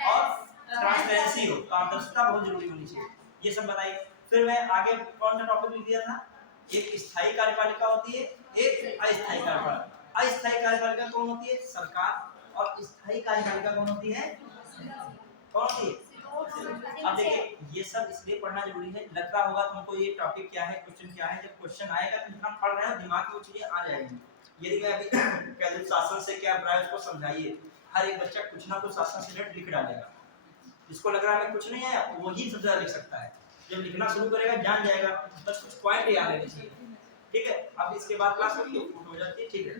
और ट्रांसपेरेंसी हो, पारदर्शिता बहुत जरूरी होनी चाहिए। ये सब बताइए। फिर मैं आगे कौन सा टॉपिक लिख दिया था, एक स्थायी कार्यपालिका होती है, एक अस्थायी कार्यपालिका। अस्थायी कार्यपालिका कौन होती है सरकार, और स्थायी कार्यपालिका कौन होती है कौन होती है। अब देखिए ये सब इसलिए पढ़ना जरूरी है, लगता होगा तुमको ये टॉपिक क्या है क्वेश्चन क्या है, जब क्वेश्चन आएगा तो जितना पढ़ रहे हो दिमाग में वो चीजें आ जाएगी। यदि मैं अभी कह दूं शासन से क्या अभिप्राय उसको समझाइए, हर एक बच्चा कुछ ना कुछ शासन से रिलेटेड लिख डालेगा। जिसको लग रहा है कुछ नहीं आया वही सबसे ज्यादा लिख सकता है, जब लिखना शुरू करेगा जान जाएगा, बस कुछ पॉइंट याद रहने चाहिए। ठीक है, अब इसके बाद क्लास हो जाती है, ठीक है।